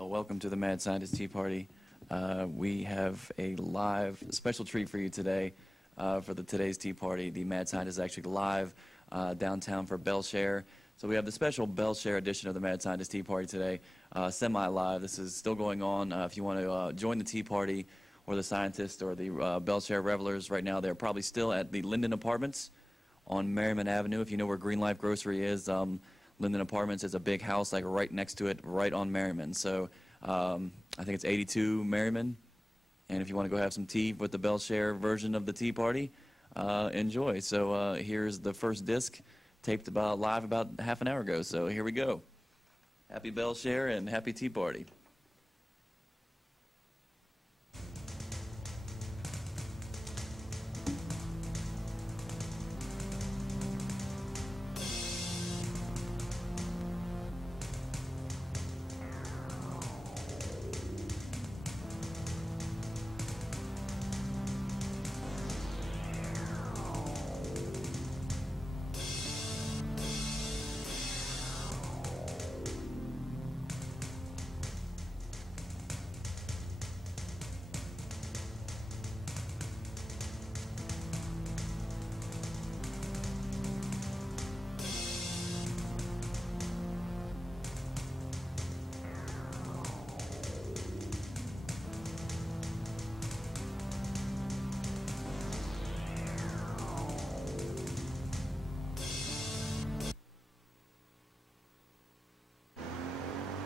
Well, welcome to the Mad Scientist Tea Party. We have a live special treat for you today for today's tea party. The Mad Scientist is actually live downtown for Bele Chere. So we have the special Bele Chere edition of the Mad Scientist Tea Party today, semi-live. This is still going on. If you want to join the tea party or the scientists or the Bele Chere revelers right now, they're probably still at the Linden Apartments on Merriman Avenue. If you know where Green Life Grocery is, Linden Apartments is a big house like right next to it, right on Merriman. So I think it's 82 Merriman. And if you want to go have some tea with the Bele Chere version of the tea party, enjoy. So here's the first disc, taped live about half an hour ago. So here we go. Happy Bele Chere and happy tea party.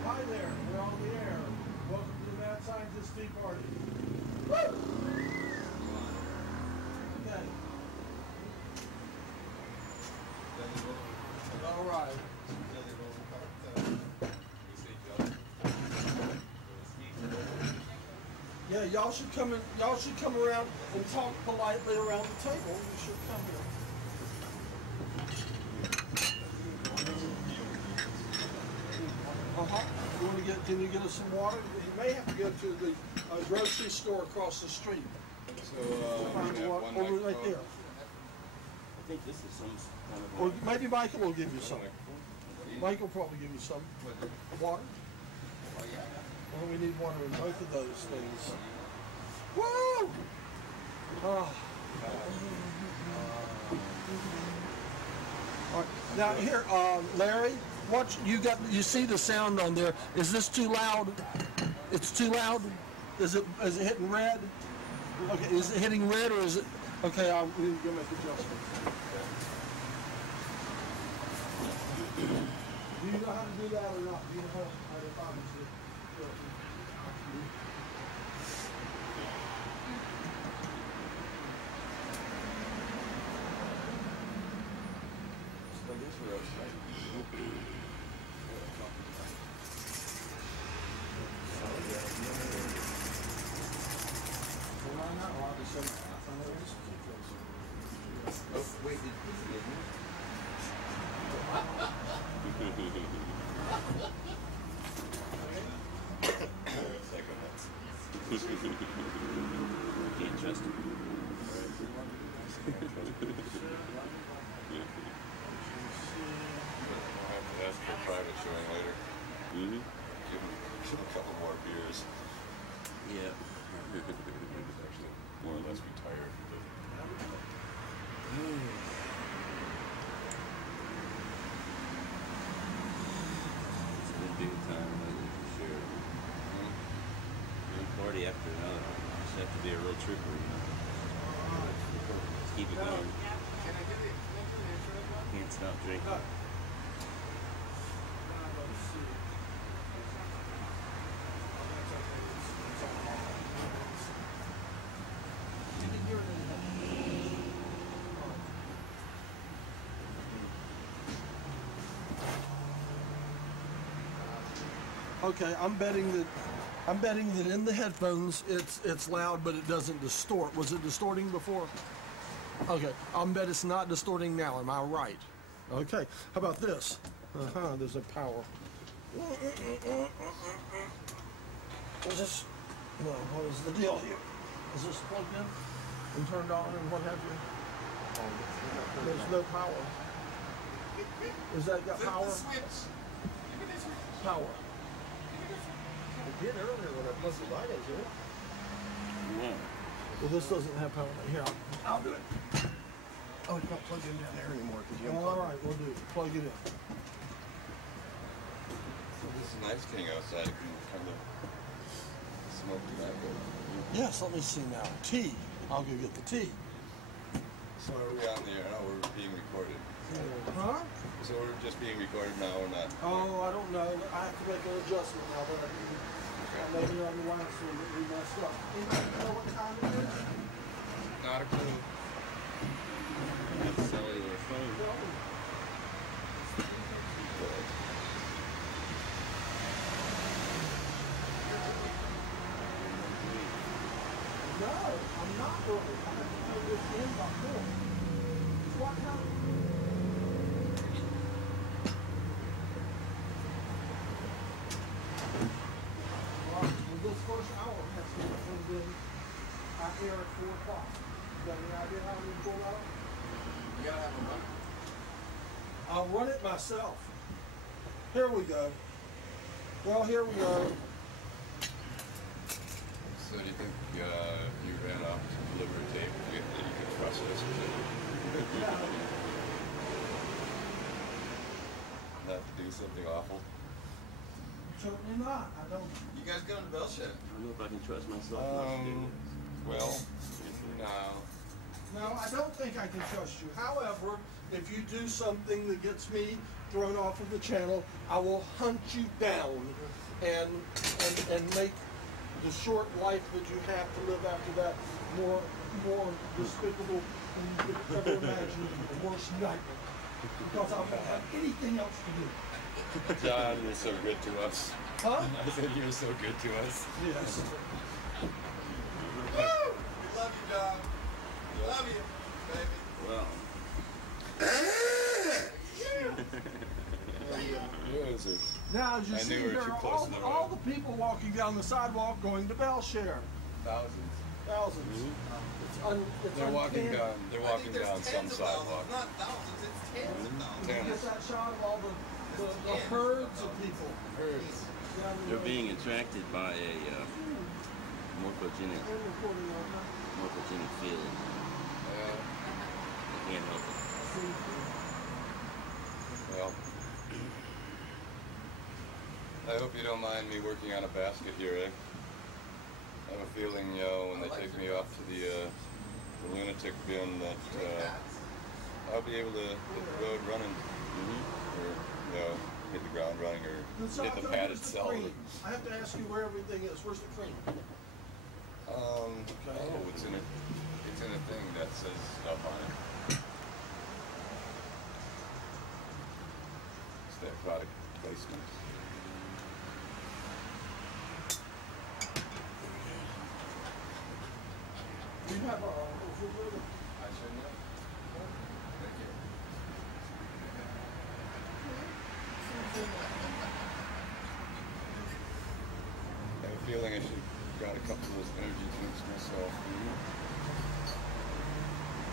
Hi there, we're on the air. Welcome to the Mad Scientist Tea Party. Woo! Okay. All right. Yeah, y'all should come around and talk politely around the table. You should come here. You want to can you get us some water? You may have to go to the grocery store across the street. So, over right there. I think this is some kind of... Or maybe Michael will give you some. Michael will probably give you some. Water? Oh, yeah. Well, we need water in both of those things. Woo! Oh. All right. Now here, Larry, you see the sound on there. Is this too loud? It's too loud? Is it hitting red? Okay, is it hitting red or is it okay, I'm going to make adjustments. Do you know how to do that or not? Do you know how to do it? I guess we're outside. Oh, wait, did you get me? Can't trust him. I'll have to ask for a private showing later. Give him a couple more beers. Yeah. Actually, more or less retired. It's been big time lately for sure. One party after another. Just have to be a real trooper, you know. Just keep it going. Can't stop drinking. Okay, I'm betting that in the headphones it's loud, but it doesn't distort. Was it distorting before? Okay, I'll bet it's not distorting now. Am I right? Okay. How about this? There's a power. Is this? No. What is the deal here? Is this plugged in and turned on and what have you? There's no power. Is that got power? Switch. Power. did earlier when I plugged the light into it. Yeah. Well, this doesn't have power. Here, I'll do it. Oh, it's not plugged in down there anymore because you unplugged it. All right, we'll do it. Plug it in. So this is nice thing outside. You can kind of smoke tobacco. Yes, let me see now. Tea. I'll go get the tea. So are we on the air? No, we're being recorded. Huh? So we're just being recorded now or not? Oh, I don't know. I have to make an adjustment now that I maybe on the last one that we messed up. Anybody know what time it is? Not a clue. Cellular phone. No, I'm not early. I have to put this in by 4. What time? This first hour has to be turned in out here at 4 o'clock. You got any idea how we pull that up? You gotta have a run. I'll run it myself. Here we go. Well, here we go. So do you think you ran off to deliver a tape that you could trust us? Not to do something awful? Certainly not. I don't. You guys going to Bele Chere? I don't know if I can trust myself enough to do this. Well, no. No, I don't think I can trust you. However, if you do something that gets me thrown off of the channel, I will hunt you down and make the short life that you have to live after that more despicable than you could ever imagine, the worst nightmare. Because I won't have anything else to do. John, you're so good to us. Huh? I said you're so good to us. Yes. We love you, John. We love you, baby. Well, Yes, sir. Now, as you I see, knew we were there too are close in the all road. the people walking down the sidewalk going to Bele Chere. Thousands. Thousands. They're walking down. They're walking down some sidewalk. Not thousands, it's tens of thousands. You get that shot of all the herds of people. Herds. they're being attracted by a morphogenic field. They can't help it. Well, I hope you don't mind me working on a basket here, eh? I have a feeling, when they take me off to the lunatic bin that I'll be able to hit the road running, or hit the ground running, or hit the padded cell. I have to ask you where everything is. Where's the cream? Oh, it's in a thing that says stuff on it. It's that product placement. Do you have a refrigerator? I shouldn't have. Thank you. I have a feeling I should have got a couple of those energy drinks myself.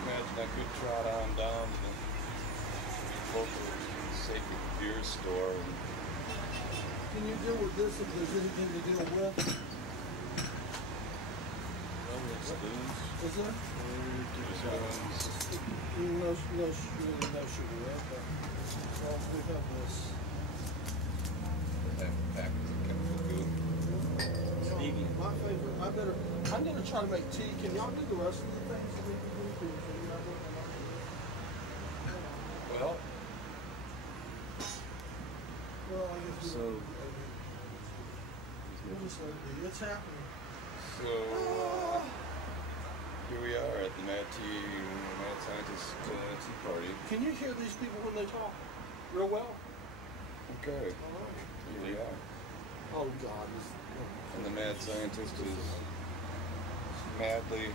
Imagine I could trot on down to the local sacred beer store and Can you deal with this if there's anything to deal with? Spoons. Is there? No sugar, right? But, well, we have this. have packets of chemical goo. Stevie. My favorite. I'm gonna try to make tea. Can y'all do the rest of the things that we can do? Well, Well, I guess So, we'll just let it be. It's happening. so here we are at the Mad Scientist Tea Party. Can you hear these people when they talk? Real well? Okay, All right. here we are. Oh, God. And the Mad Scientist is madly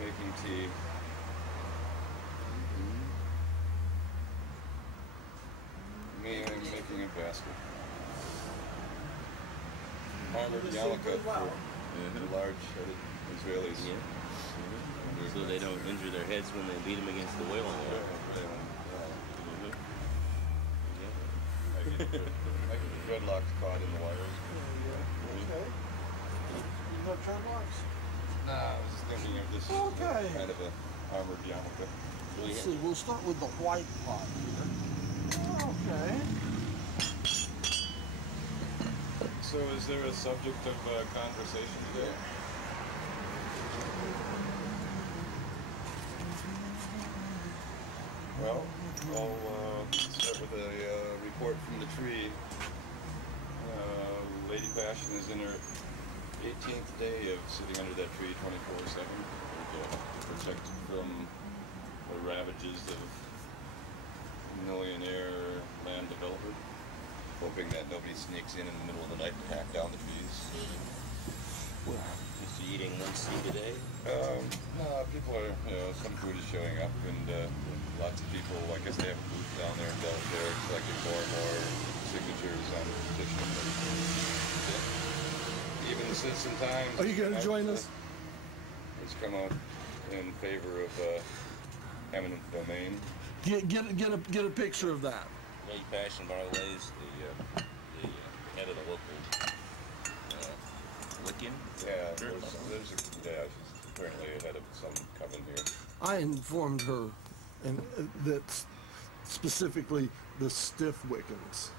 making tea. Me, I'm making a basket. Armored yarmulke for the large-headed Israelis. Yeah. So they don't injure their heads when they beat them against the wailing wall. I get dreadlocks caught in the wires. Okay. have tread locks? Nah, I was just thinking of this Okay. kind of a armored yarmulke. Let's see, we'll start with the white pot here. Okay. So is there a subject of conversation today? Well, I'll start with a report from the tree. Lady Passion is in her 18th day of sitting under that tree 24/7, protected from the ravages of millionaire land developer, hoping that nobody sneaks in the middle of the night to hack down the trees. Is she eating one seed a day? No, people are, some food is showing up, and lots of people, I guess they have a booth down there in Bele Chere collecting more and more signatures on the petition. Even the Citizen Times. Are you going to join us? It's come out in favor of eminent domain. Get a picture of that. Lady Passion, by the way, is the head of the local Wiccan. Yeah, she's apparently ahead of some coming here. I informed her, and that specifically the stiff Wiccans,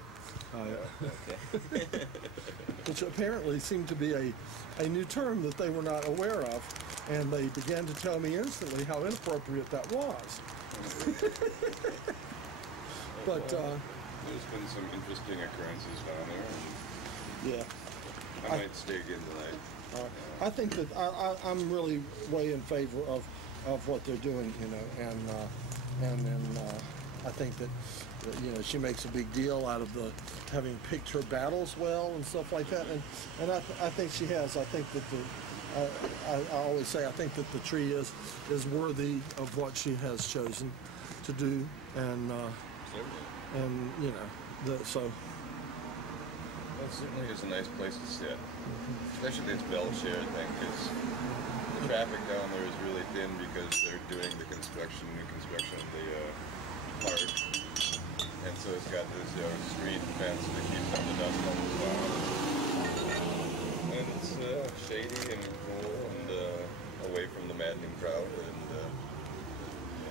Okay. which apparently seemed to be a new term that they were not aware of, and they began to tell me instantly how inappropriate that was. But there's been some interesting occurrences down there. yeah. I might stay again tonight. I think that I'm really way in favor of what they're doing, and then I think that she makes a big deal out of the having picked her battles well and stuff like that, and I think she has. I think that I always say I think that the tree is worthy of what she has chosen to do, and so. Well, it certainly is a nice place to sit, especially this Bele Chere thing, because the traffic down there is really thin because they're doing the new construction of the park, and so it's got this screen fence that keeps all the dust on the ground, and it's shady and cool and away from the maddening crowd, and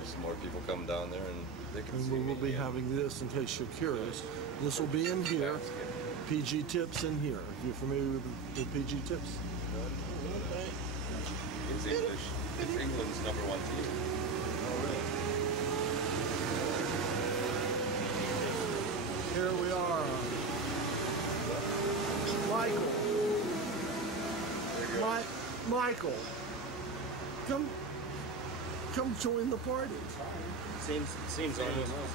some more people come down there and they can see we will be having this, in case you're curious. This will be in here. PG Tips in here. You're familiar with PG Tips? It's English. It's England's #1 team. Oh, really? Here we are. Michael. There you go. Michael. Come join the party. Seems almost as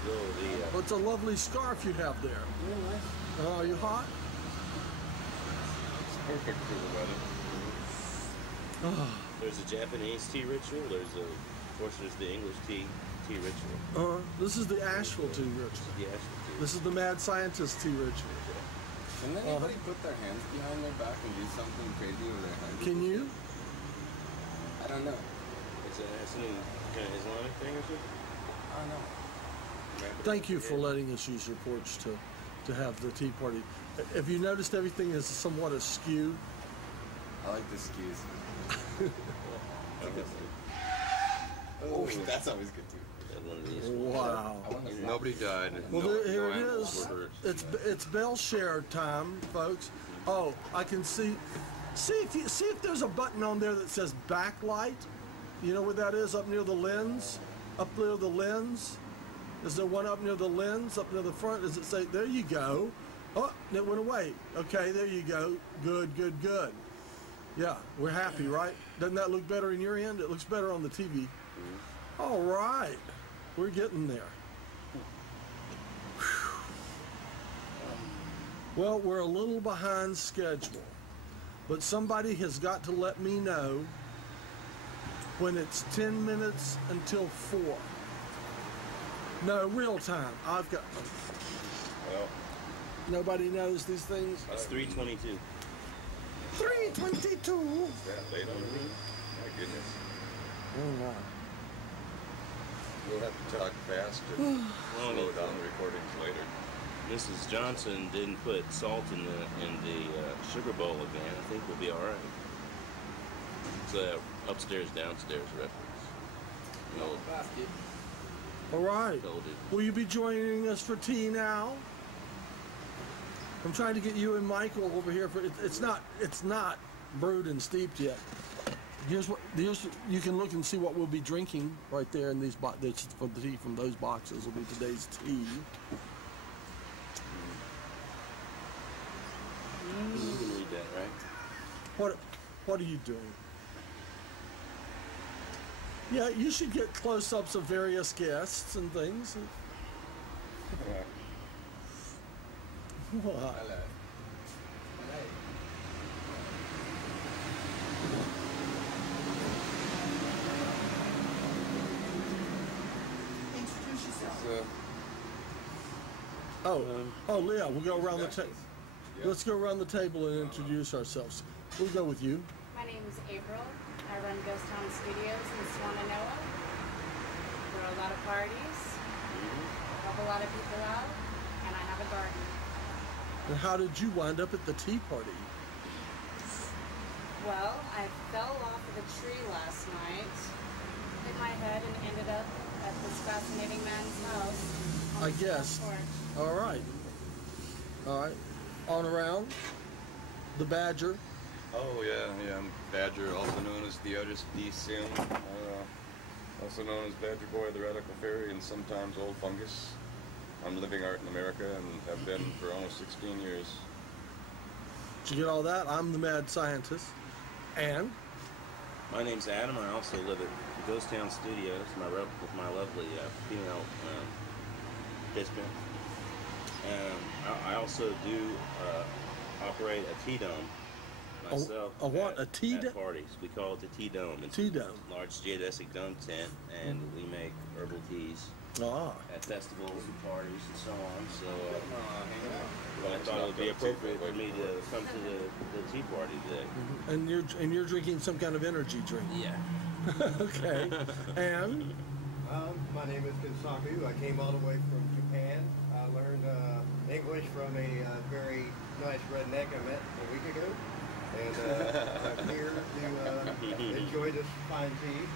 though Well, it's a lovely scarf you have there. Are you hot? It's perfect for the weather. there's a Japanese tea ritual. Of course, there's the English tea ritual. This is the Asheville tea ritual. The Asheville tea. This is the Mad Scientist tea ritual. Can anybody put their hands behind their back and do something crazy with their hands? Can you? I don't know. Is that some kind of Islamic thing or something? I don't know. Thank you for letting us use your porch to have the tea party. Have you noticed everything is somewhat askew? I like the skews. Oh, that's always good too. One of these. Wow. Nobody died. Well, here it animals is. were hurt. It's Bele Chere time, folks. Oh, I can see. See if there's a button on there that says backlight. You know what that is? Up near the lens. Up near the lens. Is there one up near the lens? Up near the front? Does it say? There you go. Oh, it went away. Okay, there you go. Good. Yeah, we're happy, right? Doesn't that look better in your end? It looks better on the TV. All right. We're getting there. Well, we're a little behind schedule, but somebody has got to let me know when it's 10 minutes until 4. No, real time. I've got... Well, Nobody knows these things? It's 3:22. 3:22! that late already? My goodness. Oh, no. We'll have to talk fast and slow down the recordings later. Mrs. Johnson didn't put salt in the sugar bowl again. I think we'll be all right. It's a upstairs, downstairs reference. An old Basket. All right. told it. Will you be joining us for tea now? I'm trying to get you and Michael over here for it's not brewed and steeped yet. Here's you can look and see what we'll be drinking right there in these boxes. For the tea from those boxes will be today's tea. You can read that, right? What are you doing? Yeah, you should get close-ups of various guests and things. What? Hello. Introduce yourself. Oh, Leah, we'll go around the table. Let's go around the table and introduce ourselves. We'll go with you. My name is April. I run Ghost Town Studios in Swananoa. There are a lot of parties, help a lot of people out, and I have a garden. And how did you wind up at the tea party? Well, I fell off of a tree last night, hit my head, and ended up at this fascinating man's house. On I the guess. front porch. All right. All right. On around. The Badger. Oh yeah, I'm Badger, also known as the artist D. Sim, also known as Badger Boy, the Radical Fairy, and sometimes Old Fungus. I'm living art in America and have been for almost 16 years. Did you get all that? I'm the mad scientist. And My name's Adam. I also live at Ghost Town Studios with my lovely female participant. I also do operate a tea dome myself. A what? A tea at dome? parties. We call it the tea dome. It's Tea dome. a large geodesic dome tent, and we make herbal teas at festivals and parties and so on. So I thought it would be appropriate for me to come to the tea party today. and you're drinking some kind of energy drink. Yeah. Okay. And My name is Kinsaku. I came all the way from Japan. I learned English from a very nice redneck I met a week ago. And I'm here to enjoy this fine tea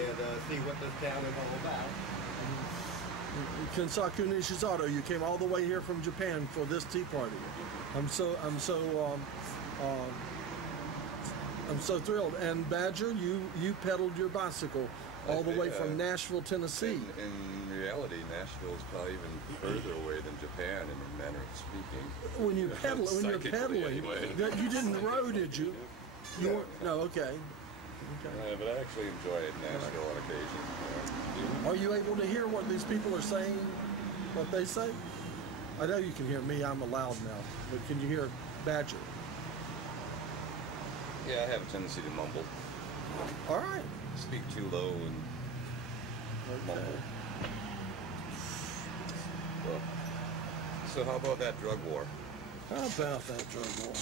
and see what this town is all about. Kinsaku Nishizato, you came all the way here from Japan for this tea party. I'm so thrilled. And Badger, you pedaled your bicycle all the way from Nashville, Tennessee. In reality, Nashville is probably even further away than Japan in a manner of speaking. When you're Psychically, pedaling, anyway. you didn't row, did you? You weren't. No, okay. But I actually enjoy Nashville on occasion. Are you able to hear what these people are saying? What they say? I know you can hear me. I'm loud now, but can you hear Badger? Yeah, I have a tendency to mumble. All right. Speak too low and mumble. Well, so how about that drug war? How about that drug war?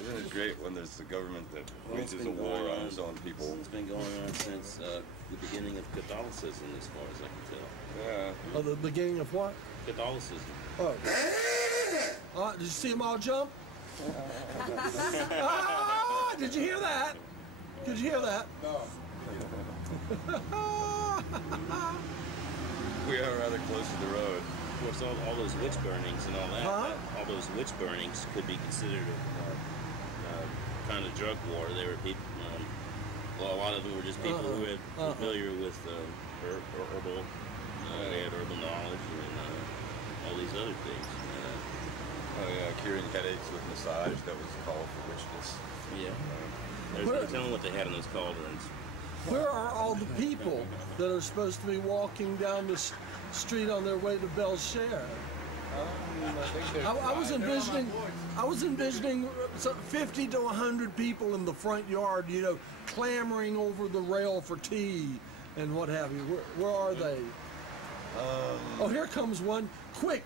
Isn't it great when there's a government that Well, it's wages a been war going on its own people? It's been going on since the beginning of Catholicism, as far as I can tell. Yeah. Oh, the beginning of what? Catholicism. Oh. Did you see them all jump? Ah, did you hear that? Did you hear that? No. We are rather close to the road. Of course, all those witch burnings and all that, all those witch burnings could be considered a kind of drug war. They were people, well, a lot of them were just people who were familiar with herbal, they had herbal knowledge and all these other things. Oh yeah, curing headaches with massage. That was the call for witchness. Yeah. There's no telling what they had in those cauldrons. Where are all the people that are supposed to be walking down the street on their way to Bele Chere? I was envisioning 50 to 100 people in the front yard, clamoring over the rail for tea and what have you. Where are they? Oh, here comes one. Quick,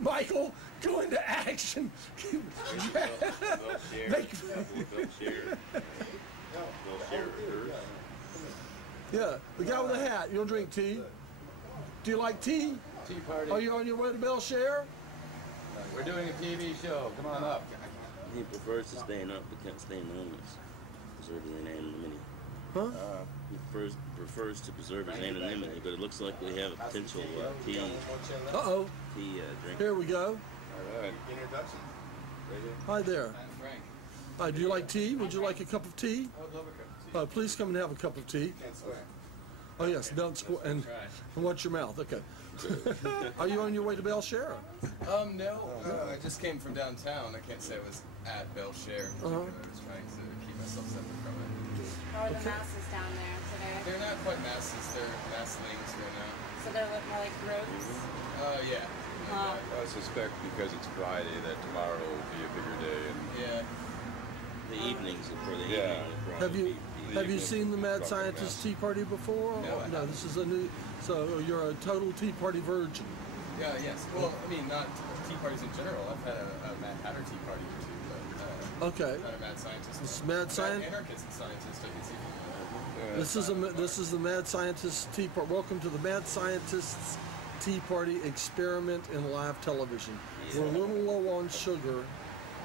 Michael, go into action. Yeah, the guy with the hat. You'll drink tea. Do you like tea? Tea party. Are you on your way to Bele Chere? We're doing a TV show. Come on up. He prefers to stay up but can't stay anonymous. preserve his anonymity. Huh? He prefers to preserve his anonymity, but it looks like we have a potential tea Uh-oh. drink. Here we go. All right. Introduction. Hi there. I'm Frank. Hi, do you like tea? Would you like a cup of tea? I would love a cup of tea. Please come and have a cup of tea. Can't swear. Oh, yes, don't squat. And watch your mouth. Okay. Are you on your way to Bele Chere? No. I just came from downtown. I can't say I was at Bele Chere. I was trying to keep myself separate from it. How are the masses down there today? They're not quite masses. They're masslings right now. So they're more like groups? Yeah. I suspect because it's Friday that tomorrow will be a bigger day. And Yeah. The evenings for the Yeah. evening. Have you seen the Mad Scientist Tea Party before? No, I haven't. This is a new. So you're a total Tea Party virgin. Yeah, yes. Well, I mean, not tea parties in general. I've had a Mad Hatter tea party or two, but Okay. not a Mad Scientist. This is Mad Scientist. Anarchist and scientist, I can see. This is the Mad Scientist Tea Party. Welcome to the Mad Scientists Tea Party experiment in live television. We're a little low on sugar,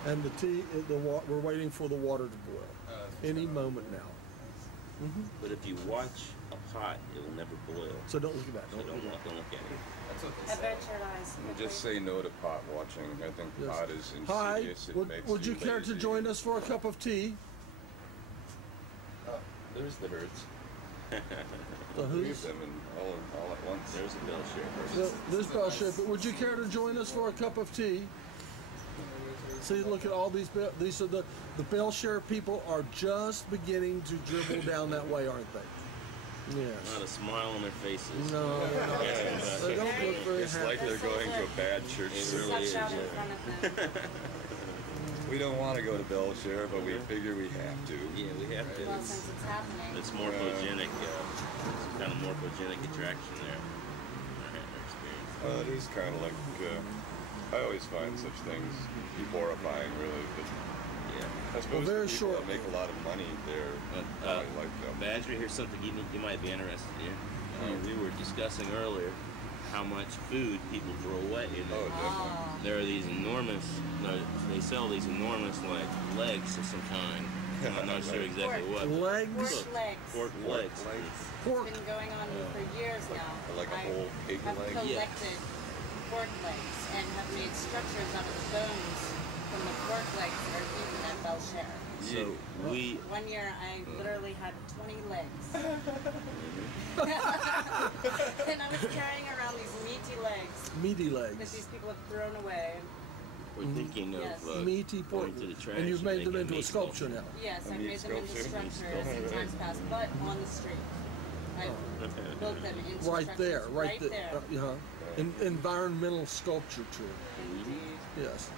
and the tea. We're waiting for the water to boil any moment now. But if you watch a pot, it will never boil. So don't look at that. So don't look at it. That's what they say. Adventure-wise. just say no to pot watching. I think Yes. pot is Hi. insidious. It makes Would you care to lazy. join us for a cup of tea? There's the herds. The Three who's? of them and all at once. There's a Bele Chere. There's Bele Chere, but would you care to join us for a cup of tea? See, look at all these. These are the Bele Chere people are just beginning to dribble down that way, aren't they? Yes. Not a smile on their faces. No, they're not. Yeah, They don't look very It's happy. like they're going to a bad church It service. really Stop is, shouting in yeah. front of them. We don't want to go to Bele Chere, but we figure we have to. Yeah, we have to. Well, since it's happening. It's morphogenic, some kind of morphogenic attraction there. Our experience. It is kind of like, I always find such things horrifying, really. But Yeah. I suppose very the people short. that make a lot of money there, I like them. Badger, here's something you might be interested in. We were discussing earlier how much food people throw away. You know? Oh, definitely. There are these enormous, they sell these enormous like legs of some kind. I'm not sure exactly what. Legs? Pork legs. Pork legs. Pork. It's been going on for years now. Like a whole pig I've leg? collected pork legs and have made structures out of the bones from the pork legs that are eaten at Bele Chere. So we, One year I literally had 20 legs. And I was carrying around these meaty legs Meaty that legs. these people have thrown away. we're thinking of Yes. Meaty pork. going to the trash And you've made them making into a meat sculpture now. Yes, I've meat made them into sculpture? structures in times past, but on the street. I've built them into Right structures there, right there. there. Environmental sculpture tree. Indeed. Yes.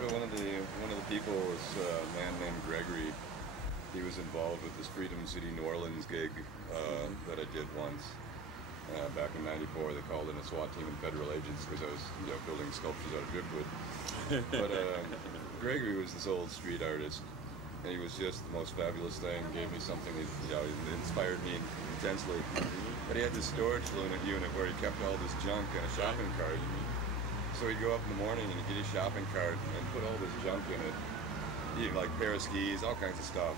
Well, one of the people was a man named Gregory. He was involved with this Freedom City New Orleans gig that I did once back in '94. They called in a SWAT team and federal agents because I was building sculptures out of driftwood. But Gregory was this old street artist, and he was just the most fabulous thing. Gave me something that it inspired me intensely. But he had this storage unit where he kept all this junk in a shopping cart. So he'd go up in the morning and he'd get his shopping cart and put all this junk in it. Like pair of skis, all kinds of stuff.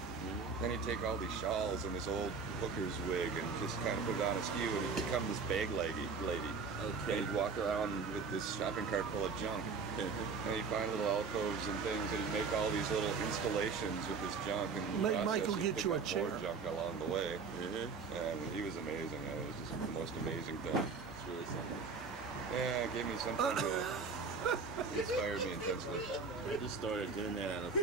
Then he'd take all these shawls and this old hooker's wig and just kind of put it on askew, and he'd become this bag lady. Okay. And he'd walk around with this shopping cart full of junk. And he'd find little alcoves and things, and he'd make all these little installations with this junk. And in the Make process, Michael he'd get pick you a up more chair. junk along the way. And he was amazing. It was just the most amazing thing. It's really something. Yeah, it gave me something to inspire me intensely. I just started doing that out of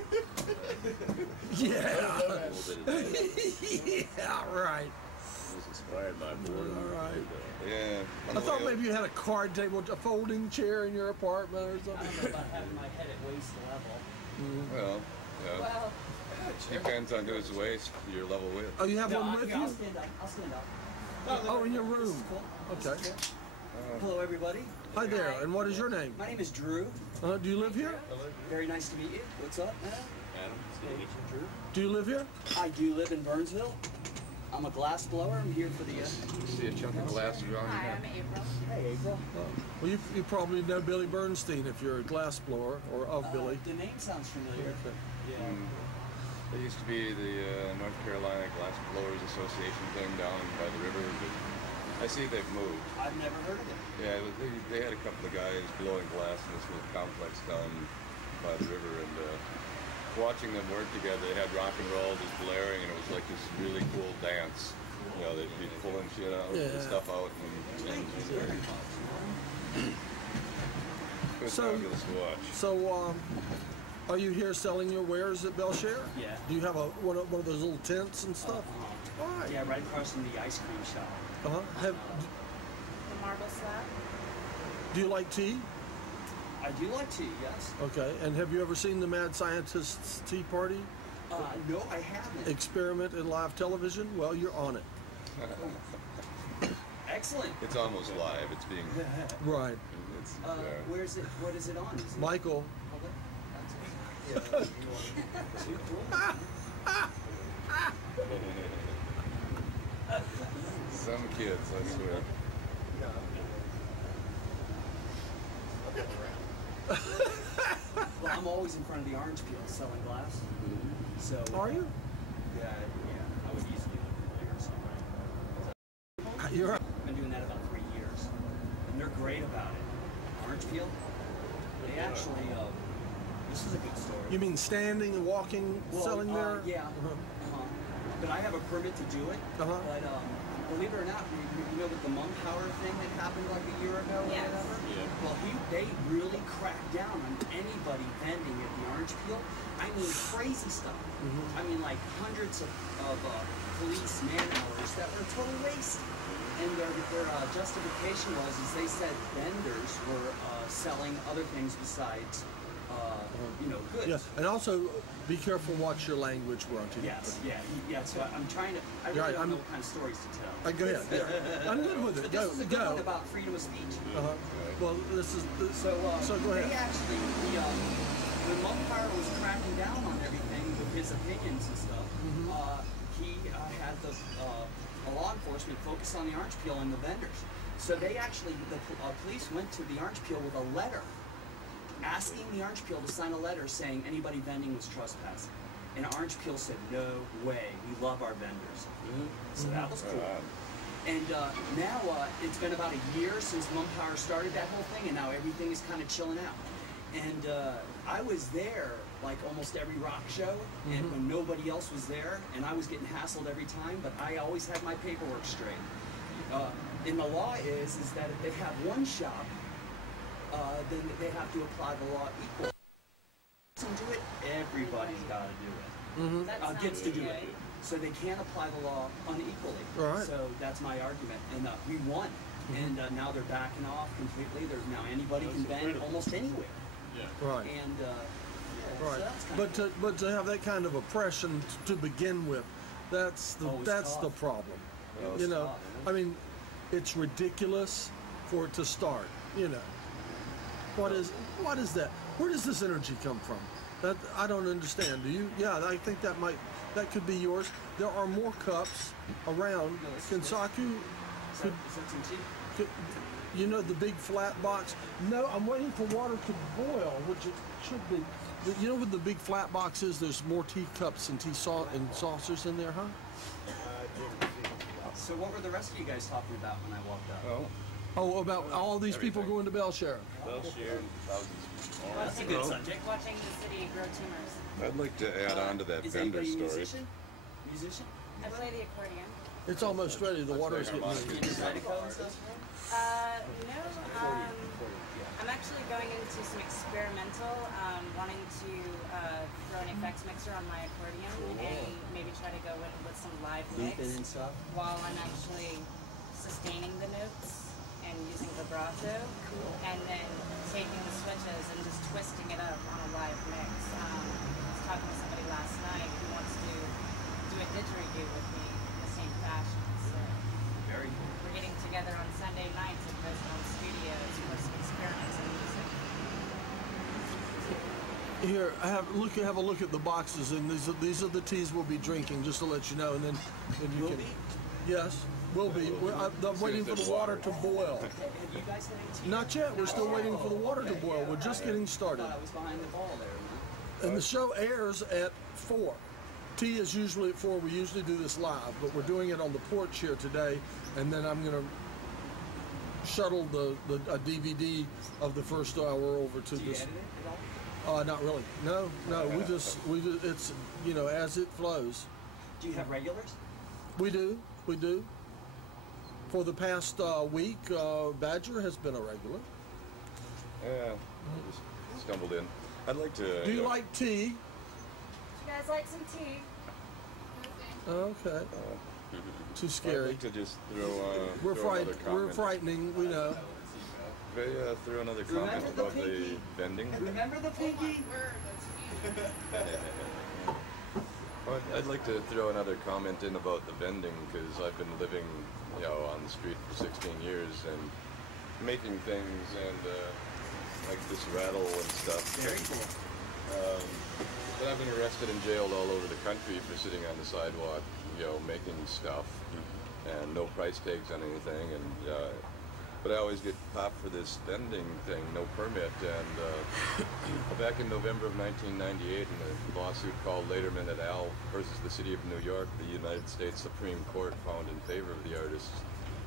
Yeah. a little bit of that. Yeah, right. I was inspired by boredom. All right. Yeah. I thought maybe you had a card table, a folding chair in your apartment or something. I don't know about having my head at waist level. Well, yeah. Well, Depends on whose waist you're level with. Oh, you have one with I'll you? stand up. I'll stand up. Oh, in your This is room. cool. Okay. This is cool. Hello, everybody. Hi there. And what is your name? My name is Drew. Do you live here? Very nice to meet you. What's up, man? Adam, it's good to meet you. Drew. Do you live here? I do live in Burnsville. I'm a glass blower. I'm here for the. See a chunk of glass around hi, your I'm April. Hey, April. Well, you probably know Billy Bernstein if you're a glass blower or of Billy. The name sounds familiar. Yeah. There used to be the North Carolina Glass Blowers Association thing down by the river. I see they've moved. I've never heard of it. Yeah, they had a couple of guys blowing glass in this little complex down by the river, and watching them work together, they had rock and roll just blaring, and it was like this really cool dance. You know, they'd be pulling shit out, stuff out, and it was fabulous to watch. So, are you here selling your wares at Bele Chere? Yeah. Do you have one of those little tents and stuff? All right. Yeah, right across from the ice cream shop. Have, The marble slab. do you like tea? I do like tea, yes. Okay. And have you ever seen the Mad Scientist's Tea Party No, I haven't. experiment in live television? Well, you're on it. Excellent. It's almost live. It's being. Right. It's, Where's it? What is it on? Is it Michael. public? Too cool. Some kids, I swear. Well, I'm always in front of the orange peel selling glass. So. Are you? Yeah. I would easily live there somewhere. You're. I've been doing that about 3 years, and they're great about it. Orange peel. They actually. This is a good story. You mean standing and walking, selling there? Yeah. But I have a permit to do it. But believe it or not, you know that the Monk Power thing that happened like a year ago or Yes. whatever? Yeah. Well, they really cracked down on anybody vending at the orange peel. I mean, crazy stuff. I mean, like hundreds of police man-hours that were a total waste. And their justification was they said vendors were selling other things besides, goods. Yeah. And also, be careful what your language we're on TV. Yes, yeah. So I'm trying to. I really don't know what kind of stories to tell. Go ahead. Yeah. I'm good with it. But this is a good one about freedom of speech. Well, this is So go ahead. They actually, when Wallpaper was cracking down on everything with his opinions and stuff, he had the law enforcement focus on the orange peel and the vendors. So they actually, the police went to the orange peel with a letter asking the orange peel to sign a letter saying anybody vending was trespassing. And Orange Peel said, no way, we love our vendors. So that was cool. And now it's been about a year since Mumpower started that whole thing, and now everything is kind of chilling out. And I was there like almost every rock show, and when nobody else was there, and I was getting hassled every time, but I always had my paperwork straight. And the law is that if they have one shop, then they have to apply the law equally. Doesn't do it, everybody's got to do it. Gets to do it. So they can't apply the law unequally. Right. So that's my argument, and we won. And now they're backing off completely. There's now anybody can vend almost anywhere. Yeah. Right. And Right. so that's kind But to have that kind of oppression to begin with, that's the Always tough. problem. Well, You it's know, tough, I mean, it's ridiculous for it to start. You know, what is that? Where does this energy come from? That I don't understand. Do you? Yeah, I think that could be yours. There are more cups around. Kensaku could. You know the big flat box? No, I'm waiting for water to boil, which it should be. You know what the big flat box is? There's more teacups and and saucers in there, huh? So what were the rest of you guys talking about when I walked up? Oh, about all these people going to Bele Chere. Bele Chere. That's a good subject. Watching the city grow tumors. I'd like to add on to that Is vendor anybody story. Musician? I play the accordion. It's almost ready. The water is getting ready. You do zydeco and stuff? No, I'm actually going into some experimental, wanting to throw an effects mixer on my accordion and maybe try to go in with some live Looping mix and stuff? while I'm actually sustaining the notes and using vibrato, and then taking the switches and just twisting it up on a live mix. I was talking to somebody last night who wants to do a didgeridoo with me in the same fashion. So Very cool. we're getting together on Sunday nights at Majestic Studios for some experimental music. Here, have a look at the boxes, and these are the teas we'll be drinking, just to let you know, and then you can. Yes, will be. I'm waiting for the water to boil. Have you guys had any tea? Not yet. We're still waiting for the water to boil. We're just getting started. I thought I was behind the ball there, man. And the show airs at 4. Tea is usually at 4. We usually do this live, but we're doing it on the porch here today, and then I'm going to shuttle a DVD of the first hour over to Do you this. edit it at all? Not really. No. We just it's as it flows. Do you have regulars? We do. For the past week, Badger has been a regular. Yeah, just stumbled in. I'd like to. Do you like tea? You guys like some tea? Okay. Too I'd scary. like to just throw. We're throw another We're comment. frightening. We know. Could I throw another comment Remember the about the pinky? vending? Remember the pinky? Well, I'd like to throw another comment in about the vending because I've been living, on the street for 16 years and making things and like this rattle and stuff. Very cool. But I've been arrested and jailed all over the country for sitting on the sidewalk, making stuff, and no price tags on anything. And but I always get popped for this vending thing, no permit. And back in November of 1998, in a lawsuit called Laterman et al. Versus the City of New York, the United States Supreme Court found in favor of the artists,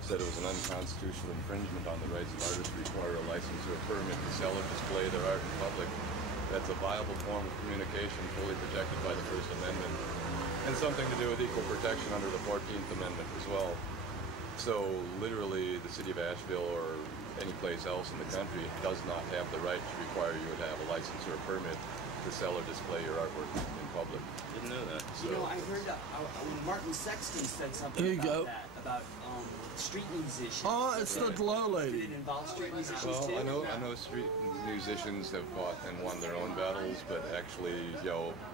said it was an unconstitutional infringement on the rights of artists to require a license or a permit to sell or display their art in public. That's a viable form of communication fully protected by the First Amendment, and something to do with equal protection under the 14th Amendment as well. So literally the city of Asheville or any place else in the country does not have the right to require you to have a license or a permit to sell or display your artwork in public. Didn't know that. So, I heard Martin Sexton said something There you about go. that, about street musicians. Oh, it's the glow Did lady. it involve street musicians well, too? I know street musicians have fought and won their own battles, but actually,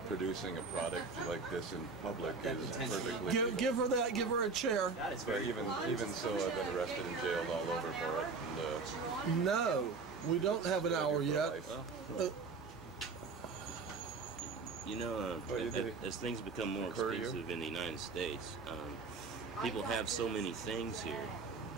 producing a product like this in public is perfectly. Give her that. Give her a chair. That is But very even so, I've been arrested and jailed all over for it. And, No, we don't have an hour yet. life. As things become more Courier? expensive in the United States, people have so many things here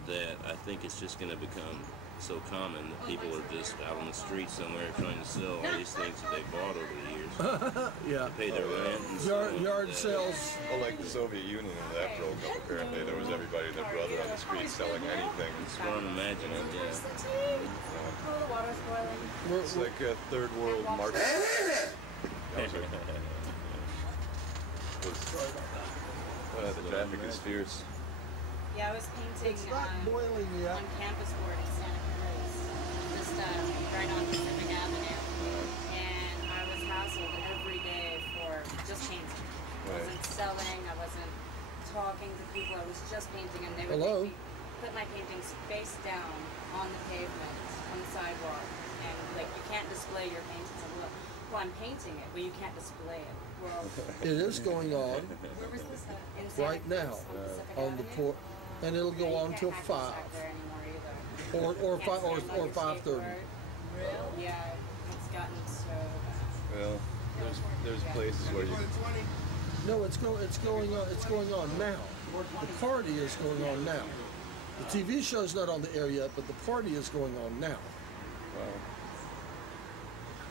that I think it's just going to become so common that people are just out on the street somewhere trying to sell all these things that they bought over the years, Yeah. pay their rent and so on. Yard sales. Well, like the Soviet Union when that broke up, apparently there was everybody and their brother on the street selling anything. That's what I'm imagining, Where's yeah. the tea? Oh, the water's boiling. It's like a third world market. The traffic is fierce. Yeah, I was painting It's not boiling yet. on campus board in Santa Cruz, just right on Pacific Avenue, and I was hassled every day for just painting. I wasn't selling, I wasn't talking to people, I was just painting, and they would Hello? make me put my paintings face down on the pavement, on the sidewalk, and like, you can't display your paintings. Well, I'm painting it, but you can't display it. Well, It is going on where was this at? In Santa right Cruz, now Pacific on the Avenue? port, and it'll go on till 5 or 5:30. Yeah, it's gotten so bad. Well, there's places where you. No, it's going on. It's going on now. The party is going on now. The TV show's not on the air yet, but the party is going on now. Well,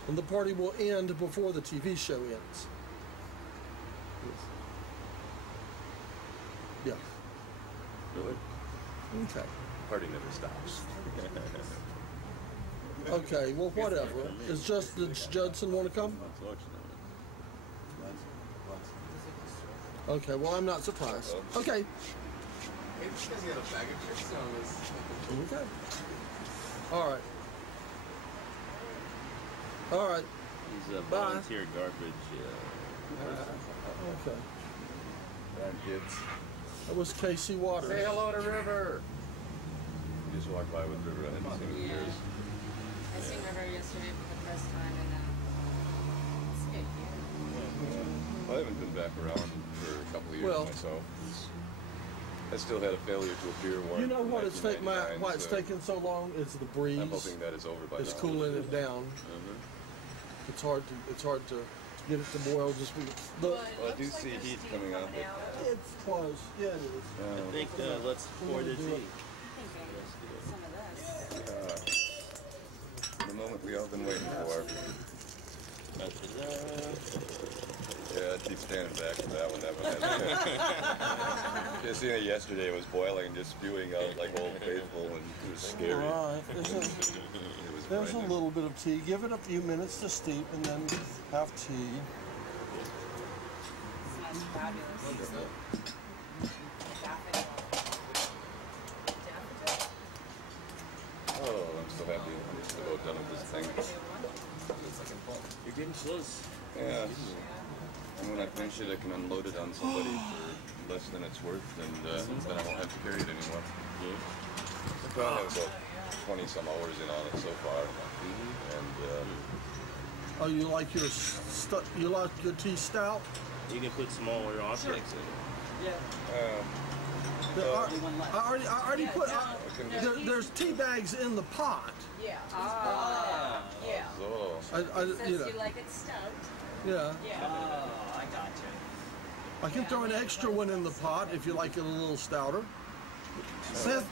And the party will end before the TV show ends. Yeah. really, Okay. party never stops. Okay. Well, whatever. Does Judson want to come? Okay. Well, I'm not surprised. Okay. Okay. All right. All right. He's a Bye. volunteer garbage. Okay. Bad kids. That was Casey Waters. Say hello to River. You just walked by with River. I hadn't seen him in Yeah. years. I seen River yesterday for the first time, and it's good here. I haven't been back around for a couple of years Well- myself. I still had a failure to appear warrant. You know what? in 1999, Why it's so taken so long? It's the breeze. I'm hoping that is over by It's now. cooling it down. It's hard to get it to boil. Just be, look. Well, I do see heat coming up. It's close. Yeah, it is. I think let's pour the tea. Thinking some of this. The moment we all been waiting for. Yeah, keep standing back for that one. Just seen it yesterday. It was boiling and just spewing out like Old Faithful, and it was scary. All right. There's a little bit of tea. Give it a few minutes to steep, and then have tea. Smells fabulous. Daffodil. Oh, I'm so happy I'm just about done with this thing. You're getting close. Yeah. And when I finish it, I can unload it on somebody for less than it's worth, and then I won't have to carry it anymore. Yeah. I probably have about 20 some hours in on it so far, and Oh, you like your tea stout? You can put smaller objects in it. Yeah. I already put. There's tea bags in the pot. Yeah. Yeah. so Since You know, you like it stout. yeah. Yeah. Oh, I got you. I can throw an extra one in the pot if you like it a little stouter.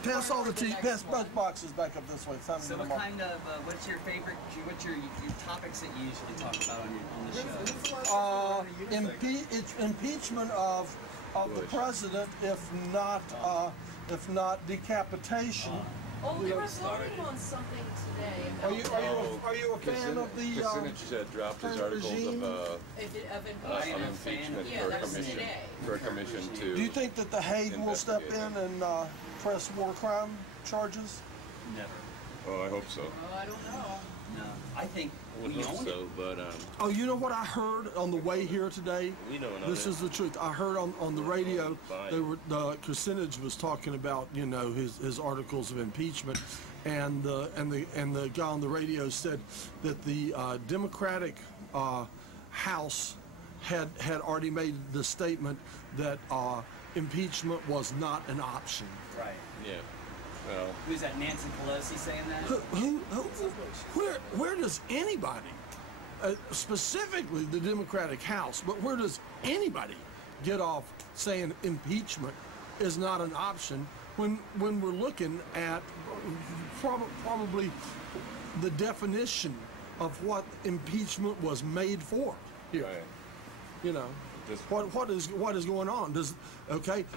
Pass all the tea. Pass both boxes back up this way. It's time to So get what them up. kind of, what's your favorite, what's your topics that you usually talk about on the show? It's impeachment of the president, if not decapitation. Oh, we were voting on something today. Are you a fan of the Kucinich dropped his articles regime? of impeachment? impeachment Yeah, that was today. for a commission to. Do you think that the Hague will step in investigate and press war crime charges? Never. Oh, I hope so. Oh, I don't know. No. I think I would we hope own so, it. but Oh, you know what I heard on the way here today? we don't know. This is the truth. I heard on the radio the Kucinich was talking about his articles of impeachment, and the guy on the radio said that the Democratic House had already made the statement that impeachment was not an option. Right. Yeah. Well, Who's that, Nancy Pelosi saying that? Where does anybody, specifically the Democratic House, but where does anybody get off saying impeachment is not an option when we're looking at probably the definition of what impeachment was made for here? right. You know, Just- what is going on?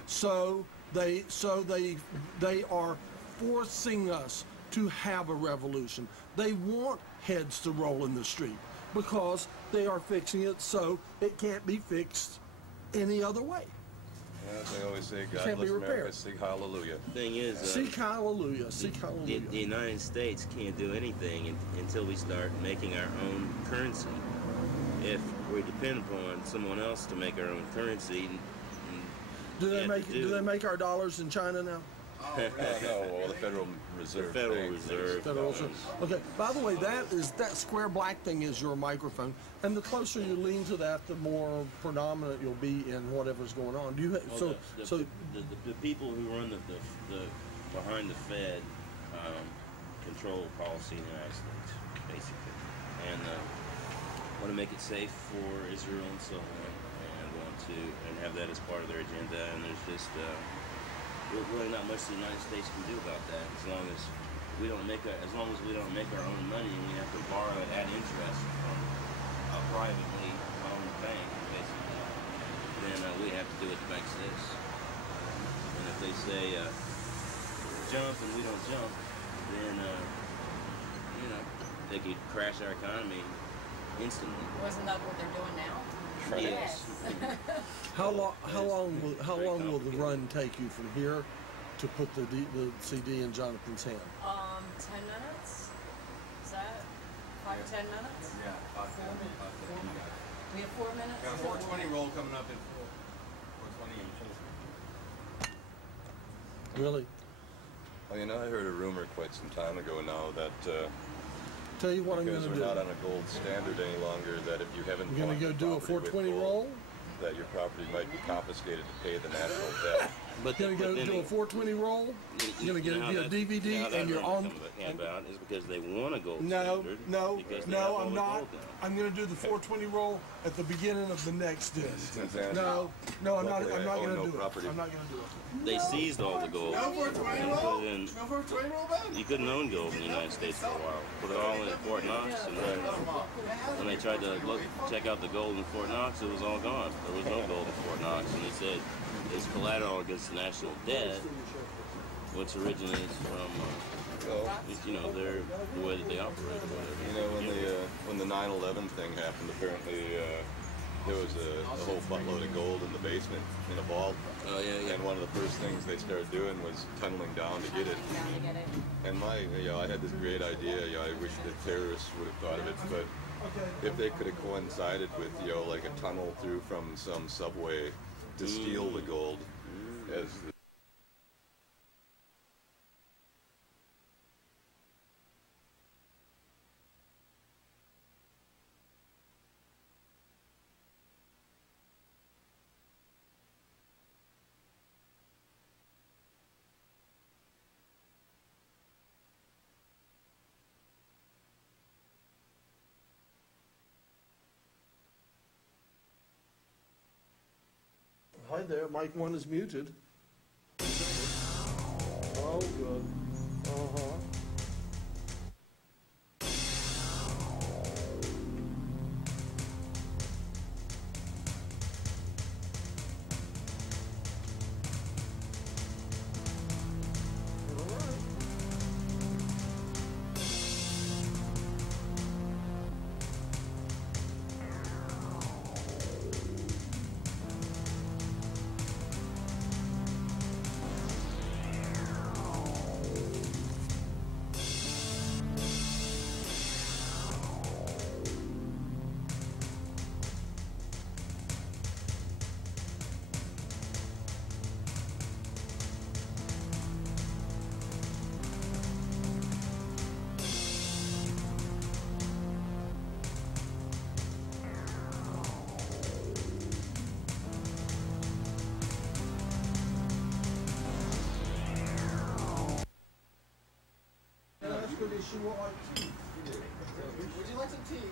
So they are forcing us to have a revolution. They want heads to roll in the street because they are fixing it so it can't be fixed any other way. As they always say, God can't be bless repaired. America, sing hallelujah. Thing is, Seek hallelujah, seek hallelujah. the United States can't do anything until we start making our own currency. If we depend upon someone else to make our own currency, Do they make our dollars in China now? No, well, the Federal Reserve. The Federal Bank. Reserve. Federal Reserve. Okay. By the way, that square black thing is your microphone, and the closer you lean to that, the more predominant you'll be in whatever's going on. Do you Well, the people who run the behind the Fed control policy in the United States, basically, and want to make it safe for Israel and so on, and want to have that as part of their agenda. And there's just really not much the United States can do about that as long as we don't make our own money, and we have to borrow it at interest from a privately owned bank, basically. Then we have to do what the bank says. And if they say jump and we don't jump, then they could crash our economy instantly. Wasn't that what they're doing now? Yes. How long will the run take you from here to put the CD in Jonathan's hand? 10 minutes? Is that 5 to 10 minutes? Yeah, 5 minutes. We have 4 minutes? Got a 420 roll coming up in 420. Really? Well, I heard a rumor quite some time ago now that Tell you what I'm because going to we're do. not on a gold standard any longer, that if you haven't I'm going to bought go your do a property with 420 gold, roll. that your property might be confiscated to pay the national debt. But Gonna go do a 420 roll. You're gonna get it via DVD, and you're on. About is because they want to go. No, standard, no, I'm not. I'm gonna do the 420 roll at the beginning of the next disc. No, I'm not gonna do it. I'm not gonna do it. They seized all the gold. No 420 roll? No 420 roll, Ben? You couldn't own gold in the United States for a while. Put it all in at Fort Knox, and then when they tried to check out the gold in Fort Knox, it was all gone. There was no gold in Fort Knox, and they said it's collateral against the national debt, which originates from, you know, the way that they operate or whatever. You know, when the 9/11 thing happened, apparently there was a whole buttload of gold in the basement in a vault. Oh, yeah. And one of the first things they started doing was tunneling down to get it. And I had this great idea. I wish the terrorists would have thought of it, but if they could have coincided with, like a tunnel through from some subway to steal the gold as Hi there, mic 1 is muted. Oh, good. Would you like some tea?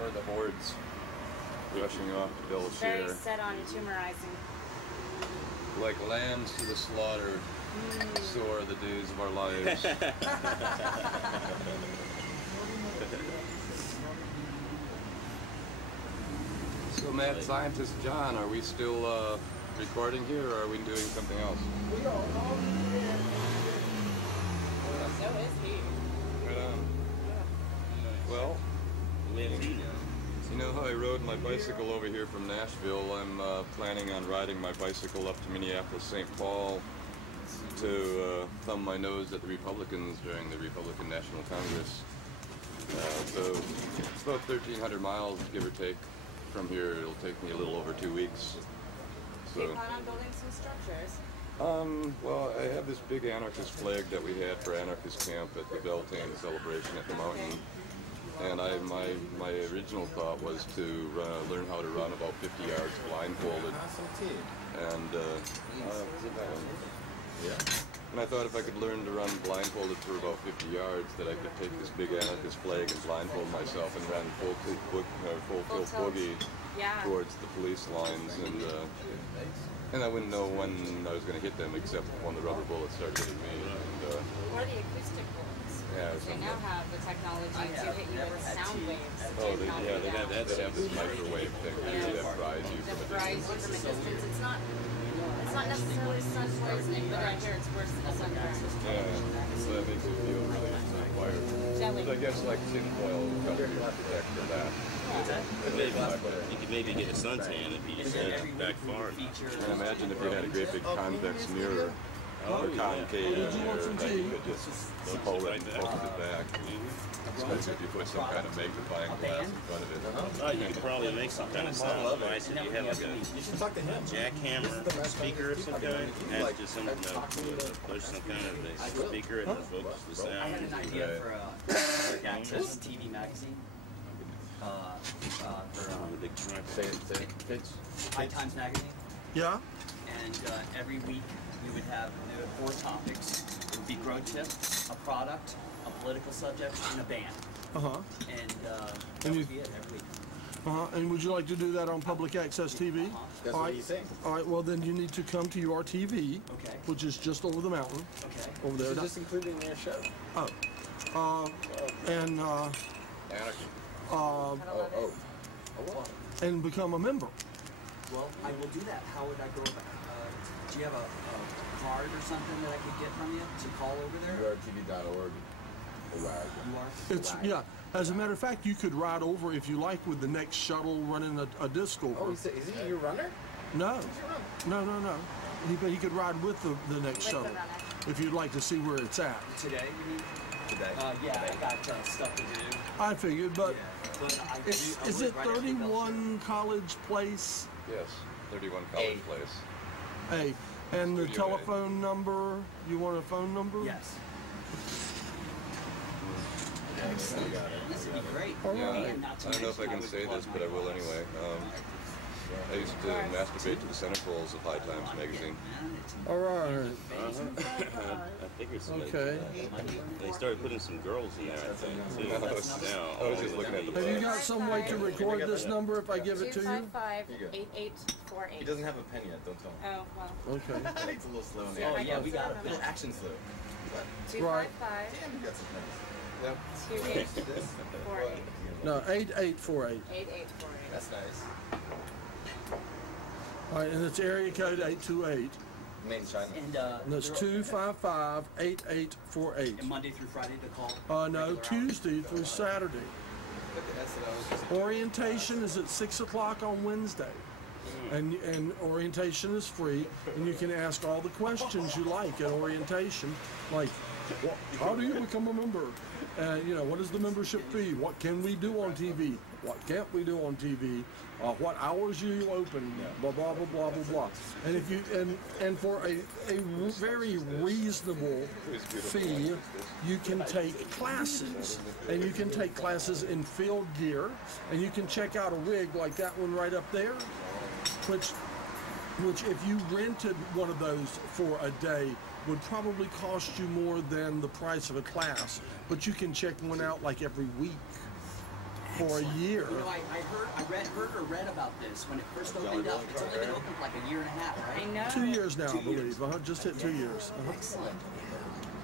more of the hordes rushing off to Bele Very Chere. set on tumorizing. Like lambs to the slaughter, so are the days of our lives. So, Mad Scientist John, are we still recording here, or are we doing something else? So is he. Right on. Well, you know how I rode my bicycle over here from Nashville? I'm planning on riding my bicycle up to Minneapolis, St. Paul to thumb my nose at the Republicans during the Republican National Congress. So it's about 1,300 miles, give or take. From here, it'll take me a little over 2 weeks. Do you plan on building some structures? Well, I have this big anarchist flag that we had for anarchist camp at the Beltane celebration at the mountain. And my original thought was to learn how to run about 50 yards blindfolded. And and I thought if I could learn to run blindfolded for about 50 yards, that I could take this big anarchist flag and blindfold myself and run full tilt boogie towards the police lines, and I wouldn't know when I was going to hit them, except when the rubber bullets started hitting me. And, or the acoustic bullets. Yeah, they now have the technology to hit you with sound waves. Oh, they have this microwave thing that fries you from a distance. It's not necessarily sun poisoning, but right here it's worse than a sunburn. Yeah, so that makes you feel really inspired. So I guess like tinfoil covers you to protect from that. You could maybe get a suntan if you set it back far enough. And imagine if you had a great big convex mirror or concave mirror that you could just pull it and focus it back. Especially if you put some kind of magnifying glass in front of it. Oh, you could probably make some kind of sound device if you have like a jackhammer speaker or some kind. Add just some, push some kind of a speaker and focus the sound. I had an idea for a access TV magazine. The big tripod. Say it. High Times magazine. Yeah. And every week we would have 4 topics. It would be grow tip, a product, a political subject, and a band. And that would be it every week. And would you like to do that on public access TV? That's All what right. you think. All right. Well, then you need to come to URTV, Okay. which is just over the mountain, Okay. over there. Is this included in your show? And Anarchy. and become a member. Well, I will do that. How would I go about do you have a card or something that I could get from you to call over there? URTV.org. You are? It's yeah. As a matter of fact, you could ride over if you like with the next shuttle running a disc over. Oh, is he your runner? No. He could ride with the next With the shuttle runner. if you'd like to see where it's at. Today, you mean? Today. Yeah, I got stuff to do. I figured, but But is it 31 College Place? Yes, 31 College Place. Hey, and the Studio A. telephone number? You want a phone number? Yes. Excellent. This would be great. All Yeah, right. I don't know if I can say this, but I will anyway. I used to masturbate to the centerfolds of High Times magazine. All right. I figured so. Okay. They started putting some girls in there, I think, too. No, I was just looking at the Have you book. got some way to record this number if I give it to you? 255-8848. He doesn't have a pen yet, don't tell him. Oh, well. Okay. He's a little slow in the Oh, action. yeah, we got it. Little action slow. 255 Damn, you got some pens. Yep. 2848. No, 8848. 8848. That's nice. All right, and it's area code 828. Made in China. And And that's 255-8848. And Monday through Friday to call? No, regular Tuesday through Saturday. Okay, that's what I was just. Orientation is at 6 o'clock on Wednesday. And orientation is free, and you can ask all the questions you like at orientation, like, how do you become a member? What is the membership fee? What can we do on TV? What can't we do on TV? What hours are you open? Blah blah blah blah blah blah. And if you and for a very reasonable fee, you can take classes, and you can take classes in field gear, and you can check out a rig like that one right up there, which if you rented one of those for a day would probably cost you more than the price of a class, but you can check one out like every week for a year. You know, I heard or read about this when it first opened up. It's only been open for like a year and a half, right? I know. 2 years now, I 2 believe. Just hit 2 years. Excellent.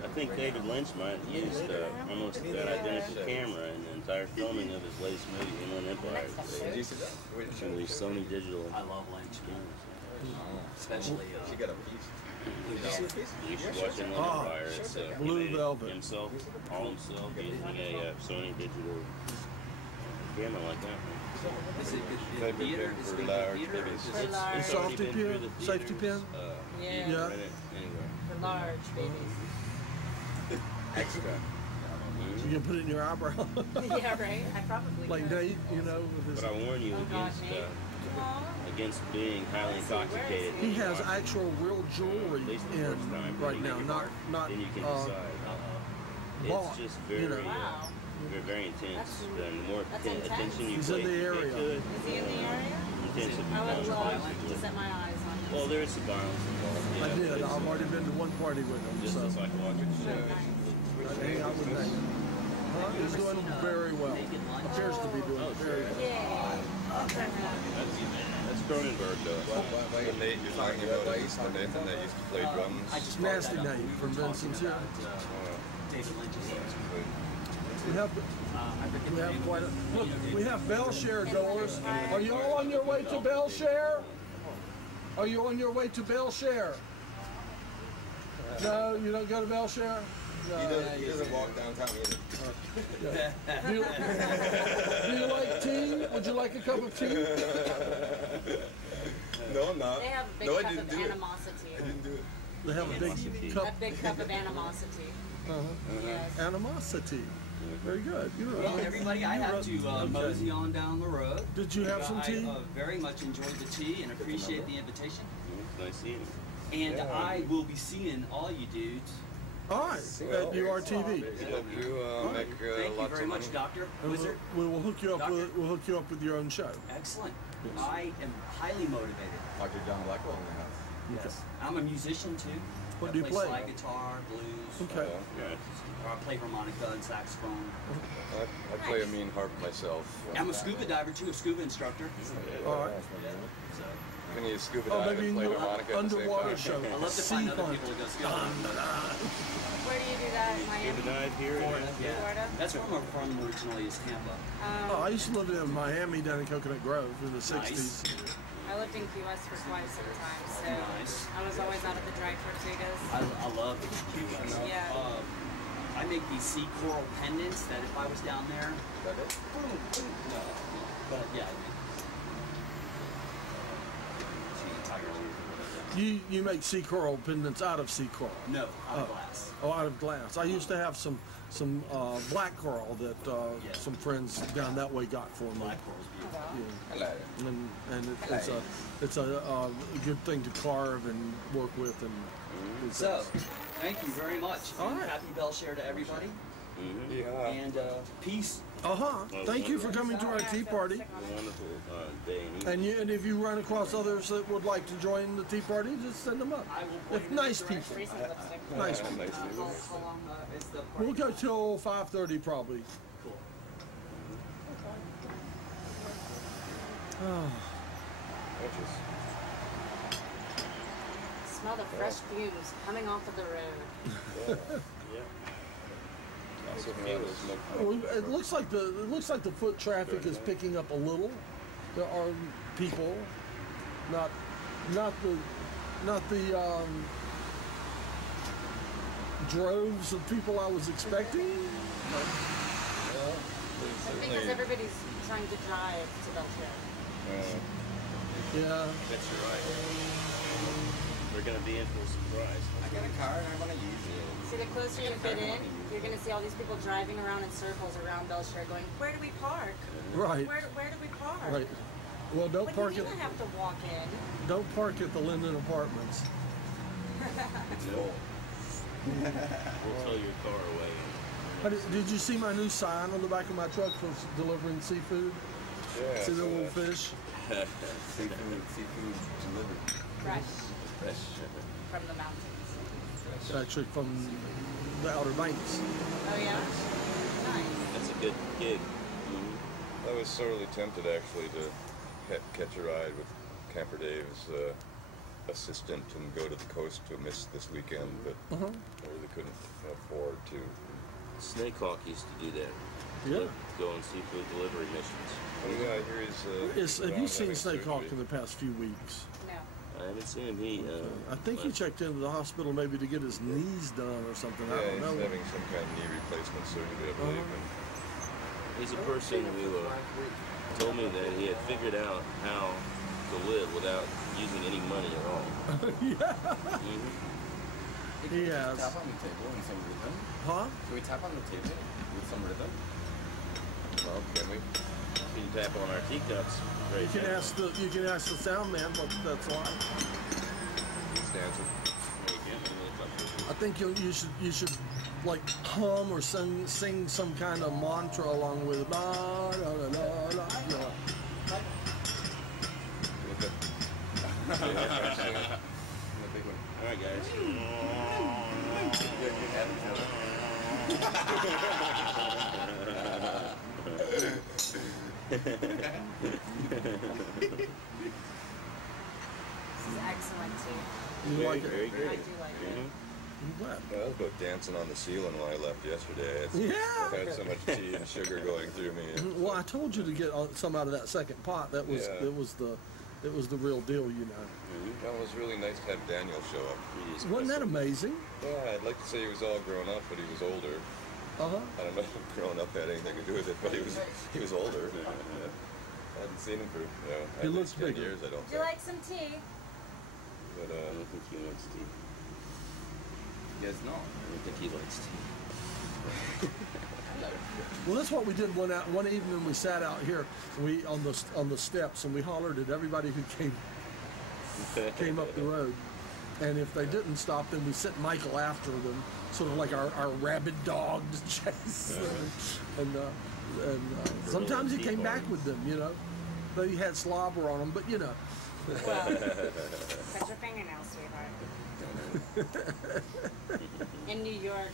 I think David Lynch might have used almost that identical camera in the entire filming of his latest movie, Inland Empire. Did you see that? Some of these Sony digital I love Lynch, cameras. especially. She got a piece. You should watch Inland Empire. It's Blue he made it Velvet. himself, all himself, using a Sony digital camera like that. Is it Maybe good theater? for Is it large good theater? babies. For large. It's already Safety been through pin? the Safety theaters. pin? Yeah. Yeah. Rent it anywhere. For large babies. Extra. You can put it in your eyebrow, Yeah, right? I probably like could. Nate, with his. But I warn you Oh, God, against Nate. against being highly intoxicated. He has actual real jewelry At least the in first time, right when now, you get not marked, then you can decide. bought, It's just very, Wow. very intense. And the more That's intense. attention you He's pay in the area. to it, Is he in the area? intense it I would becomes. love to set my eyes on him. Well, there is some violence involved. I Yeah, did. but I've already been to one party with him, it's so just a psychological Oh, show. nice. hang out with Nate. He's doing very well. Appears to be doing very well. Yeah. That's Cronenberg, though. The Nate you're talking about is the Nathan that used to play drums. I just Nasty brought that up. Nate We from were talking Vincent's here. about, David Lynch's. We have quite a look. We have Bele Chere goers. Are you all on your way to Bele Chere? Are you on your way to Bele Chere? No, you don't go to Bele Chere. No. He doesn't walk downtown either. Do you like tea? Would you like a cup of tea? No, I'm not. They have a big No, I cup didn't of do it. animosity. I didn't do it. They have a big A cup. big cup of animosity. Yes. Animosity. Very good. Well, everybody, I have to mosey on down the road. Did you have some tea? I very much enjoyed the tea and appreciate the invitation. Nice seeing you. And I will be seeing all you dudes All right, at URTV. Help you make Thank you lots very of much, money. Doctor. And Wizard. we'll hook you up. Doctor? We'll hook you up with your own show. Excellent. I am highly motivated. Dr. John Blackwell in the house. Yes. I'm a musician too. What I do you play? Slide guitar, blues. Okay. Or I play harmonica and saxophone. I play a mean harp myself. I'm a scuba diver too, a scuba instructor. All right. So, Can you scuba Oh, dive maybe and you play can do harmonica an at the same underwater time? show. I love to Sea find other hunt. people to go scuba diving. Where do you do that? In Miami? Scuba dive here. Florida, yeah. Florida? That's where I'm from originally, is Tampa. Oh, I used to live in Miami down in Coconut Grove in the 60s. I lived in Key West for quite some time, so Nice. I was always out at the dry tortugas. I love the Key West. Yeah. I make these sea coral pendants that if I was down there, but yeah. You make sea coral pendants out of sea coral? No, out of glass. Oh, out of glass. I used to have some black coral that some friends down that way got for me. Black coral's beautiful. Yeah. And it's a good thing to carve and work with and. So, thank you very much. All right. Happy Bele Chere to everybody. Yeah. And peace. Thank you for coming to our tea party. Wonderful day. And if you run across others that would like to join the tea party, just send them up. I will point If in nice the people. Recent lipstick. Nice people. Nice How long is the party? We'll go till 5:30 probably. Cool. Smell the fresh fumes coming off of the road. Also, smoke. It looks like the foot traffic is picking up a little. There are people, not the droves of people I was expecting. Because everybody's trying to drive to Bele Chere. Yeah. That's right. We're going to be in for a surprise. I got a car and I want to use it. See, the closer you get in, you're going to see all these people driving around in circles around Bele Chere going, where do we park? Right. Where do we park? Right. Well, don't What park do you it. mean I have to walk in? Don't park at the Linden Apartments. It's full. We'll tow your car away. Did you see my new sign on the back of my truck for delivering seafood? Yeah. See the little fish? Seafood delivered. Fresh Fresh. from the mountains. It's actually from the Outer Banks. Oh, yeah? Nice. That's a good gig. I was sorely tempted actually to catch a ride with Camper Dave's assistant and go to the coast to miss this weekend, but I really couldn't afford to. Snakehawk used to do that. Yeah. Go on seafood delivery missions. Oh, yeah, I hear he's. Have you around seen having Snakehawk surgery. in the past few weeks? No. I haven't seen him. He. I think he checked into the hospital maybe to get his knees done or something. I Yeah, don't he's know. having some kind of knee replacement surgery, I believe. and He's a person who told me that he had figured out how to live without using any money at all. He has. Tap on the table and some rhythm. Huh? Can we tap on the table with some rhythm? Well, can we? We can tap on our teacups. You can ask the sound man what that's like. Stanza. I think you should like hum or sing some kind of mantra along with la la la la la. You know. Look at. The big one. All right, guys. You have This is excellent tea. You like it? Very I good. do like it. I'm glad. I was about dancing on the ceiling when I left yesterday. Yeah. I had so much tea and sugar going through me. Well, I told you to get some out of that second pot. That was Yeah. it was the real deal, you know. Well, it was really nice to have Daniel show up. Wasn't that amazing? Yeah, I'd like to say he was all grown up, but he was older. I don't know if growing up had anything to do with it, but he was older. I hadn't seen him for He at looks least 10 bigger. years, I don't Would you think. like some tea? But I don't think he wants tea. You guys know. I don't think he likes tea. Well, that's what we did one evening. We sat out here, on the steps, and we hollered at everybody who came up the road. And if they didn't stop, then we sent Michael after them, sort of like our rabid dog to chase them. And sometimes he came back with them, you know. They had slobber on them, but you know. Well, cut your fingernails, sweetheart. In New York,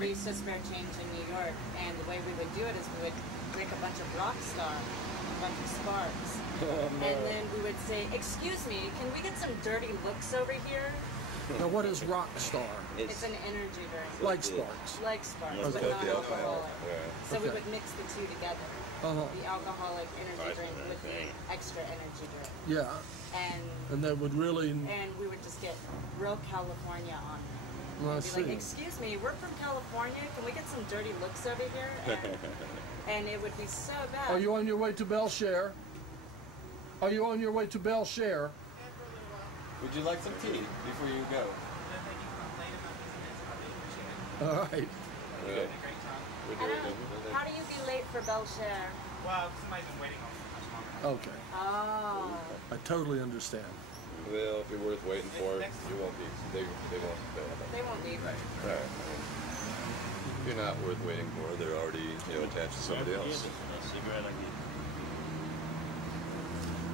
we used to spare change in New York, and the way we would do it is we would drink a bunch of Rockstar, a bunch of Sparks, and then we would say, "Excuse me, can we get some dirty looks over here?" Now, what is Rockstar? It's an energy drink. Like Sparks. Like Sparks, Okay. but non-alcoholic. So we Okay. would mix the two together. The alcoholic energy drink with the extra energy drink. Yeah. And that would really. And we would just get real California on it. Well, I We'd be like, see. "Excuse me, we're from California. Can we get some dirty looks over here?" And it would be so bad. Are you on your way to Bele Chere? Are you on your way to Bele Chere? Would you like some tea before you go? All right. Yeah. How do you be late for Bele Chere? Well, somebody's been waiting on much longer. Okay. Oh. I totally understand. Well, if you're worth waiting for, you won't be. They won't. They won't leave. Right. If you're not worth waiting for, they're already attached to somebody else.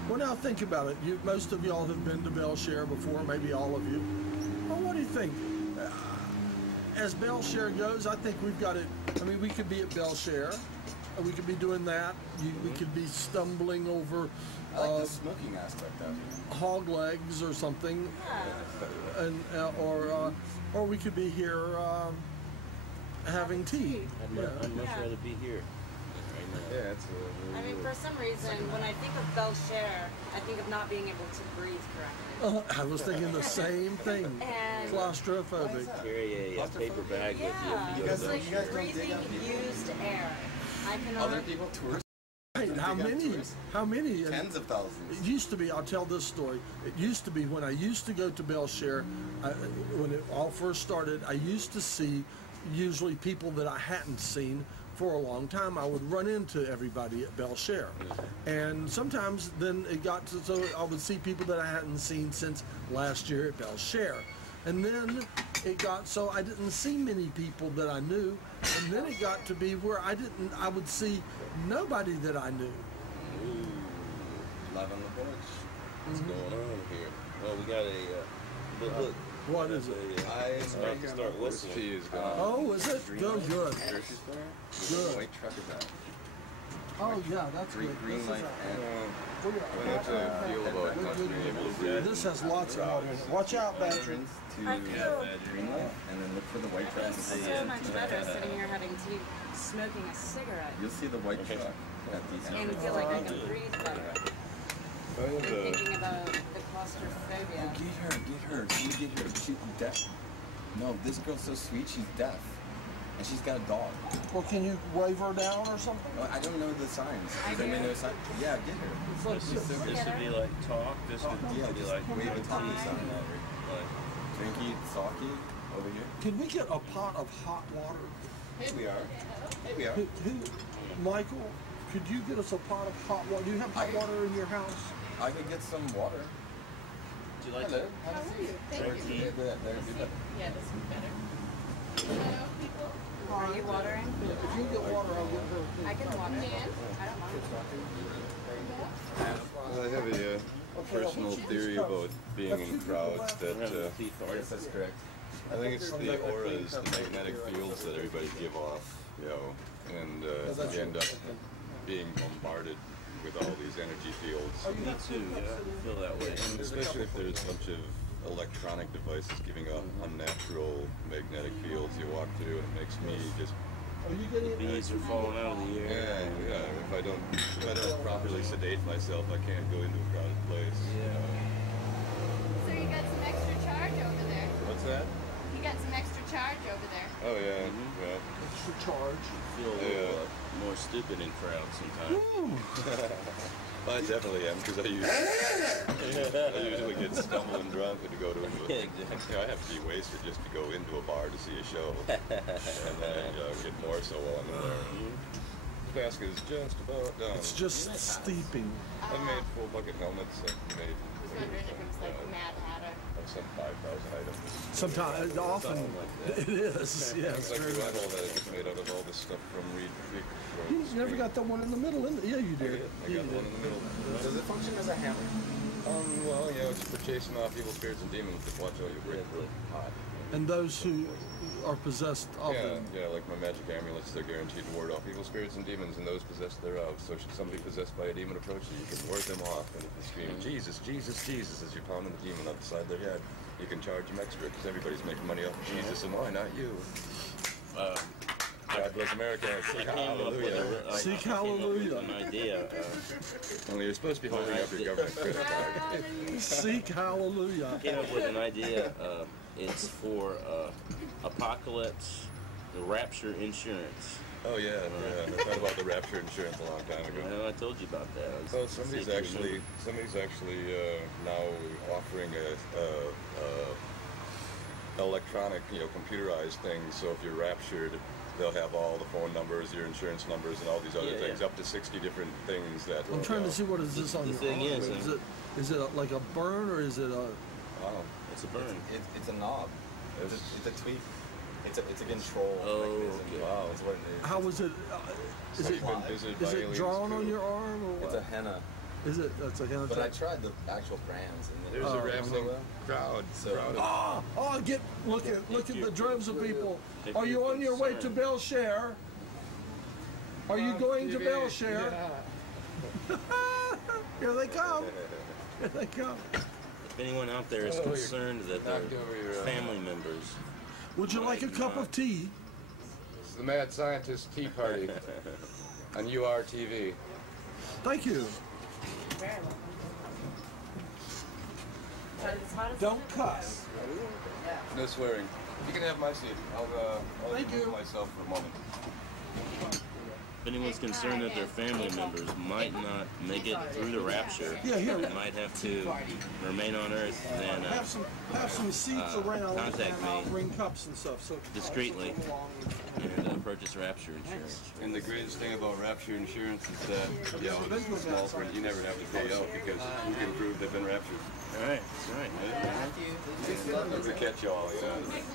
Well, now think about it. Most of y'all have been to Bele Chere before, maybe all of you. Well, what do you think? As Bele Chere goes, I think we've got it. I mean, we could be at Bele Chere. We could be doing that. We could be stumbling over I like the smoking aspect of it. hog legs or something, and or we could be here having tea. I'd much rather be here. Yeah, it's I mean, for some reason, when I think of Bele Chere, I think of not being able to breathe correctly. I was thinking the same thing. And Claustrophobic. Carry a paper bag with you. yeah, If you it's go like you guys don't dig breathing up people? used air. I cannot. Other people, tourists, Right, how many? How many? And tens of thousands. it used to be. I'll tell this story. It used to be when I used to go to Bele Chere, when it all first started. I used to see usually people that I hadn't seen for a long time. I would run into everybody at Bele Chere, and sometimes then it got to so I would see people that I hadn't seen since last year at Bele Chere, and then it got so I didn't see many people that I knew, and then it got to be where I would see nobody that I knew. live on the porch. What's going on here? Well, we got a look. What is it? It's about to start whistling. Tea is gone. Oh, is it? Good. Grocery store? Good. White truck is that? Oh, yeah, that's Green, good. green This light. is I have to feel about not being able to breathe. this has lots of water in it. Watch out, Patrick. Entrance to I feel- green light, and then look for the white I truck. feel so much better sitting here having tea, smoking a cigarette, You'll see the white truck at the and entrance. feel like I can breathe better. And thinking about the claustrophobia. Oh, get her. Can you get her? She's deaf. No, this girl's so sweet, she's deaf. And she's got a dog. Well, can you wave her down or something? Oh, I don't know the signs. I Does anybody do. know the signs? Yeah, get her. It's like This would be like talk. This would Yeah, be just like wave a tummy Hi. sign at her. like Drinky, Saki, over here. Can we get a pot of hot water? Here we are. Here we are. Michael, could you get us a pot of hot water? Do you have hot water in your house? I could get some water. Do you like Hello. that? Have a seat. There, do that. Yeah, this is better. Are you watering? If you get water, I'll get her. I can water. I don't mind. I have a personal theory about being in crowds that Yes, that's correct. I think it's the auras, the magnetic fields that everybody give off, and you end up being bombarded with all these energy fields. Me too. Yeah, I feel that way. And especially if there's a bunch of electronic devices giving off unnatural magnetic fields you walk through, and it makes me just Are you getting it? Bees are falling out of the air. yeah. If I don't properly sedate myself, I can't go into a crowded place. So you got some extra charge over there. What's that? You got some extra charge over there. Oh yeah, yeah. Extra charge. Feel a little more stupid in crowds sometimes. I definitely am because I usually get stumbling drunk to go to Yeah, exactly. I have to be wasted just to go into a bar to see a show, and then get more so on there. The desk is just about done. It's just steeping. I made full bucket helmets. I made I was wondering if it was like Mad Hatter. I've some 5,000 items. Sometimes, often, it is. Yeah, it's like a rental that is made out of all this stuff from Reed Creek. You never got the one in the middle, yeah, you did. I got the one in the middle. Does it function as a hammer? Well, you know, it's for chasing off evil spirits and demons that watch all your break really hot. And those who are possessed of them. Yeah, like my magic amulets, they're guaranteed to ward off evil spirits and demons and those possessed thereof. So should somebody possessed by a demon approach you, you can ward them off. And if they scream, Jesus, Jesus, Jesus, as you're pounding the demon on the side of their head, you can charge them extra because everybody's making money off of Jesus and why not you? God bless America. Seek hallelujah. Seek hallelujah. An idea. Only you're supposed to be holding up your government credit card. Seek hallelujah. I came up with an idea. It's for apocalypse, the rapture insurance. Oh yeah, I thought about the rapture insurance a long time ago. I told you about that. Well, somebody's actually now offering a electronic, computerized thing. So if you're raptured, they'll have all the phone numbers, your insurance numbers, and all these other things. Up to 60 different things that. I'm trying to see what is this on your arm. Is it like a burn or is it a? It's a burn. It's a knob. It's a tweak. It's a control mechanism. Okay. Wow. That's what it is. How was it? Is it drawn on your arm or what? It's a henna. Is it? That's a henna. But I tried the actual brands. And there's a rattling crowd. Look at the droves of people. Are you on your way to Bele Chere? Are you going to Bele Chere? Here they come. Here they come. If anyone out there is concerned that their family members. Would you like a cup of tea? This is the Mad Scientist Tea Party on URTV. Thank you. Very welcome. Don't cuss. No swearing. You can have my seat. I'll Thank you. myself for a moment. If anyone's concerned that their family members might not make it through the rapture, might have to remain on Earth, then have some seats around. Contact me. I'll bring cups and stuff. So discreetly and purchase rapture insurance. And the greatest thing about rapture insurance is that, it's small print. You never have to pay out because you can prove they've been raptured. All right, that's right. That's a catch-all,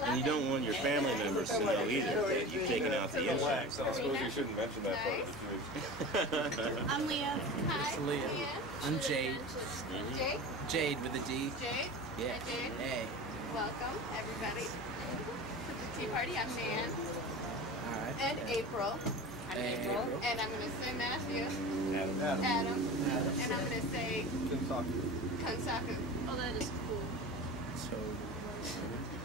And you don't want your family members to know either that you've taken out the insurance. I suppose you shouldn't mention that part of the truth. I'm Leah. Hi. It's Leah. I'm Jade. Jade? Jade with a D. Jade? Yeah. Jade? Hey. Welcome, everybody. To the tea party. I'm Nan. All right. And April. I'm April. And I'm going to say Matthew. Adam. And I'm going to say Kansaku. Oh, that is cool. So.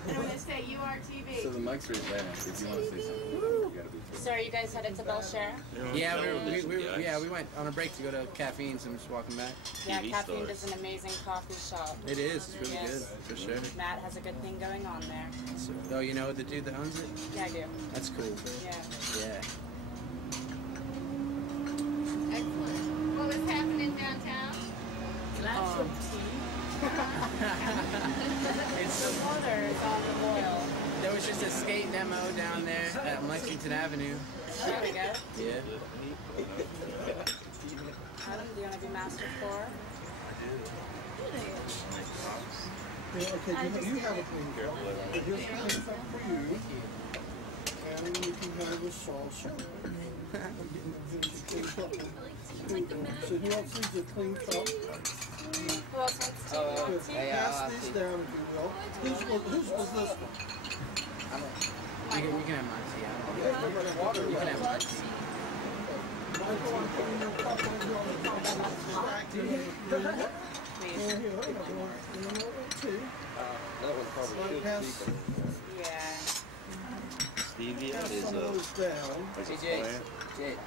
And I'm going to say URTV. So the mic's right there. If you want to say something, you gotta be. So are you guys headed to Bele Chere? Yeah, we went on a break to go to Caffeine's and just walking back. Yeah, Caffeine is an amazing coffee shop. It is. It's really good, for sure. Matt has a good thing going on there. So, oh, you know the dude that owns it? Yeah, I do. That's cool. Yeah. Yeah. Excellent. What was happening downtown? Lots of tea. The water is on the boil. There was just a skate demo down there at Lexington Avenue. There we go. Yeah. Adam, do you want to be Master 4? Okay, you have a clean cup. Here's a clean cup for you. And you can have a salsa. So who else needs a clean cup? Who else wants tea? Pass these down if you will. Whose was this one? You can have mine, see. You can have mine. Michael, I'm putting your cup right here on the top. That one probably should be. Yeah. Stevia is a plant.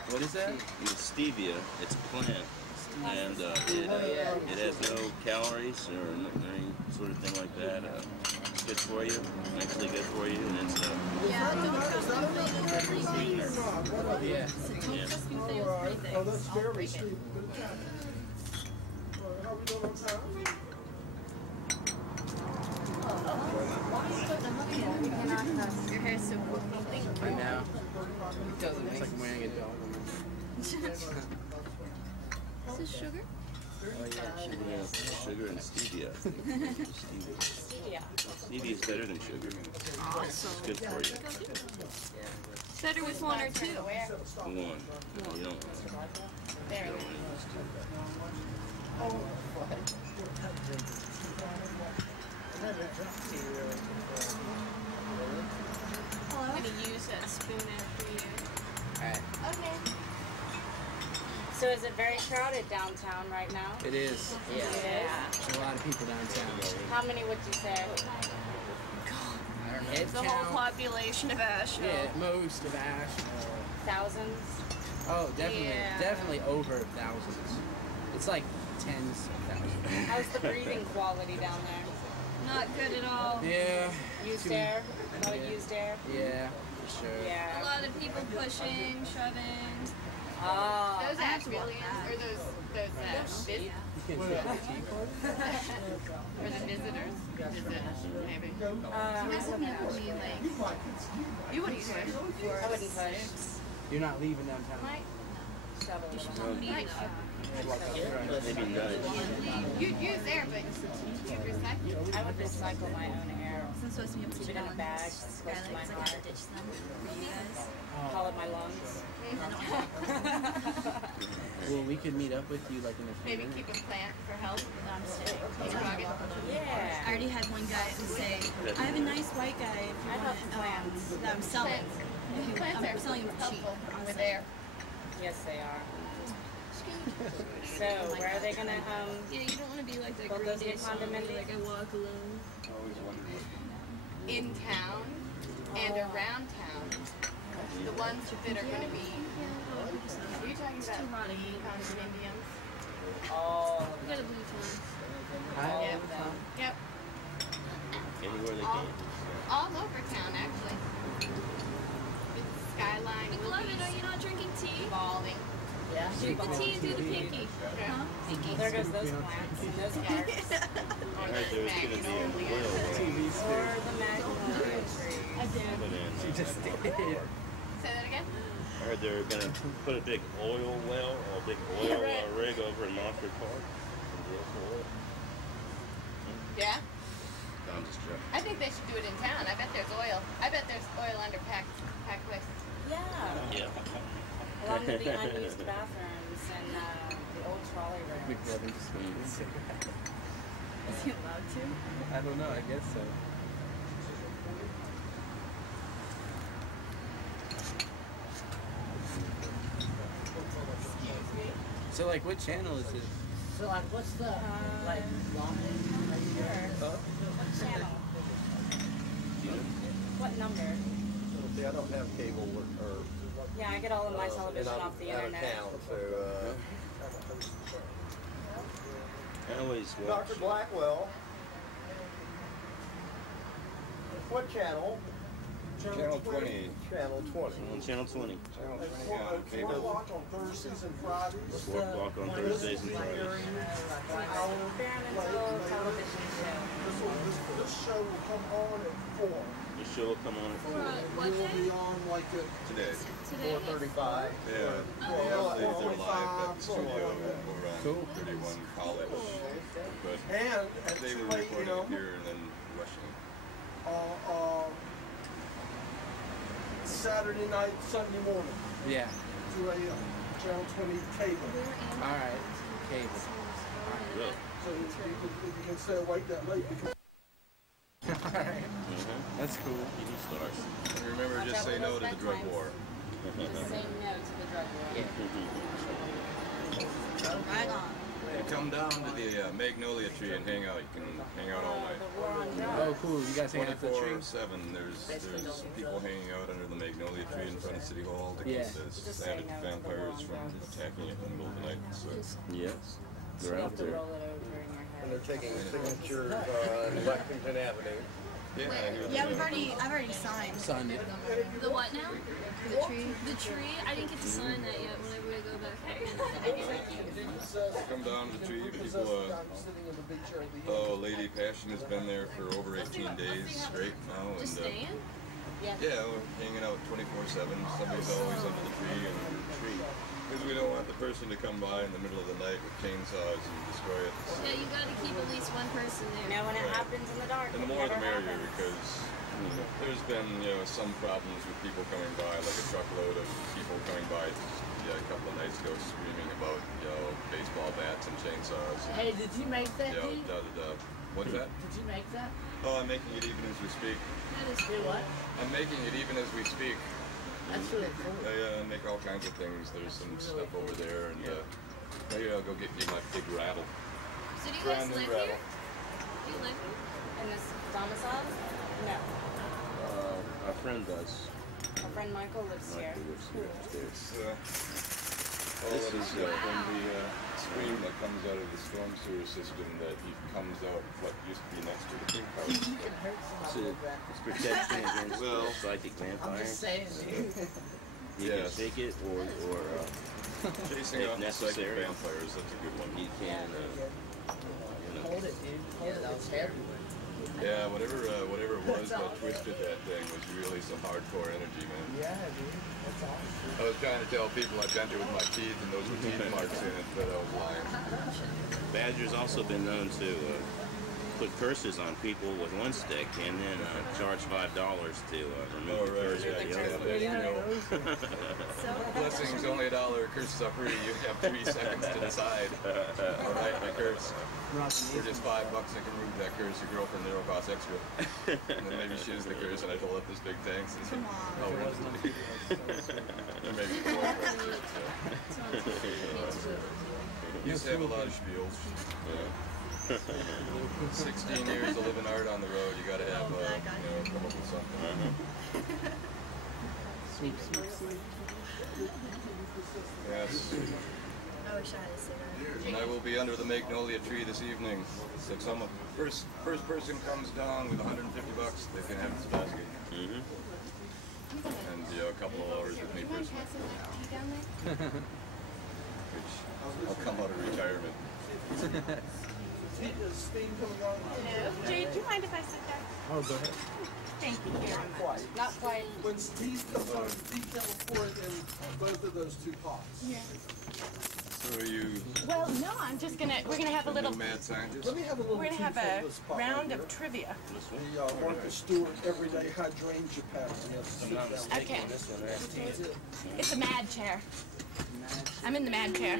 What is that? It's stevia. It's a plant. And it has no calories or any sort of thing like that. It's good for you, actually good for you, and it's Oh, that's very sweet. How are we doing on time? Your hair's so cool. I know. It's like wearing a dog. Is this sugar? sugar and stevia. Stevia. Stevia. Stevia is better than sugar. Awesome. It's good for you. Better with one or two. One. No, you don't. There we go. I'm going to use that spoon after you. Alright. Okay. So is it very crowded downtown right now? It is. Yeah. There's a lot of people downtown. How many would you say? I don't know. The whole population of Asheville. Yeah, most of Asheville. Thousands? Oh, definitely. Yeah. Definitely over thousands. It's like tens of thousands. How's the breathing quality down there? Not good at all. Yeah. Used air? A lot of used air? Yeah, for sure. A Yeah. lot of people pushing, shoving. Oh. Those Ashevilleans, or those You can see the tea party? or the visitors. Maybe. You wouldn't push. You're not leaving downtown. Maybe nudge. You'd use air, but you'd recycle. I would recycle my own air. It's supposed to be able to Keep it in a bag, close to my I heart. gotta ditch them for you guys. Call it my lungs. Well, we could meet up with you like in a few Maybe minutes. keep a plant for help. Yeah. I already had one guy say, I have a nice white guy if you want that I'm selling. Plants I'm selling them for cheap. helpful with air. Yes, they are. So, where are they gonna, Yeah, you don't want to be like that build Green those Day new song, condominiums? like I walk alone. In town and around town. The ones that are going to be. Are you talking about the condominiums? Oh. We got a blue phone. Yep. Anywhere they can. All over town, actually. With the skyline. McLovin, are you not drinking tea? Evolving. Yeah. Drink the tea and do the pinky. Huh? Pinky. There goes those plants and those parks. I heard there was going to be a will. Or the magnolia tree. I did. She just did. Say that again? I heard they were going to put a big oil well or a big oil rig over in Monster Park. Yeah? No, I'm just joking. I think they should do it in town. I bet there's oil. I bet there's oil under packed places. Yeah. Yeah. Along with the unused bathrooms and the old trolley roads. McLovin just made it. Is he allowed to? I don't know, I guess so. So, like, what channel is it? So, like, what's the, like, long What channel? What number? See, I don't have cable or Yeah, I get all of my television and I'm off the out of internet. town, so I always watch. Dr. Blackwell. What channel? Channel 20. Channel 20. On Channel 20. Channel 20 on 4 cable. o'clock on Thursdays and Fridays. 4 o'clock on Thursdays and Fridays. Experimental television show. This show will come on at 4. The show will come on at 4. It will be on like at Today. 4:35. Yeah. They're live at the studio over on 31 College. But And at they 2 were recording a.m. here and then rushing. Saturday night, Sunday morning, Yeah. 2 a.m. Channel 20 cable. Alright. Cable. Really? So you can stay awake that late. Alright. That's cool. TV stars. And remember, just say no to the drug war. Just say no to the drug war. Right on. You come down to the Magnolia tree and hang out. You can hang out all night. The war on drugs. Oh, cool. You guys hang out the tree? 24/7. There's people hanging out under the Magnolia tree in front of City Hall to keep Yeah. the savage vampires from attacking it in the middle of the night. So Yes. You They're have out to there. roll it over in your And head. they're taking signatures on Lexington Avenue. Yeah, I've already signed. Signed it. The what now? The tree. The tree? I didn't get to sign that yet whenever we go back come down to the tree. People, Lady Passion has been there for over 18 days straight now. Just And, staying? yeah, we're hanging out 24/7. Somebody's always under the tree. And Because we don't want the person to come by in the middle of the night with chainsaws and destroy it. Yeah, you got to keep at least one person there. You know, when it happens in the dark, And the it more the never merrier, happens. because there's been, some problems with people coming by, like a truckload of people coming by a couple of nights ago screaming about, baseball bats and chainsaws. Hey, did you make that, Dee? What's that? Did you make that? Oh, I'm making it even as we speak. Do what? I'm making it even as we speak. That's really cool. I make all kinds of things. There's some stuff over there, and maybe I'll go get you my big rattle. So do you guys Brand new live rattle. here? Do you live here? In this domicile? No. Our friend does. Our friend Michael lives here. It's, all it is from the stream that comes out of the storm sewer system that he comes out what used to be next to the pink house. It's protection against psychic vampires. I'm just saying. You can shake it or chasing if off the psychic necessary. vampires, that's a good one. You can, Hold it, dude. Hold it. That was heavy. Yeah, whatever it was that twisted that thing was really some hardcore energy, man. Yeah, dude. That's awesome. I was trying to tell people I bent it with my teeth and those were teeth marks in it, but I was lying. Badger's also been known to put curses on people with one stick and then charge $5 to remove the curse with the other. Blessing's only $1, curses are free. You have 3 seconds to decide. All right, my curse. For just $5, I can remove that curse. Your girlfriend there will cost extra. And then maybe she is the curse, and I hold up this big tank. And I'll run to the Or maybe 4 You used to have a lot of spiels. 16 years of living art on the road, you gotta have, come up with something. Yes. I wish I had a cigarette. And I will be under the magnolia tree this evening. So someone, first person comes down with $150, they can have this basket. And a couple of hours with me personally. Which I'll come out of retirement. Hello. Jade, do you mind if I sit there? Oh, go ahead. Thank you very much. Not quite. When Steve comes on, Steve will pour it in both of those 2 pots. Yeah. So are you Well, no, I'm just we're gonna have a little, new mad scientist? Let me have a little we're gonna tea have from a this pot round right of trivia. The Marcus Stewart Everyday Hydrangea Pack. Okay. It's a mad chair. I'm in the mad chair.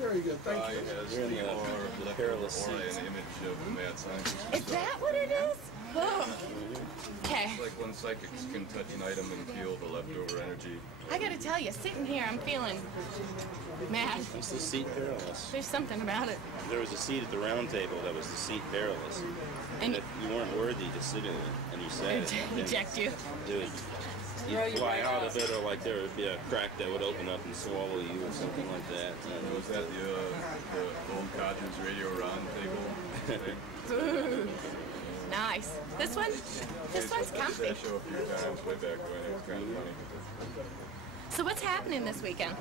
Very good, thank you. Has the aura an image of a mad scientist. Is that what it is? Okay. It's like when psychics can touch an item and feel the leftover energy. I gotta tell you, sitting here, I'm feeling mad. It's the seat perilous. There's something about it. There was a seat at the round table that was the seat perilous. And if you weren't worthy to sit in it, and you sat it, Eject you. You'd fly out of it, or like there would be a crack that would open up and swallow you, or something like that. Was that the old Codgers radio round table? Ooh, nice. This one's comfy. I show a few times way back when. It was kind of funny. So what's happening this weekend?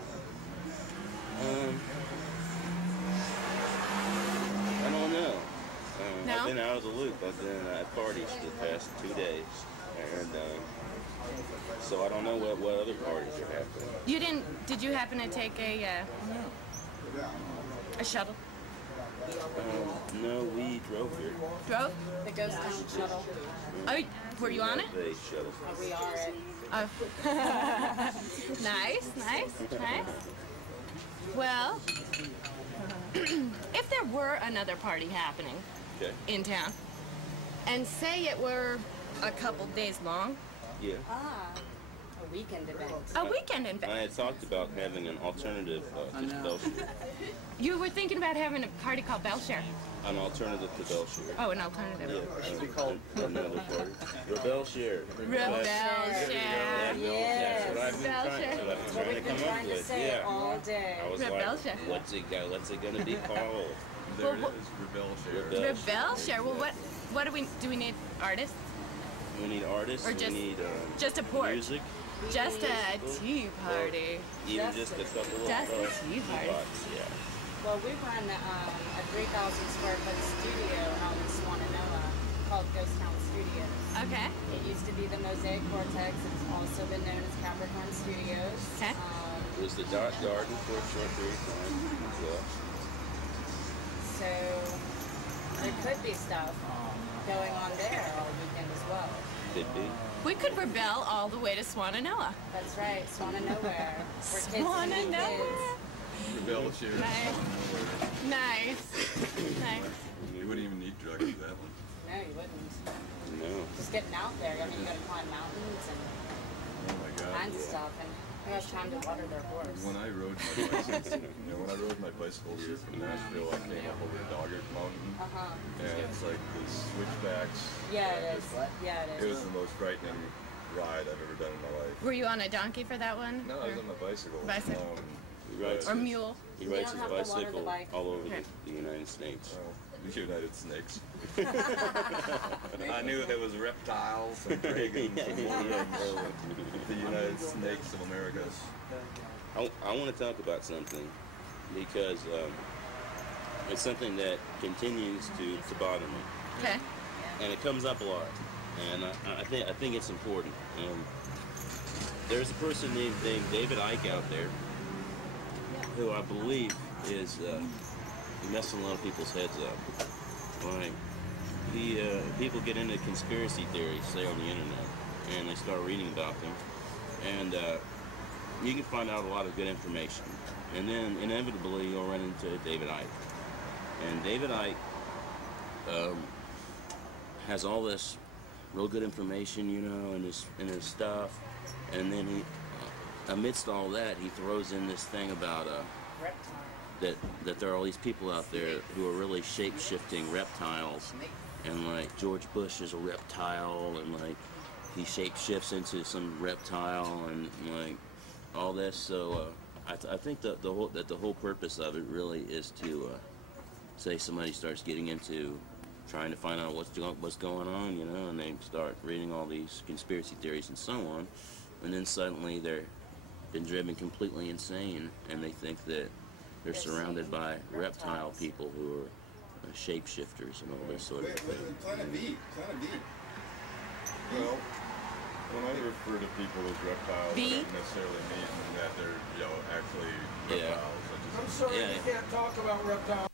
I don't know. No? I've been out of the loop. I've been at parties the past 2 days, and so I don't know what other parties are happening. Did you happen to take a shuttle? No, we drove here. Drove? The Ghost Town shuttle. Oh, were you on it? The shuttle. We are it. Oh. Nice. Well, if there were another party happening in town, and say it were a couple days long. Yeah. A weekend event. A weekend event. I had talked about having an alternative to Bele Chere. You were thinking about having a party called Bele Chere. An alternative to Bele Chere. Oh, an alternative. Yeah. Should be called another party. Bele Chere. Bele Chere. Yes. That's what I've been trying to come up with. Yeah. All day. I was like, what's it gonna be called? There it is, Rebel Share. Rebel Share. Well, what do we need artists? We need artists. Or just, we need just a porch. music. Just a tea party. Even just a couple of just a tea party. spots, yeah. Well, we run a 3,000 square foot studio out in Swananoa called Ghost Town Studios. Okay. It used to be the Mosaic Vortex. It's also been known as Capricorn Studios. Okay. was the garden for a short period of time as well. So there could be stuff going on there all weekend as well. Could be. We could rebel all the way to Swannanoa. That's right, Swan of Nowhere. For kids and Swannanoa. Bele Chere. Nice. Nice. You wouldn't even need drugs for that one. No, you wouldn't. No. Just getting out there. I mean, you gotta climb mountains and Oh my God. kinds of stuff. And who has time to water their horse? When I rode my bicycle, when I rode my bicycle here from Nashville, I came up over Doggett Mountain, and it's like the switchbacks. Yeah, it is. Yeah, it It is. was the most frightening ride I've ever done in my life. Were you on a donkey for that one? No, I was on my bicycle. Bicycle. He rides Or mule. He rides don't his have to water the bicycle bike. all over the United States. The United Snakes. I knew there was reptiles and dragons and worms. The United Snakes of America. I want to talk about something because it's something that continues to bother me. Okay. And it comes up a lot. And I think it's important. There's a person named David Icke out there who I believe is messing a lot of people's heads up. Like, people get into conspiracy theories, say on the internet, and they start reading about them, and you can find out a lot of good information. And then inevitably you'll run into David Icke. And David Icke has all this real good information, you know, in his stuff, and then he, amidst all that, he throws in this thing about that there are all these people out there who are really shape-shifting reptiles, and like George Bush is a reptile, and like he shape-shifts into some reptile, and like all this. So I think that the whole purpose of it really is to say somebody starts getting into trying to find out what's going on, you know, and they start reading all these conspiracy theories and so on, and then suddenly they're been driven completely insane, and they think that they're surrounded by reptile people who are shapeshifters and all this sort of thing. Planet B. Well, when I refer to people as reptiles, I don't necessarily mean that they're, actually reptiles. I'm sorry, you can't talk about reptiles.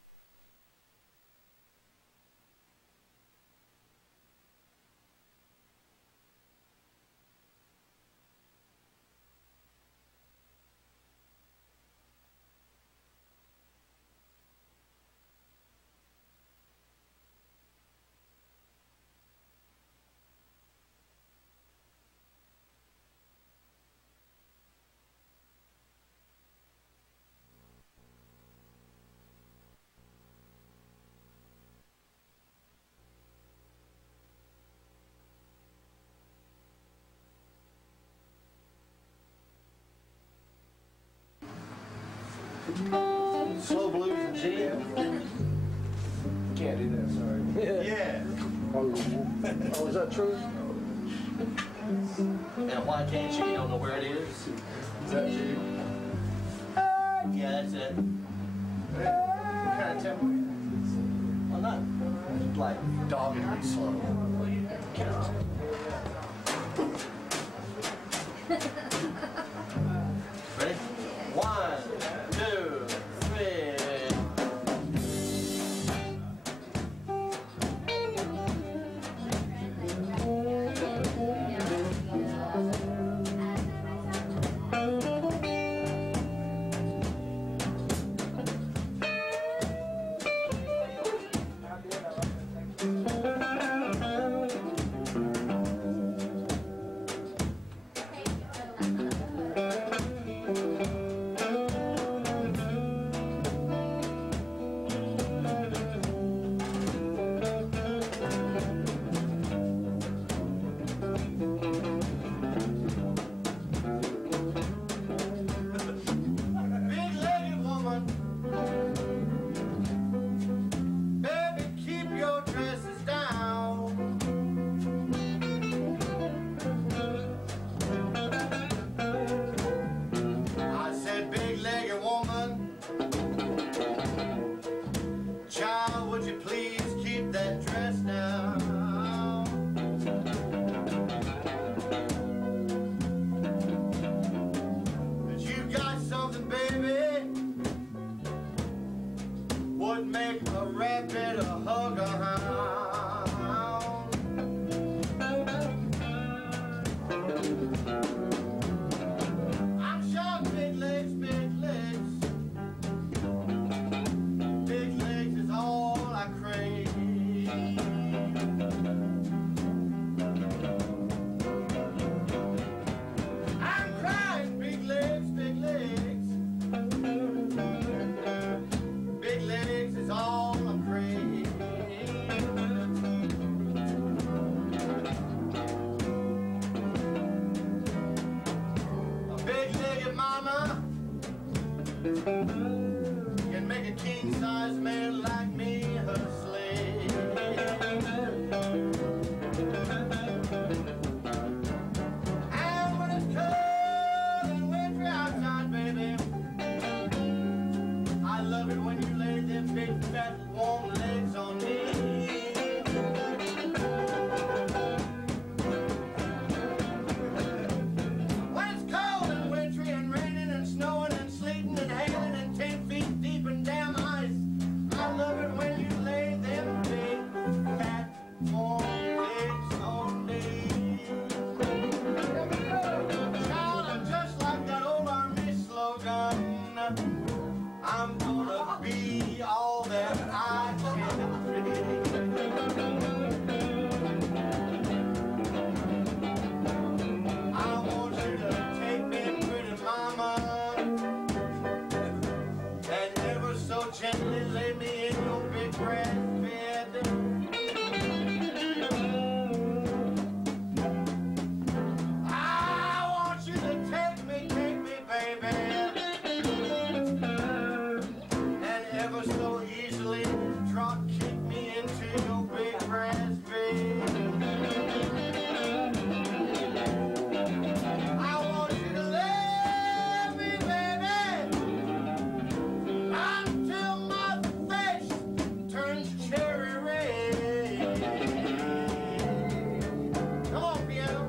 Slow blues and gin. Can't do that, sorry. Yeah. Oh, is that true? And why can't you? You don't know where it is? Is that you? Yeah, that's it. What kind of tempo? Well, not like doggedly slow. Ready? 1, 2, 3. gently lay me in your big grass bed. I want you to take me, baby, and ever so easily drop kick me into your big grass bed. I want you to love me, baby, until my face turns cherry red. Come on, piano.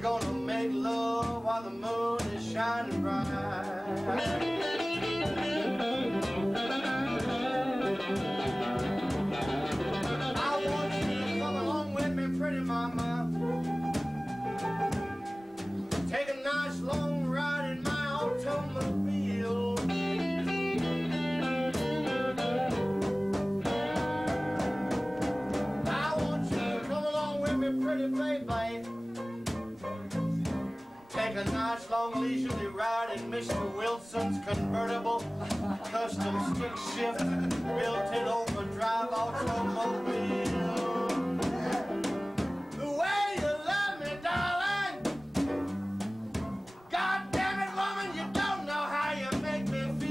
Gonna make love while the moon is shining bright. I want you to come along with me, pretty mama. Take a nice long ride in my automobile. I want you to come along with me, pretty baby. Take a nice long leisurely ride in Mr. Wilson's convertible custom stick shift built-in overdrive automobile. The way you love me, darling, God damn it, woman, you don't know how you make me feel.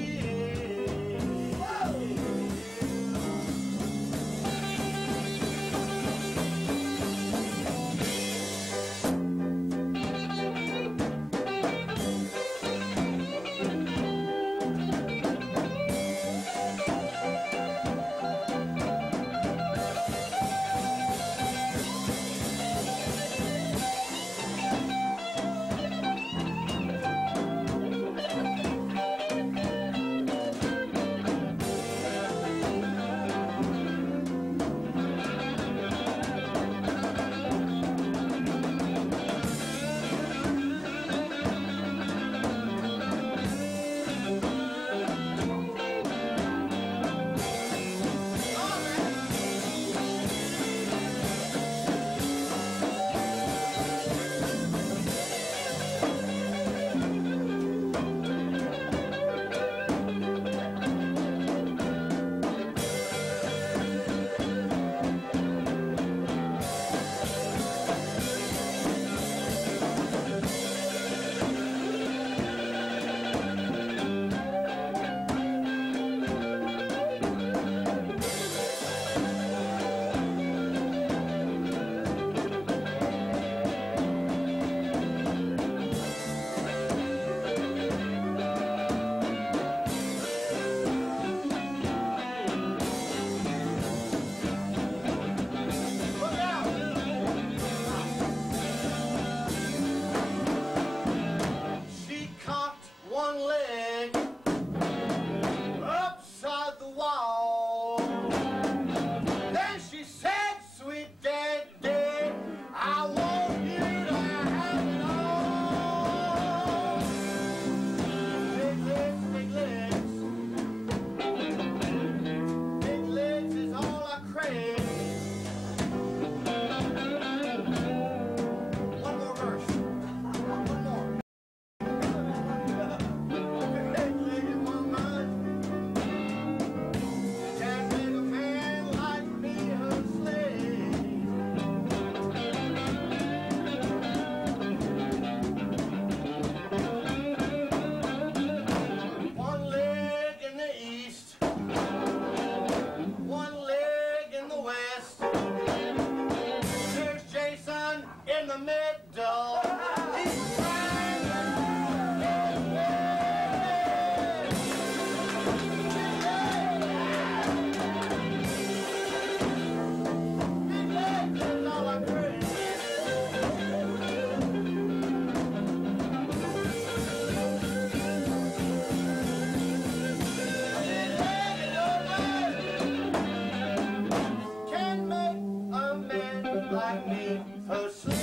like me asleep.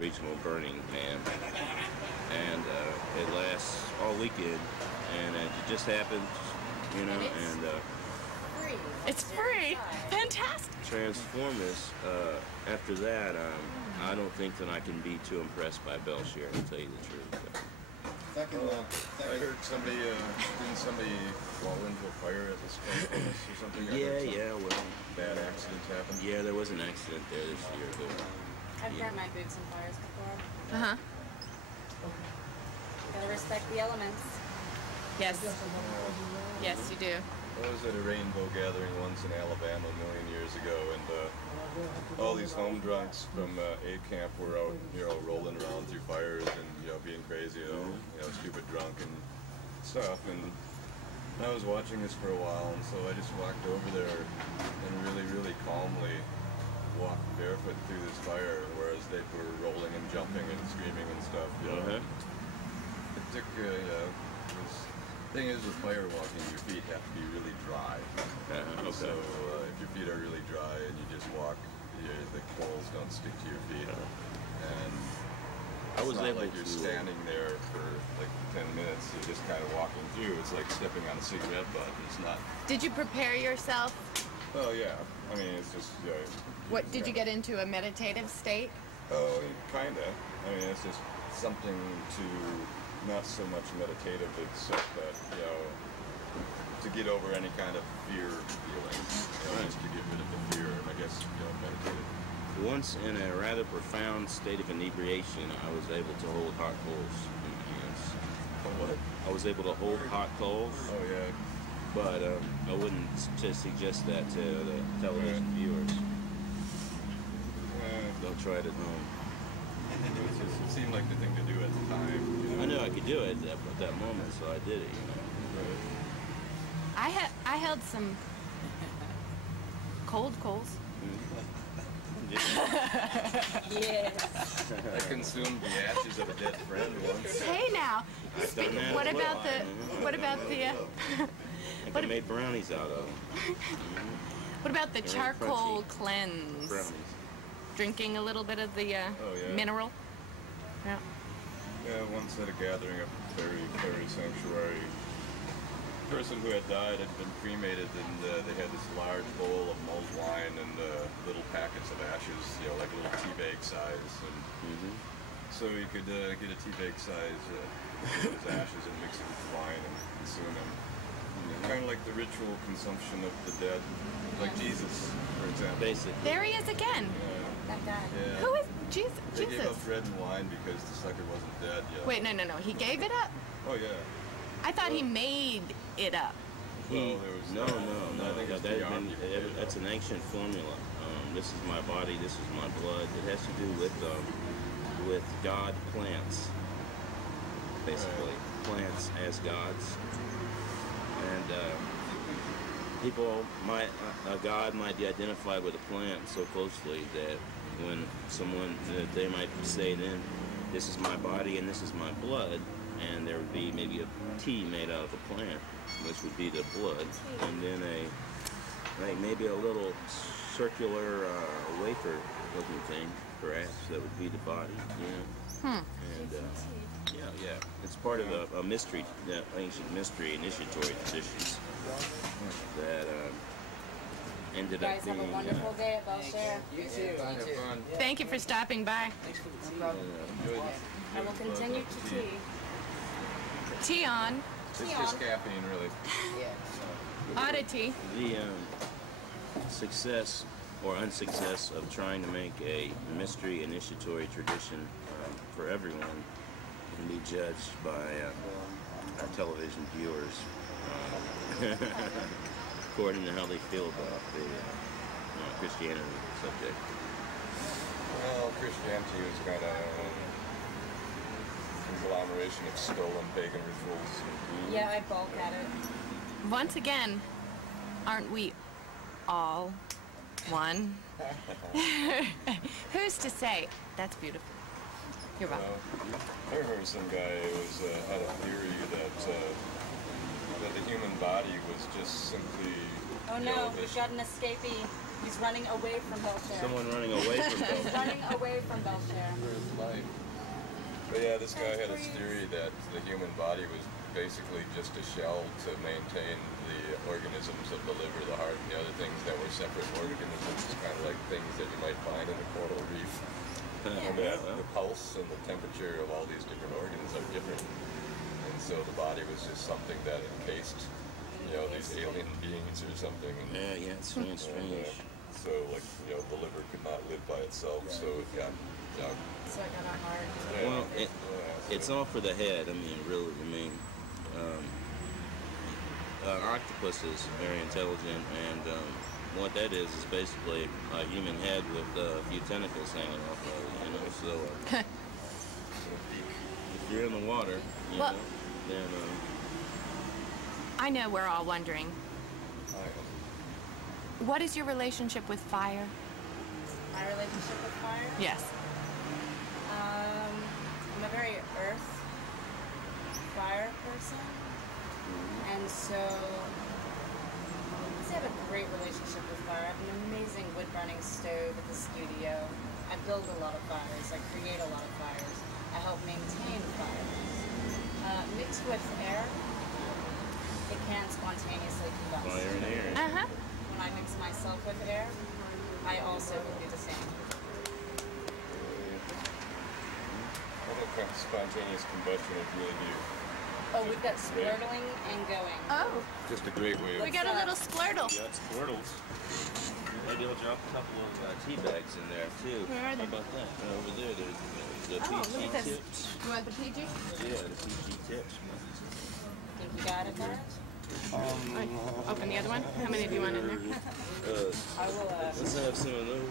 Regional burning man, and it lasts all weekend, and it just happened, you know, and Free. It's free. Fantastic. Transformers. After that, I don't think that I can be too impressed by Bele Chere, to tell you the truth. I heard somebody, didn't somebody fall into a fire at the spring or something? Yeah, well, bad accidents happened. Yeah, there was an accident there this year, but I've burned my boots in fires before. Uh-huh. Gotta respect the elements. Yes. Yes, you do. I was at a rainbow gathering once in Alabama a million years ago, and all these home drunks from A camp were out, you know, rolling around through fires and, you know, being crazy, you know, stupid drunk and stuff. And I was watching this for a while, and so I just walked over there and really calmly walked barefoot through this fire, whereas they were rolling and jumping and screaming and stuff. You know? It took, you know, the thing is with fire walking, your feet have to be really dry. Okay. So if your feet are really dry and you just walk, the coals don't stick to your feet. And I was able like you're standing there for like 10 minutes, you're just kind of walking through. It's like stepping on a cigarette butt. It's not. Did you prepare yourself? Oh yeah. I mean, it's just. What did you get into a meditative state? Oh, kinda. I mean, it's just something to not so much meditative, except that, you know, to get over any kind of fear feeling, you know, just to get rid of the fear. I guess, you know, meditative. Once in a rather profound state of inebriation, I was able to hold hot coals in my hands. What? I was able to hold hot coals. Oh yeah. But I wouldn't just suggest that to the television viewers. Don't try it at home. It seemed like the thing to do at the time. You know? I knew I could do it at that moment, so I did it. You know. I held some cold coals. Yes. I consumed the ashes of a dead friend once. Hey now, I've done that what as well. about the? What about the? I made brownies out of them. What about the They're charcoal crunchy. cleanse? Brownies. Drinking a little bit of the mineral. Yeah. Yeah, once at a gathering of fairy sanctuary, the person who had died had been cremated, and they had this large bowl of mulled wine and little packets of ashes, you know, like little tea bag size. And so you could get a tea bag size of those ashes and mix it with the wine and consume them. Kind of like the ritual consumption of the dead, like Jesus, for example. Basically. There he is again. That guy. Yeah. Who is Jesus? They gave up bread and wine because the sucker wasn't dead yet. Wait, no. He gave it up? Oh yeah. I thought he made it up. Well, there was No. I think it's beyond you. That's an ancient formula. This is my body. This is my blood. It has to do with God plants, basically plants as gods, and a god might be identified with a plant so closely that when they might say then, this is my body and this is my blood, and there would be maybe a tea made out of a plant, which would be the blood, and then maybe a little circular wafer looking thing, perhaps, that would be the body, you know. And yeah, it's part of a mystery, ancient mystery initiatory traditions that ended You up guys being. have a wonderful day at Bele Chere. You too. Thank you for stopping by. I will continue to tea. Tea on. It's just caffeine, really. Oddity. The success or unsuccess of trying to make a mystery initiatory tradition for everyone can be judged by our television viewers according to how they feel about the Christianity subject. Well, Christianity was kind of conglomeration of stolen pagan rituals. Yeah, I balk at it. Once again, aren't we all one? Who's to say? That's beautiful. You're welcome. I remember some guy had a theory that the human body was just simply. Oh no, we've got an escapee. He's running away from Bele Chere. Someone running away from Bele Chere. He's running away from Bele Chere. For his life. But yeah, this guy had this theory that the human body was basically just a shell to maintain the organisms of the liver, the heart, and the other things that were separate organisms, kind of like things that you might find in a coral reef. And that the pulse and the temperature of all these different organs are different. And so the body was just something that encased, these alien beings or something. And, it's really strange. So, like, the liver could not live by itself, so it got dug. So I got a heart. Well, it's all for the head. I mean, really. I mean, octopus is very intelligent, and what that is basically a human head with a few tentacles hanging off of it. So if you're in the water, then. I know we're all wondering. What is your relationship with fire? My relationship with fire? Yes. I'm a very earth fire person, and so I have a great relationship with fire. I have an amazing wood burning stove at the studio. I build a lot of fires. I create a lot of fires. I help maintain fires. Mixed with air, it can spontaneously combust. Fire and air. When I mix myself with air, I also do the same. What kind of spontaneous combustion would really do? Oh, we've got splurtling and going. Oh. Just a great way of... We got a little splurtle. You got splurtles. Maybe I'll drop a couple of tea bags in there, too. Where are they? How about that? Over there, there's the Oh, PG look at this. tips. You want the PG? Yeah, the PG tips. Think you got it, Matt? Open the other one. How many do you want in there? I will, let's have some of those.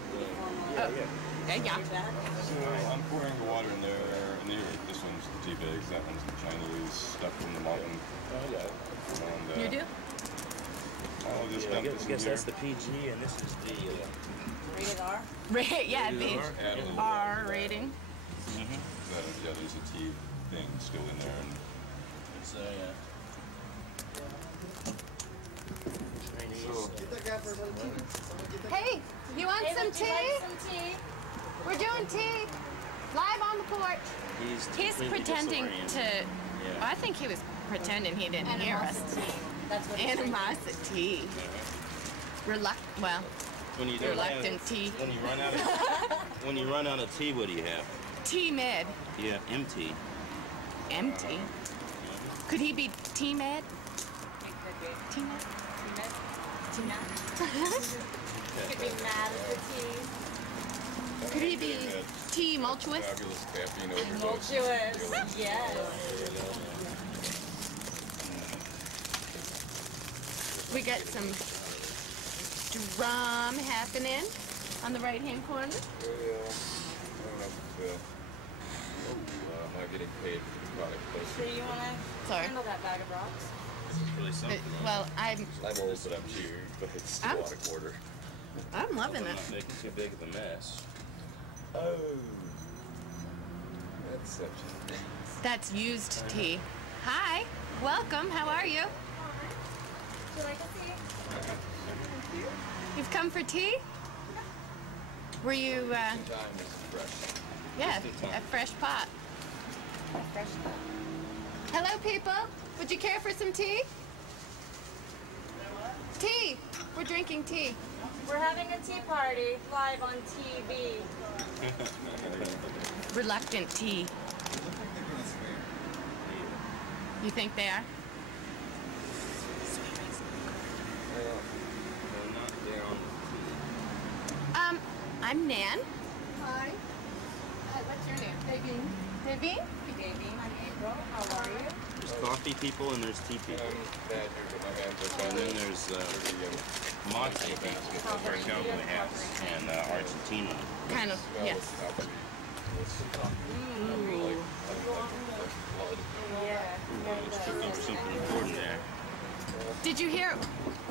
Yeah. So I'm pouring the water in there, and this one's the tea bags, that one's the Chinese stuff from the mountain. Oh, yeah. And, You do? I'll just I dump this in guess here. that's the PG, and this is the... Rated R? Yeah, Rated R, add a little R rating. Yeah, there's a tea thing still in there. And So, Hey, you want some tea? Some tea? We're doing tea. Live on the porch. He's pretending to... Yeah. I think he was pretending he didn't hear us. That's what Animosity. when you don't Reluctant have, tea. When you run out of tea, what do you have? Tea med. Yeah, empty. Empty. Could he be tea med? Tea med? Tea med? Could be mad at the tea. Could he be tumultuous? fabulous caffeine overdose. Tumultuous, yes. We got some drum happening on the right-hand corner. I'm not getting paid for the product So you want to handle that bag of rocks? This is really something. Well, I'm old, but I'm cheered, but it's still out of quarter. I'm loving it. Not making too big of a mess. Oh. That's such a thing. That's used tea. Hi, welcome. How are you? Would you like a tea? You've come for tea? Were you, Time is fresh. yeah, a fresh pot. A fresh pot. Hello, people. Would you care for some tea? Tea. We're drinking tea. We're having a tea party live on TV. Reluctant tea. You think they are? I'm Nan. Hi. What's your name? Davine. Davine? Davine, I'm April. How are you? There's coffee people and there's tea people. And then there's mate people, where Cowboy hats, and Argentina. Kind of, yes. It's cooking for something important there. Did you hear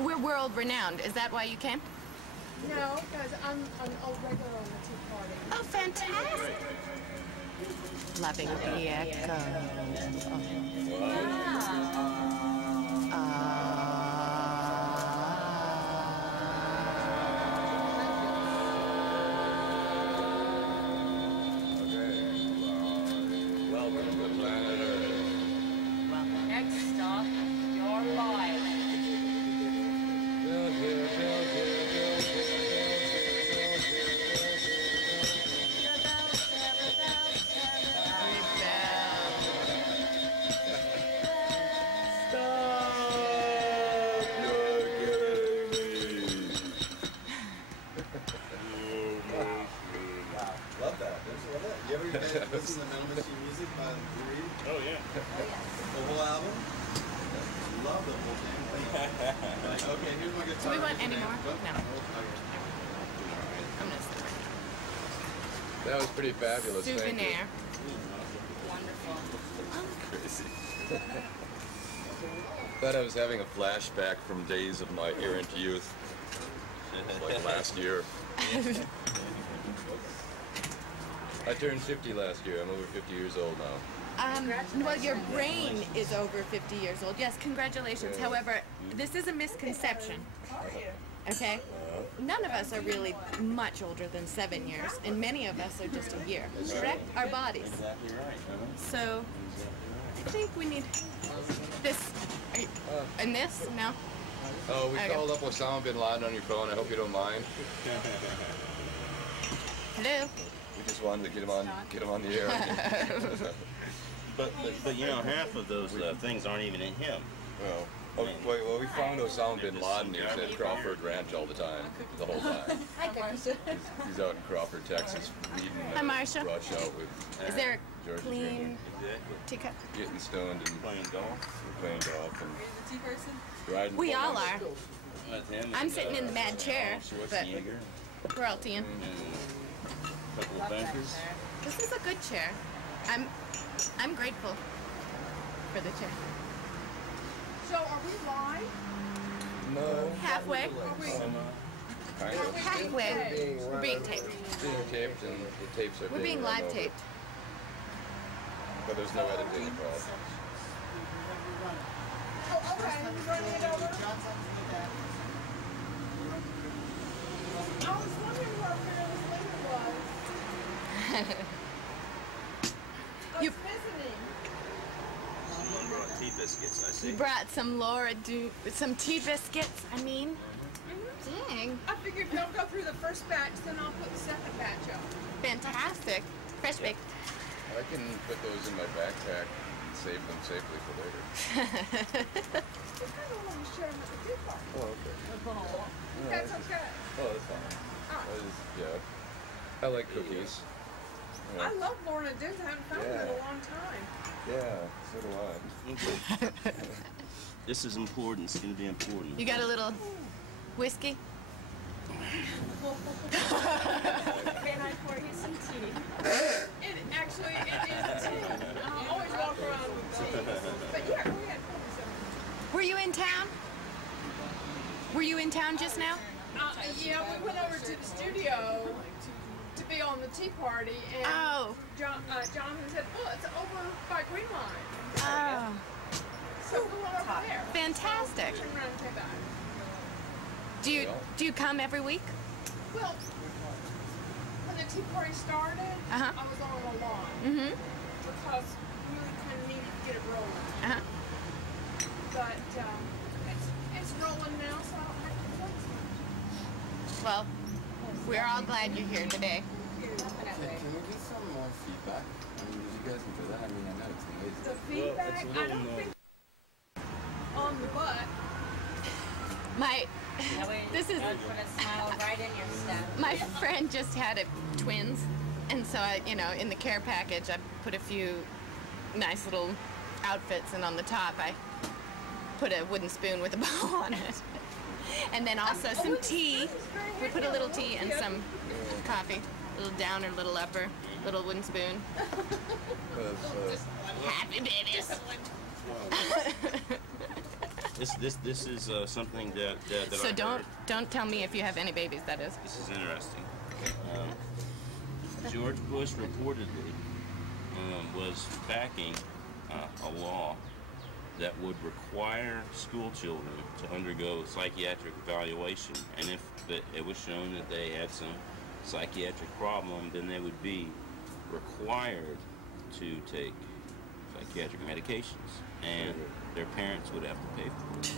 we're world renowned? Is that why you came? No, because I'm a regular on the tea party. Oh, fantastic. Loving the echo. Welcome to planet Earth. Next stop, your life. Love that. You ever listen to Metal Machine music by Reed? Oh, yeah. The whole album? Love the whole damn thing. Like, okay, here's my guitar. Do we want any more? No. Okay. I'm gonna sit. That was pretty fabulous. Thank you. Souvenir. Wonderful. Crazy. Thought I was having a flashback from days of my errant youth. Like last year. I turned 50 last year. I'm over 50 years old now. Well, your brain is over 50 years old. Yes, congratulations. However, this is a misconception. Okay? None of us are really much older than 7 years, and many of us are just a year. Correct? Our bodies. Exactly right. So, I think we need this. And this? No? Oh, we Okay. called up Osama bin Laden on your phone. I hope you don't mind. Hello? We just wanted to get him on the air. But you know, half of those things aren't even in him. Well, well, we found Osama bin Laden. He was at Crawford Ranch all the time, the whole time. Hi, Marsha. He's out in Crawford, Texas, reading Hi, Marsha. Rush out with Is there George a clean Exactly. teacup? Getting stoned and playing golf. We're playing golf and Tea person? riding. We all are. With him I'm and, sitting in the mad chair, but Schwarzenegger we're all teeing. and a couple of bankers. This is a good chair. I'm grateful for the chair. So are we live? No. Halfway. Kind of. Halfway. We're being taped. Being taped and the tapes are We're being run live over. taped. But there's no editing involved. Oh, okay. You running it over? I was wondering where Fearless Leader was. I was visiting. Someone brought tea biscuits, I see. You brought some some tea biscuits, I mean. Dang. I figured don't go through the first batch, then I'll put the second batch up. Fantastic. Fresh baked. I can put those in my backpack and save them safely for later. I don't want to share them at the tea party. Oh, okay. That's okay. Oh, that's fine. Yeah. I like cookies. Yeah. I love Lorna Doones. I haven't found her in a long time. Yeah, so do I. This is important. It's going to be important. You got a little whiskey? Can I pour you some tea? Actually, it is tea. I always walk around with tea. But yeah, go ahead. Were you in town? Were you in town just now? Yeah, we went over to the studio to be on the tea party, and Jonathan said, "Oh, it's over by Green Line." Oh. So we went over there. Fantastic. So turn around and say bye. Do you come every week? Well, when the Tea Party started, I was on a lawn. Because we really kind of needed to get it rolling. But it's rolling now, so I don't have to wait so much. Well, we're all glad you're here today. Can we get some more feedback? I mean, you guys can do that. I mean, I know it's amazing. The feedback, I don't think on the butt. This is put a smile right in your step. my friend just had twins, and so I, in the care package, I put a few nice little outfits, and on the top I put a wooden spoon with a bow on it, and then also some tea. We put a little tea and some coffee, a little downer, little upper, little wooden spoon. Happy babies. This is something that So I don't tell me if you have any babies. That is. This is interesting. George Bush reportedly was backing a law that would require school children to undergo psychiatric evaluation, and if it was shown that they had some psychiatric problem, then they would be required to take psychiatric medications, and their parents would have to pay for it.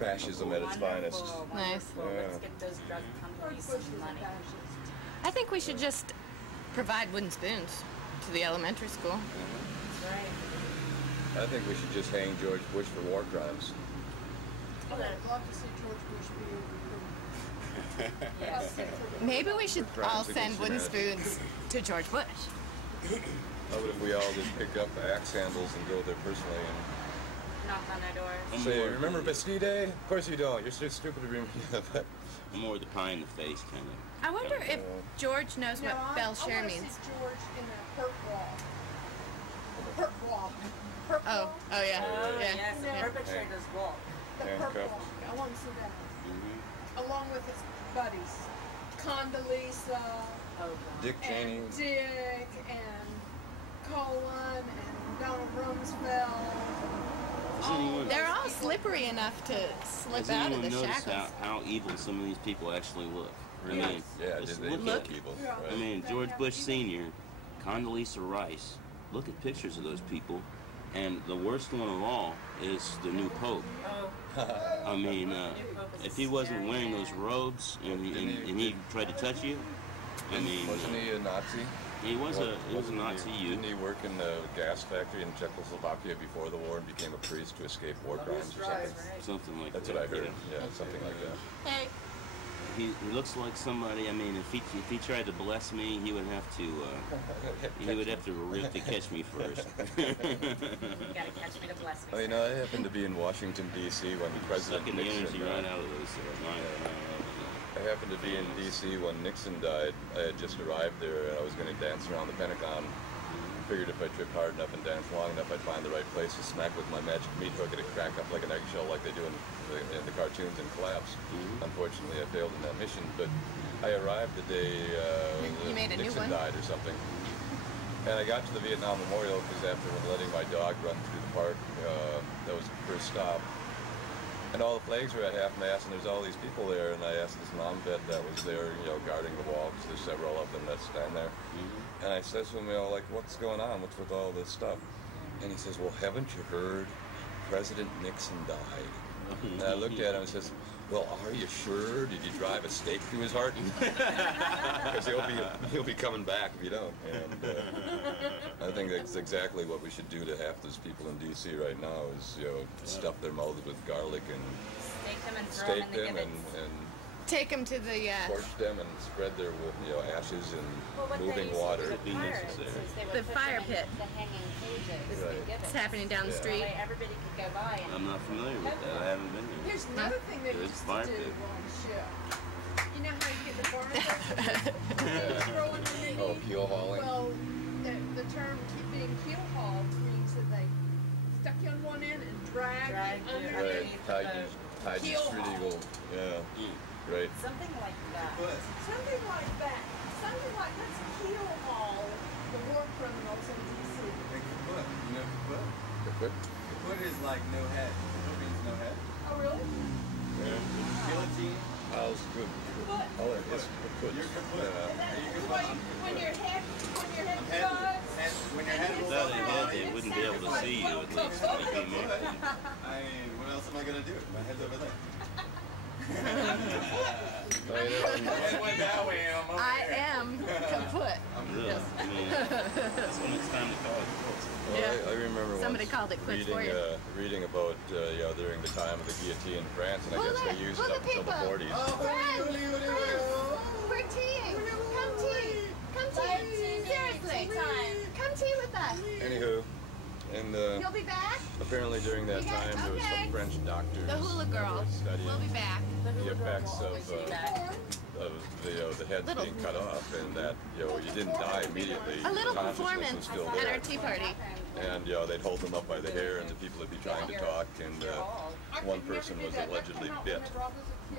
Fascism at its finest. Nice. Let's get those drug companies some money. I think we should just provide wooden spoons to the elementary school. That's right. I think we should just hang George Bush for war crimes. Oh, I'd love to see George Bush be able to Maybe we should all send wooden spoons to George Bush. How about if we all just pick up axe handles and go there personally and knock on their doors? say, remember Bastille Day? Of course you don't. You're so stupid to remember that. More the pie in the face kind of. I wonder if George knows what Bele Chere means. I want to see George in a perp wall. Perp wall. Oh yeah. Oh, yeah. yes, the perpetrator's wall. The perp wall. I want to see that. Along with his buddies. Condoleezza. Dick Cheney. And Dick and Colin and Donald Rumsfeld. They're all slippery enough to slip out of the shackles. Notice how evil some of these people actually look? I mean, just they look look at evil. I mean, George Bush Sr., Condoleezza Rice. Look at pictures of those people, and the worst one of all is the new Pope. I mean, if he wasn't wearing those robes and he tried to touch you, I mean, wasn't he a Nazi? He was a Nazi youth. Didn't he work in the gas factory in Czechoslovakia before the war and became a priest to escape war crimes or something? Something like That's that. what I heard. Yeah, something like that. Hey. He looks like somebody. I mean, if he tried to bless me, he would have to really catch me first. You gotta catch me to bless me. Well, you know, I happened to be in Washington D.C. when President Sucking the Nixon. energy right out of those. I happened to be in D.C. when Nixon died. I had just arrived there, and I was going to dance around the Pentagon. Figured if I tripped hard enough and danced long enough, I'd find the right place to smack with my magic meat hook, and it'd crack up like an eggshell, like they do in the cartoons, and collapse. Unfortunately, I failed in that mission, but I arrived the day Nixon died or something. And I got to the Vietnam Memorial because after letting my dog run through the park, that was the first stop. And all the flags were at half-mast, and there's all these people there, and I asked this non-vet that was there, guarding the wall, because there's several of them that stand there. And I says to him, like, what's going on? What's with all this stuff? And he says, well, haven't you heard President Nixon died? And I looked at him and says, well, are you sure? Did you drive a stake through his heart? Because he'll be coming back if you don't. And I think that's exactly what we should do to half those people in D.C. right now is, stuff their mouths with garlic and stake them and take them to the torch them and spread their ashes in moving water. The fire pit. The hanging cages. Right. It's happening down the street. Everybody could go by. And I'm not familiar with that. I haven't been here. Here's another thing they used to do on the show. You know how you get the barn? Oh, keel hauling. Well, the term being keel hauled means that they stuck you on one end and dragged you underneath. Tied you street eagle. Yeah. Right. Something like that. Something like that. Something like let's keel haul the war criminals in D.C. They kaput. You know kaput? Kaput? Kaput is like no head. Kaput means no head. Oh, really? Guillotine. How's good? Oh, it's good. When your head Without a head, they wouldn't be able to see you at least when you came in. I mean, what else am I going to do? My head's over there. I am kaput. Really? Yes. I mean, that's when it's time to call it quits. Well, Yeah. I remember Somebody once called it quits for you. reading about during the time of the guillotine in France, and I guess they used it up until the 40s. We're teeing. Come tea. Come tea. Seriously. Come tea with us. Anywho, and You'll be back? apparently during that You guys- time there was okay. some French doctors The hula that girl. were studying We'll be back. the effects of the heads Little- being cut off, and that you didn't die immediately. A little Consciousness was performance still at there. our tea party. And they'd hold them up by the hair, and the people would be trying to talk. And one person was allegedly bit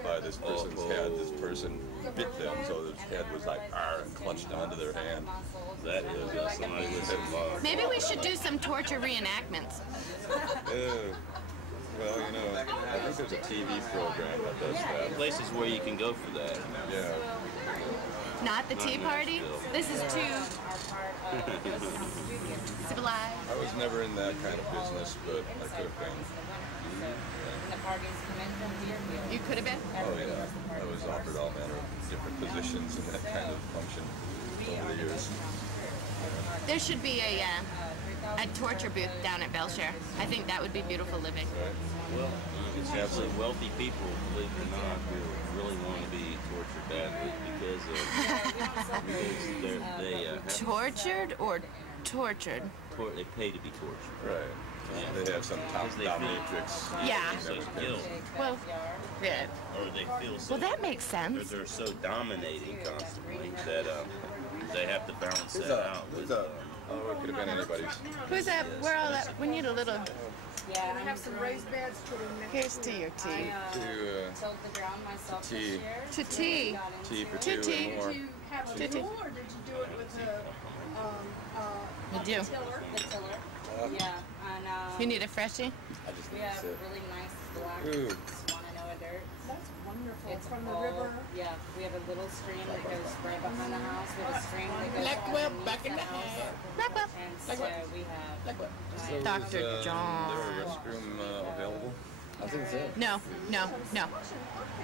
by this person's head. This person bit them, so his head was like and clutched onto their hand. That is somebody with a law. Maybe we should do some torture reenactments. Well, I think there's a TV program that does that. Places where you can go for that. Yeah. Not the tea party. This is too civilized. I was never in that kind of business, but I could have been. You could have been. Oh yeah. I was offered all manner of different positions in that kind of function over the years. There should be a torture booth down at Bele Chere. I think that would be beautiful living. Well, it's usually wealthy people, believe it or not, who really want to be tortured badly because they Tortured or tortured? They pay to be tortured. Right. Yeah. They have some top dominatrix. Yeah. Well, yeah. Or they feel so. Well, that makes sense. They're so dominating constantly that they have to balance that out. With, oh, it could have been anybody's. Who's that? We're all that. We need a little. Yeah, I have some raised beds to Here's to your tea. Tilled the ground myself tea. this year. To tea. Tea for To two tea. and more. Did you have a Tea. tool, or did you do it with You do. tiller? The tiller. Yeah, and You need a freshie? we have really nice black Ooh. Wanna dirt. That's wonderful. It's From the all- river. Yeah, we have a little stream that goes right behind the house. We have a stream that goes Blackwell underneath back in the house. Blackwell. And so we have So is, Dr. there a John. restroom available? I think so. No.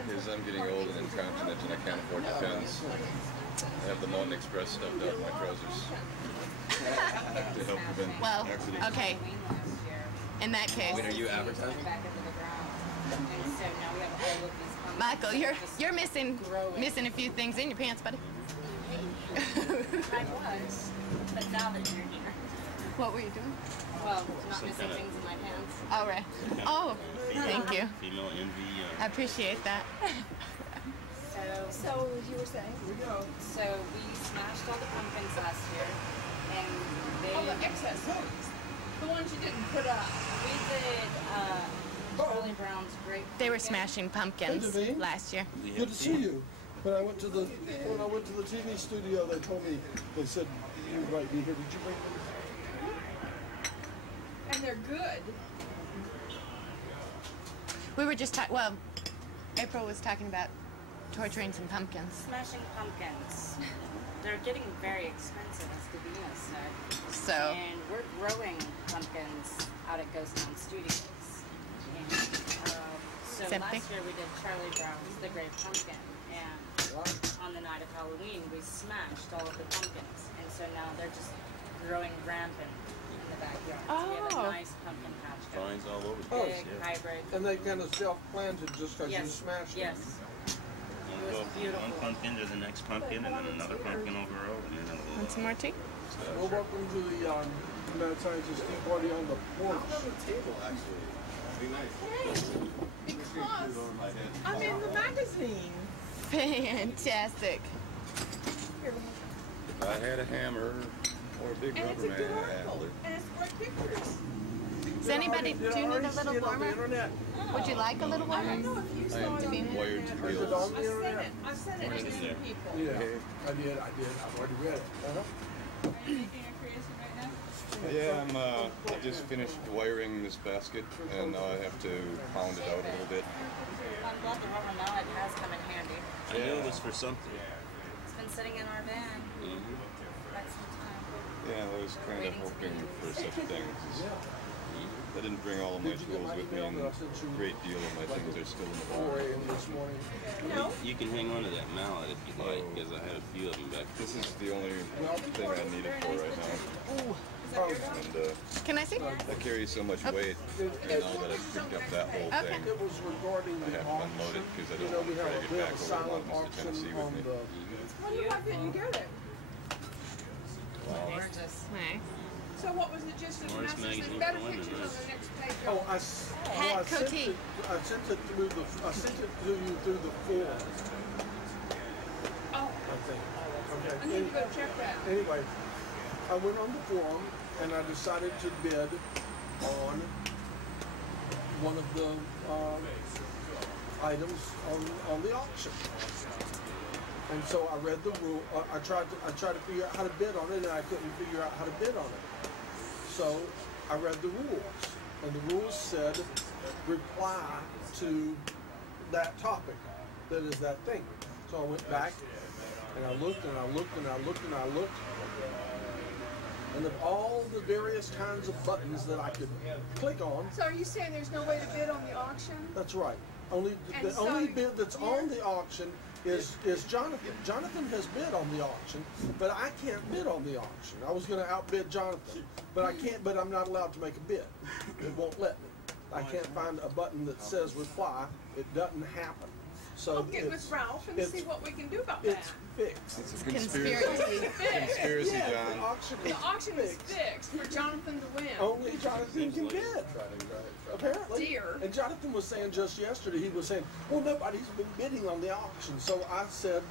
Because I'm getting old and incontinent and I can't afford the pens. I have the Mountain Express stuffed up in my trousers. To help prevent Well, accidents. okay. In that case, Wait, are you advertising? back into the ground. And so now we have all of these pumpkins Michael, that you're are just you're missing growing. a few things in your pants, buddy. I was, but now that you're here. What were you doing? Well, not missing things in my pants. All right. Oh, thank you. Female envy. I appreciate that. So you were saying? So we smashed all the pumpkins last year, and they. All the excess ones. The ones you didn't put up. We did Charlie Brown's grape. They were pumpkin. smashing pumpkins Hey, Devine. last year. Good to see you. When I went to the TV studio, they told me, they said you might be here. Did you bring them? And they're good. We were just talking. Well, April was talking about torturing some pumpkins. Smashing pumpkins. They're getting very expensive, as Davina said. So. And we're growing pumpkins out at Ghost Town Studios. And so Something. last year we did Charlie Brown's The Great Pumpkin. And on the night of Halloween, we smashed all of the pumpkins. And so now they're just growing rampant in the backyard. So we have Oh. a nice pumpkin patch going. Vines all over the Oh. place. Big, Yeah. hybrid. And they kind of self-planted just because you Yes, smashed them. yes. It Go was from beautiful. one pumpkin to the next pumpkin, and then another pumpkin over and then another. Want some more tea? Well, welcome to the Mad Scientist Tea Party on the porch. Table, actually. Be nice. Because I'm in the magazine. Fantastic. If I had a hammer or a big And it's a rubber good man, article. And it's great pictures. Does anybody, do you need a little warmer? Internet. Would you like a little I warmer? don't know if you I saw am it on the wired to internet. Is it wheels. on the I sent internet? it. I sent it to some people. Yeah, I did. I've already read it. Are you making a creation right now? Yeah, I just finished wiring this basket, and now I have to pound it out a little bit. I'm glad the rubber mallet has come in handy. I knew it was for something. It's been sitting in our van quite some time. Yeah, I was kind of hoping for such things. I didn't bring all of my tools with me, and a great deal of my things are still in the bar. You can hang on to that mallet if you like, because I had a few of them back. This is the only thing I need it for right now. And can I see? I carry so much weight, and now that I've picked up that whole thing, It was regarding I have to unload it because I don't want to try to get back over to Columbus to Tennessee with me. Why didn't you get it? Gorgeous. Nice. So what was it, just a message? There's better pictures on the next page. I sent it through the I sent it to you through the forum. Oh. I think. Okay. I need to go check that. Anyway, I went on the forum and I decided to bid on one of the items on the auction. And so I read the rule. I tried to figure out how to bid on it, and I couldn't figure out how to bid on it. So I read the rules, and the rules said reply to that topic. That is that thing. So I went back and I looked and I looked and I looked and I looked, and of all the various kinds of buttons that I could click on. So are you saying there's no way to bid on the auction? That's right. The only bid that's on the auction is Jonathan. Jonathan has bid on the auction, but I can't bid on the auction. I was going to outbid Jonathan, but I can't. But I'm not allowed to make a bid. It won't let me. I can't find a button that says reply. It doesn't happen. So I'll get with Ralph and see what we can do about that. It's fixed. It's a conspiracy. Conspiracy, John. The auction is fixed for Jonathan to win. Only Jonathan can bid. Apparently. Dear. And Jonathan was saying just yesterday, he was saying, well, nobody's been bidding on the auction. So I said,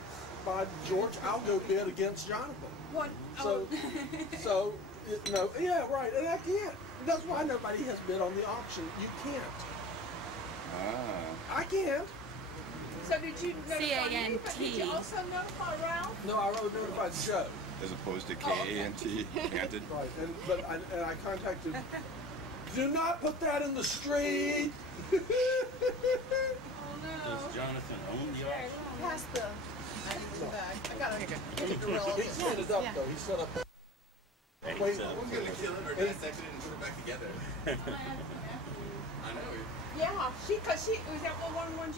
by George, I'll go bid against Jonathan. What? So, no, yeah, right. And I can't. That's why nobody has bid on the auction. You can't. I can't. So did you notify me, but did you C-A-N-T. also notify Ralph? No, I wrote notified Joe. As opposed to K-A-N-T, canted. Right, and I contacted, do not put that in the street. Oh Does Jonathan own the auction? Pass the bag. I gotta get it He set it up though. He set up. Wait, we're gonna kill him or dissect it and put it back together. I know. Yeah, because she was that one.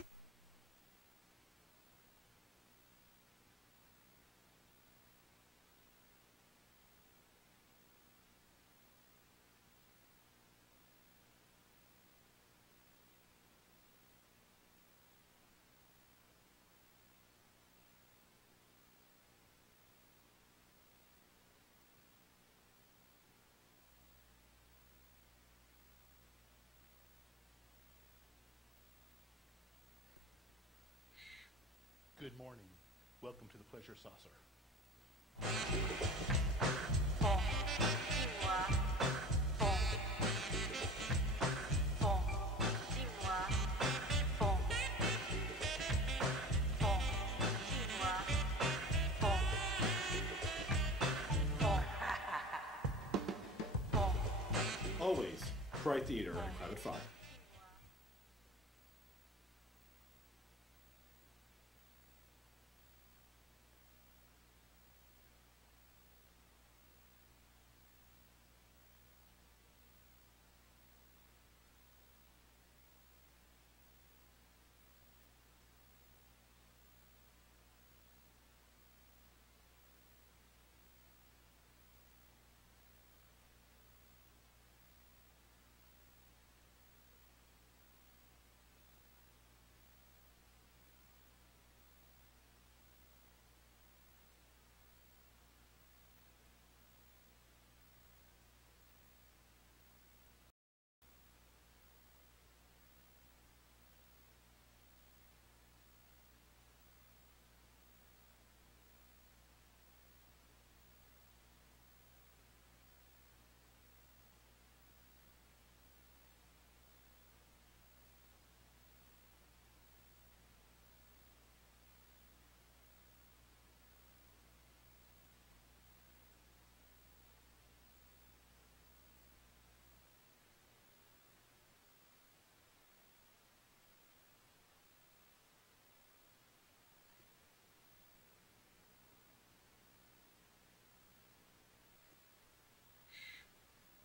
Good morning. Welcome to the Pleasure Saucer. Always try theater in a crowded fire.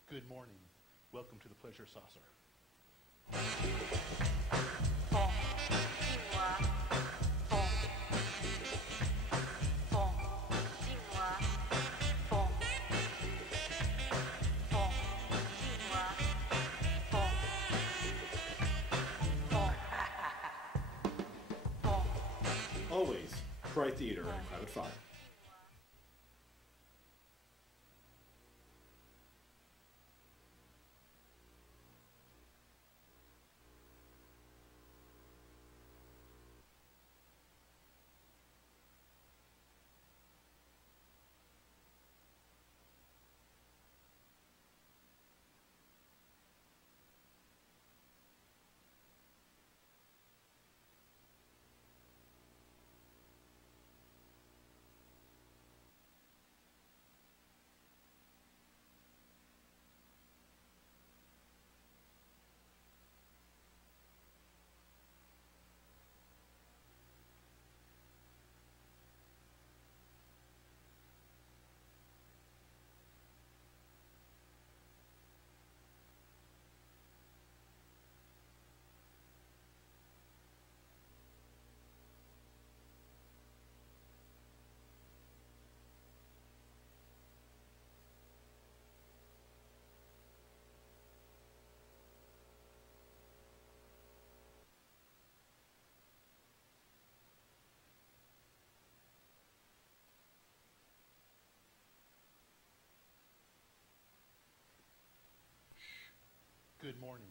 Good morning. Welcome to the Pleasure Saucer. Always try theater at a crowded fire. Good morning.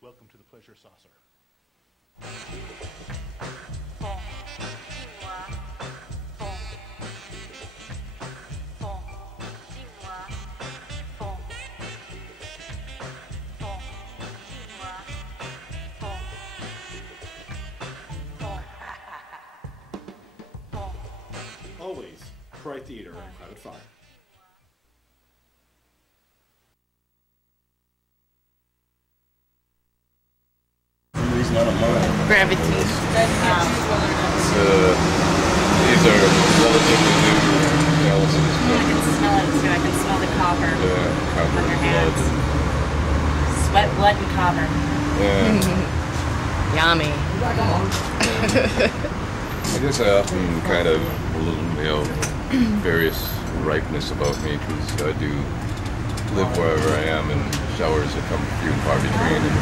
Welcome to the Pleasure Saucer. Always try theater at a crowded fire. Gravity. These are relatively new galaxies. I can smell it too. I can smell the copper Copper on your hands. Sweat, blood, and copper. Yummy. I guess I often kind of a little, various ripeness about me because I do live wherever I am, and showers that come few and far between. And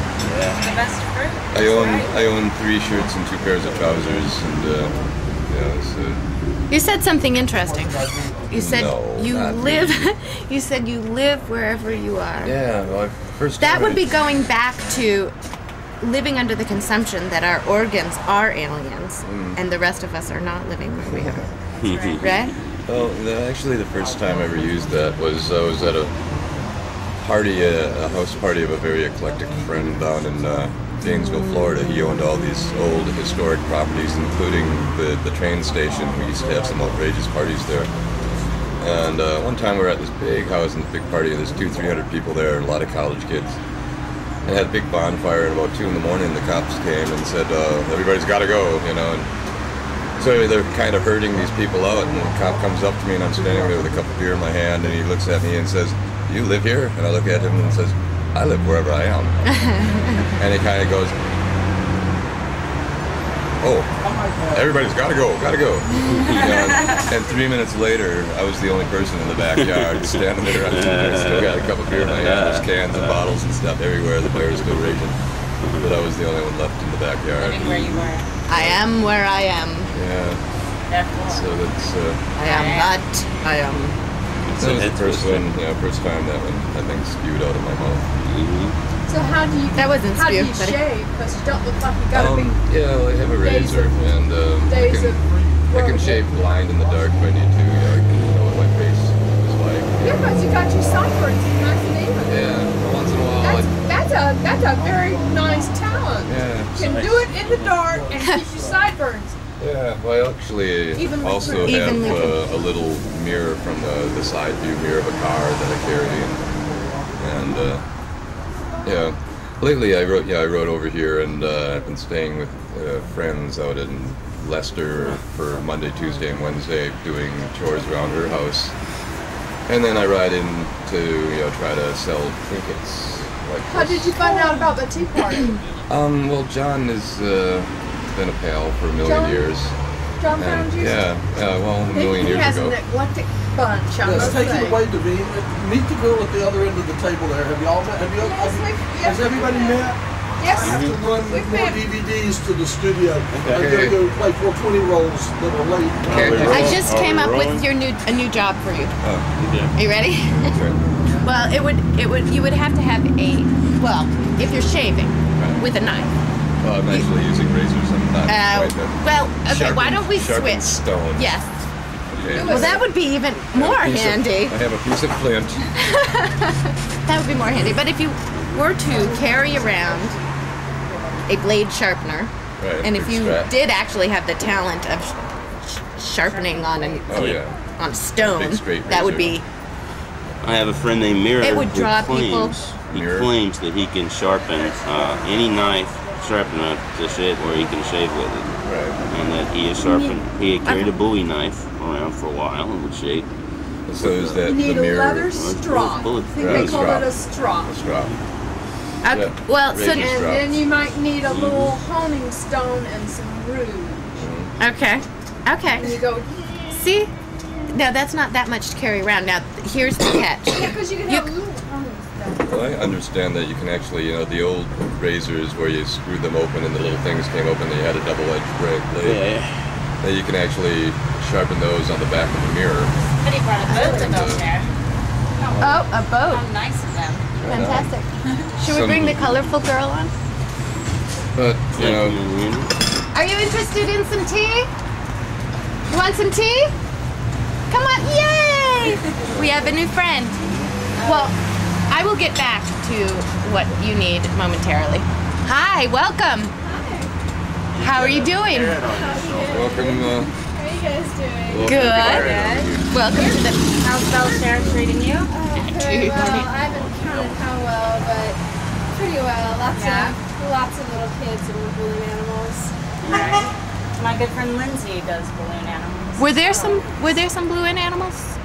The best fruit. I own 3 shirts and 2 pairs of trousers, and You said something interesting. You said No, you not live. really. You said you live wherever you are. Yeah, well, first That time would I- be going back to living under the consumption that our organs are aliens, and the rest of us are not living where we are. Right? Well, actually, the first time I ever used that was I was at a party, a house party of a very eclectic friend down in Gainesville, Florida. He owned all these old historic properties, including the train station. We used to have some outrageous parties there. And one time we were at this big house and this big party, and there's 200-300 people there, and a lot of college kids. And had a big bonfire, and about 2 in the morning the cops came and said, everybody's got to go, And so they're kind of herding these people out, and the cop comes up to me, and I'm standing there with a cup of beer in my hand, and he looks at me and says, "You live here?" And I look at him and says, "I live wherever I am." And he kind of goes, "Oh, everybody's got to go, got to go." And 3 minutes later, I was the only person in the backyard standing there. I still got a cup of beer in my hand. There's cans and bottles and stuff everywhere. The fire is still raging. But I was the only one left in the backyard. Living where you were. I am where I am. Yeah. Therefore. So that's. I am that I am. That was the first one. First time that one I think spewed out of my mouth. So how do you? That wasn't how do you spewed, but it- shave? Because you don't look like you gotta be. Yeah, well, I have a days razor, and I can shave blind in the dark if I need to. I can know what my face is like. Yeah, but you got your sideburns nice and even. Yeah, once in a while. That's a very nice talent. Yeah. You can do it in the dark and keep your sideburns. Yeah, well, I actually Evenly also proof. have Evenly proof. a little mirror from the side view mirror of a car that I carry, and yeah. Lately, I rode over here, and I've been staying with friends out in Leicester for Monday, Tuesday, and Wednesday, doing chores around her house. And then I ride in to, try to sell trinkets like this. How did you find out about the tea party? Well, John has been a pal for a million years. John found you? Yeah, well, a million years He has ago. an eclectic bunch, I Yes, must take say. it away, Davine. Meet the girl at the other end of the table there. Have y'all met? Has everybody met? Yes. I have to run We've more met. DVDs to the studio. I'm Okay. going to go play 420 rolls that are late. I just came up with a new job for you. Oh, you did? Are you ready? Sure. Well, you would have to have if you're shaving with a knife. Well, I'm actually using razors. I'm not quite well, okay, why don't we sharpened switch? stone. Yes. Okay. Well, that would be even more handy. I have a piece of flint. That would be more handy. But if you were to carry around a blade sharpener, Right, and if big you strap. did actually have the talent of sharpening on a stone, Big straight that would razor. be. I have a friend named Mirror It would who draw claims, he claims that he can sharpen any knife sharp enough to shave where he can shave with it. Right. And that he has sharpened, he had carried a Bowie knife around for a while and would shave. So is that You need the mirror? a leather strop. I think they call it a strop. A strop. Okay. Well, so And then you might need a little honing stone and some rouge. Okay. Okay. And you go. See? No, that's not that much to carry around. Now, here's the catch. Yeah, because you can have a little honing stone. Well, I understand that you can actually, the old razors where you screwed them open and the little things came open, they had a double-edged blade. Yeah. That you can actually sharpen those on the back of the mirror. But he brought a boat to Bele Chere. Oh, a boat. How nice of them. Fantastic. Should we Some- bring the colorful girl on? But, Are you interested in some tea? You want some tea? Come on, yay! We have a new friend. Well, I will get back to what you need momentarily. Hi, welcome. How are you doing? welcome. How are you guys doing? Good. Welcome to the. How's Bele Chere treating you? Very well. I haven't counted how well, but pretty well. Lots of little kids and balloon animals. Right. My good friend Lindsay does balloon animals. Were there some balloon animals?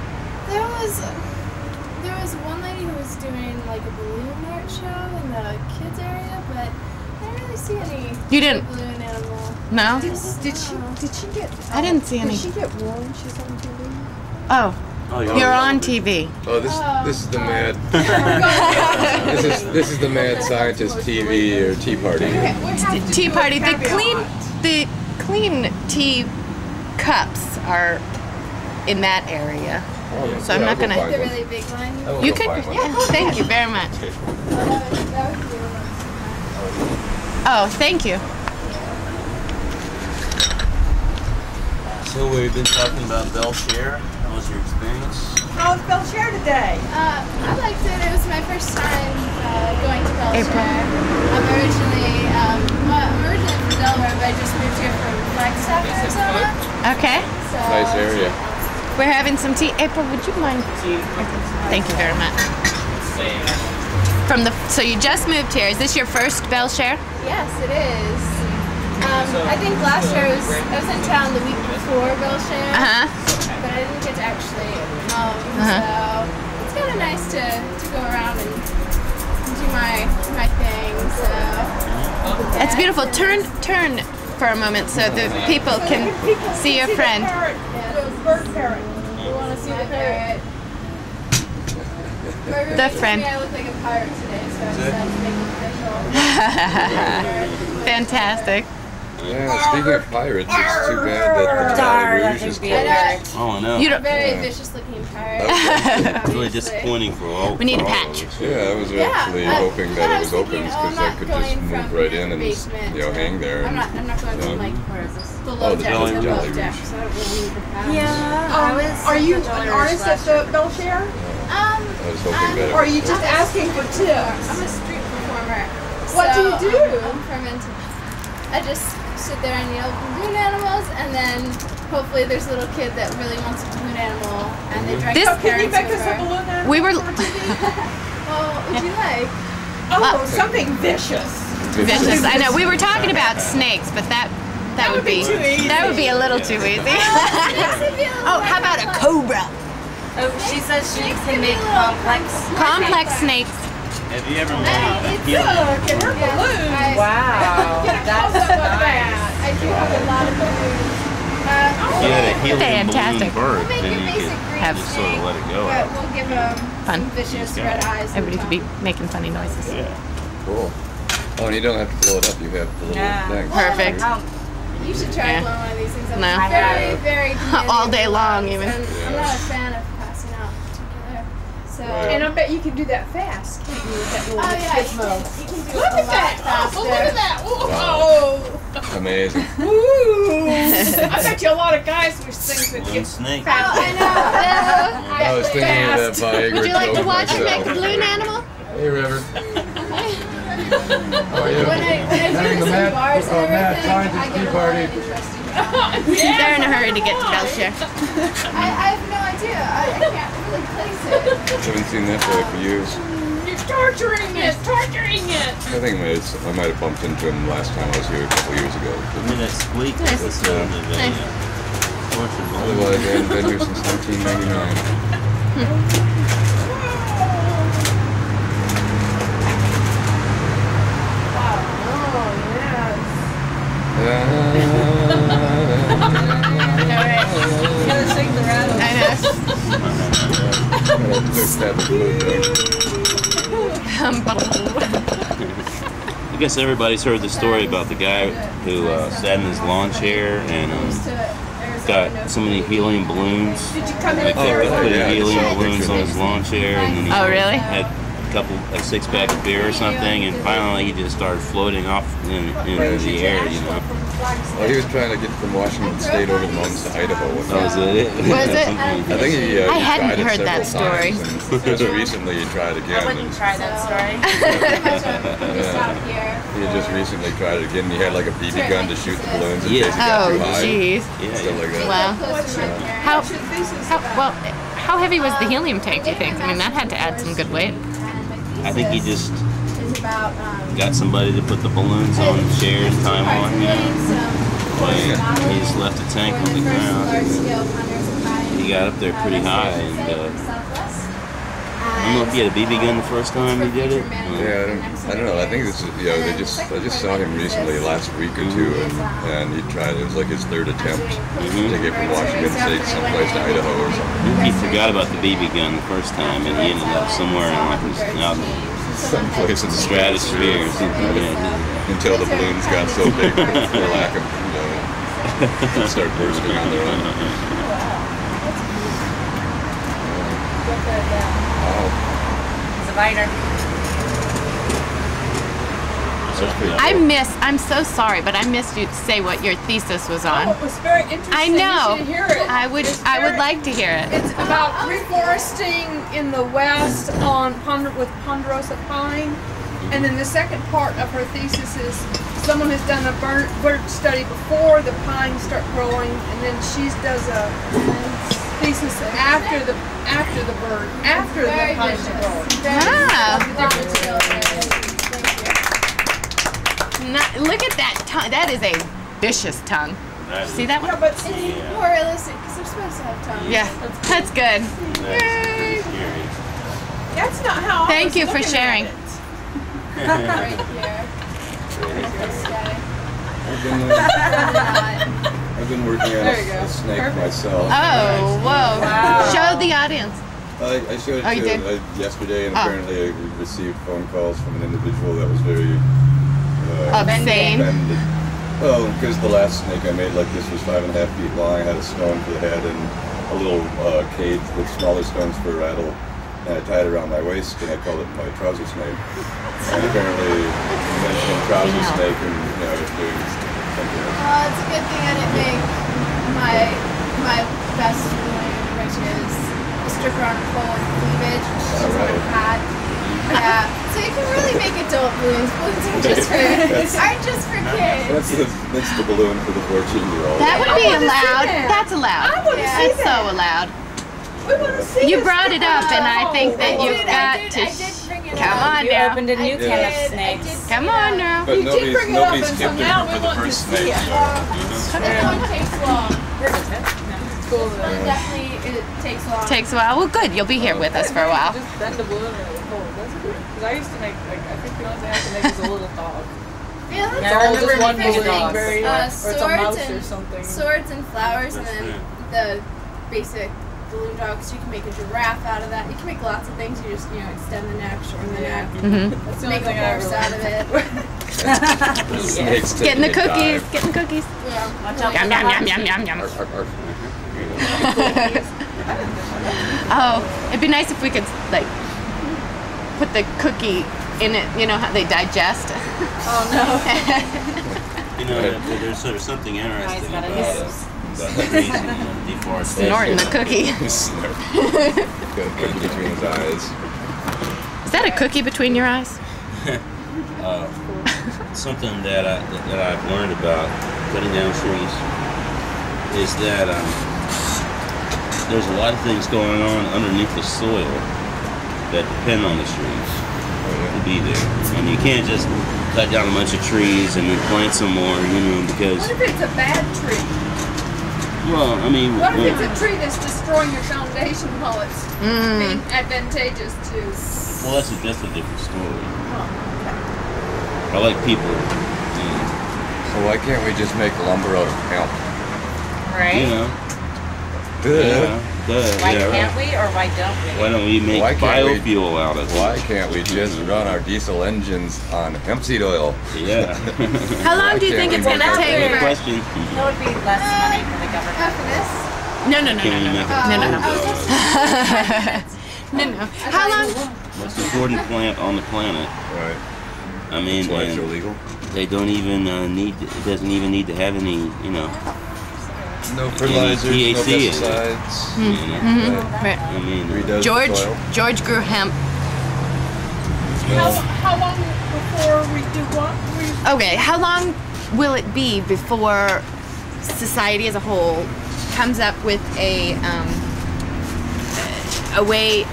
There was one lady who was doing like a balloon art show in the kids area, but I didn't really see any. You didn't? Balloon animal. No. Did she get? I didn't see any. Did she get warned she's on TV? Oh. You're on TV. Oh, this is the mad. this is the mad scientist TV or tea party. Tea party. The clean tea cups are in that area. So I'm not gonna. The really big one. You could. Yeah, thank you very much. Oh, thank you. So we've been talking about Bele Chere. How was your experience? How was Bele Chere today? I liked it. It was my first time going to Bele Chere. I'm originally from Delaware, but I just moved here from Flagstaff, Arizona. Okay. So, Nice area. We're having some tea. April, would you mind? Thank you very much. So you just moved here. Is this your first Bele Chere? Yes, it is. I think last year I was in town the week before Bele Chere, but I didn't get to actually come. So it's kind of nice to go around and do my thing. So It's beautiful. Turn for a moment so the people can see your friend. Bird parrot. You want to see the parrot? The friend. I look like a pirate today, so I decided to make it official. Fantastic. Yeah, speaking of pirates, it's too bad that the Baton Rouge is closed. Oh, I know. You don't- Very vicious looking pirate. Really disappointing for all. We need a for all patch. of us. Yeah, I was actually hoping that it was open because I could just move right in and hang there. I'm not going from like below Oh, the deck Jolly to Jolly above deck, Rouge. so I don't really need the patch. Are you an artist at the Bele Chere? I was hoping that. Or are you just asking for tips? I'm a street performer. What do you so do? I'm fermented. I just sit there and yell balloon animals, and then hopefully there's a little kid that really wants a balloon animal, and they drag This- their Can you parents make us a over. balloon animal? We were. Well, what would you like? Oh, something vicious. Vicious. I know. We were talking about snakes, but that would be too easy. that would be a little too easy. Oh, how about a cobra? Oh, she says she can make complex snakes. Have you ever made a helium? Wow. That's nice. I do have a lot of balloons. If you had a helium Fantastic. balloon bird, We'll make then your you basic could green just sort of snake, let it go. but we'll give them Fun. some vicious red eyes. Everybody could be making funny noises. Yeah. Cool. Oh, and you don't have to blow it up. You have the little thing. Perfect. You should try Yeah. blowing one of these things. I'm No. very, very All day long, even. And I'm not a fan of passing out in particular. So. And I bet you can do that fast, can't you, with that little gizmo? You can do Look it a at that! lot faster. Oh, look at that! Wow. Whoa! Amazing. Ooh! I bet you a lot of guys wish things would get snake. fast. I know. I was thinking of that Viagra Would you like to joke watch me make myself. a balloon animal? Hey, Reverend. How are you? When I do the same bars and everything, I get a lot of interesting. They're in a hurry to get to Bele Chere. I have no idea. I can't really place it. Haven't seen that boy for years. You're torturing it! Torturing it! I think I might have bumped into him last time I was here a couple years ago. I mean, that squeak is the sound of a torture balloon. Otherwise, I haven't been here since 1999. I guess everybody's heard the story about the guy who sat in his lawn chair and got so many helium balloons. Like they put helium balloons on his lawn chair, and then he had a six-pack of beer or something, and finally he just started floating off in the air, you know. Well, he was trying to get from Washington State over the mountains to Idaho. That was it? Was it? I think he I hadn't tried it heard that several story. times, and just recently he tried again. I wouldn't try that story. He had just recently tried it again. He had like a BB gun to shoot the balloons in Yeah. case he got Oh, too high. jeez. Stuff like that. Wow. How heavy was the helium tank, do you think? I mean, that had to add some good weight. I think he just got somebody to put the balloons on the chair and tie them on, you know. He just left the tank on the ground. And he got up there pretty high, and I don't know if he had a BB gun the first time he did it. Yeah, I don't know. I think this is, I just saw him recently last week or two, and he tried. It was like his third attempt to get from Washington State someplace to Idaho or something. He forgot about the BB gun the first time, and he ended up somewhere in like out in someplace in the stratosphere or something. Until the balloons got so big for lack of, start bursting on their own. It's a biter. I'm so sorry, but I missed you to say what your thesis was on. Oh, it was very interesting. I know. You should hear it. I would like to hear it. It's about reforesting in the West with ponderosa pine. And then the second part of her thesis is someone has done a bird study before the pines start growing, and then she does a thesis after the pines are growing. Look at that tongue. That is a vicious tongue. See that one? Yeah, but it's more realistic because they're supposed to have tongues. Yeah, that's good. Yay! That's not how I Thank was you for looking sharing. at it. Right here. This guy. I've been working on a snake myself. Oh, whoa. Wow. Show the audience. I showed it you did? yesterday, and apparently I received phone calls from an individual that was very obscene. offended. Oh, because the last snake I made like this was 5.5 feet long. I had a stone for the head and a little cage with smaller stones for a rattle. And I tied it around my waist, and I called it my trouser snake. And apparently, mentioning trouser snake, and it's doing something else. Well, it's a good thing I didn't make my best balloon, which is a stripper on a pole with cleavage, which is just like a hat. Yeah. So you can really make adult balloons. Balloons aren't just for kids. That's the balloon for the 14-year-old. That would be allowed. That's allowed. That's so allowed. You brought it up, and I think that you've got to. Come on You now. opened a new can of snakes. Come on now. But nobody's skipped it for the first snake. That one takes long. But definitely, it takes long. Takes a while. Well, good. You'll be here with us for a while. Just bend the balloon and it will hold. That's good. Because I used to make, like, I think the only thing I could make is a little dog. Yeah, that's I remember all making very, or it's a mouse and or something. swords and flowers, and then the basic balloon dogs. You can make a giraffe out of that. You can make lots of things. You just extend the neck, shorten the neck. That's the only Make thing a I horse ever out of it. Getting the cookies. Getting the cookies. Yeah. Yum yum yum yum yum yum. Oh, it'd be nice if we could like put the cookie in it. You know how they digest. Oh no. You know, there's something interesting about deforestation. Snorting the cookie. Got a cookie between his eyes. Is that a cookie between your eyes? Something that I've learned about cutting down trees is that there's a lot of things going on underneath the soil that depend on the trees to be there, and you can't just cut down a bunch of trees and then plant some more, because. What if it's a bad tree? Well, I mean. What if it's a tree that's destroying your foundation while it's being advantageous to? Well, that's just a different story. I like people. So why can't we just make lumber out of hemp? Right. Why can't we, or why don't we? Why don't we make biofuel out of it? Why can't we just run our diesel engines on hemp seed oil? Yeah. How long do you think it's going to take? Good question. That would be less money for the government. After this? No. How long? Most important plant on the planet. Right. I mean, That's why it's illegal. They don't even need. It doesn't even need to have any. No fertilizers, no pesticides. Right. I mean, George grew hemp. How long before we do what? Okay, how long will it be before society as a whole comes up with a way?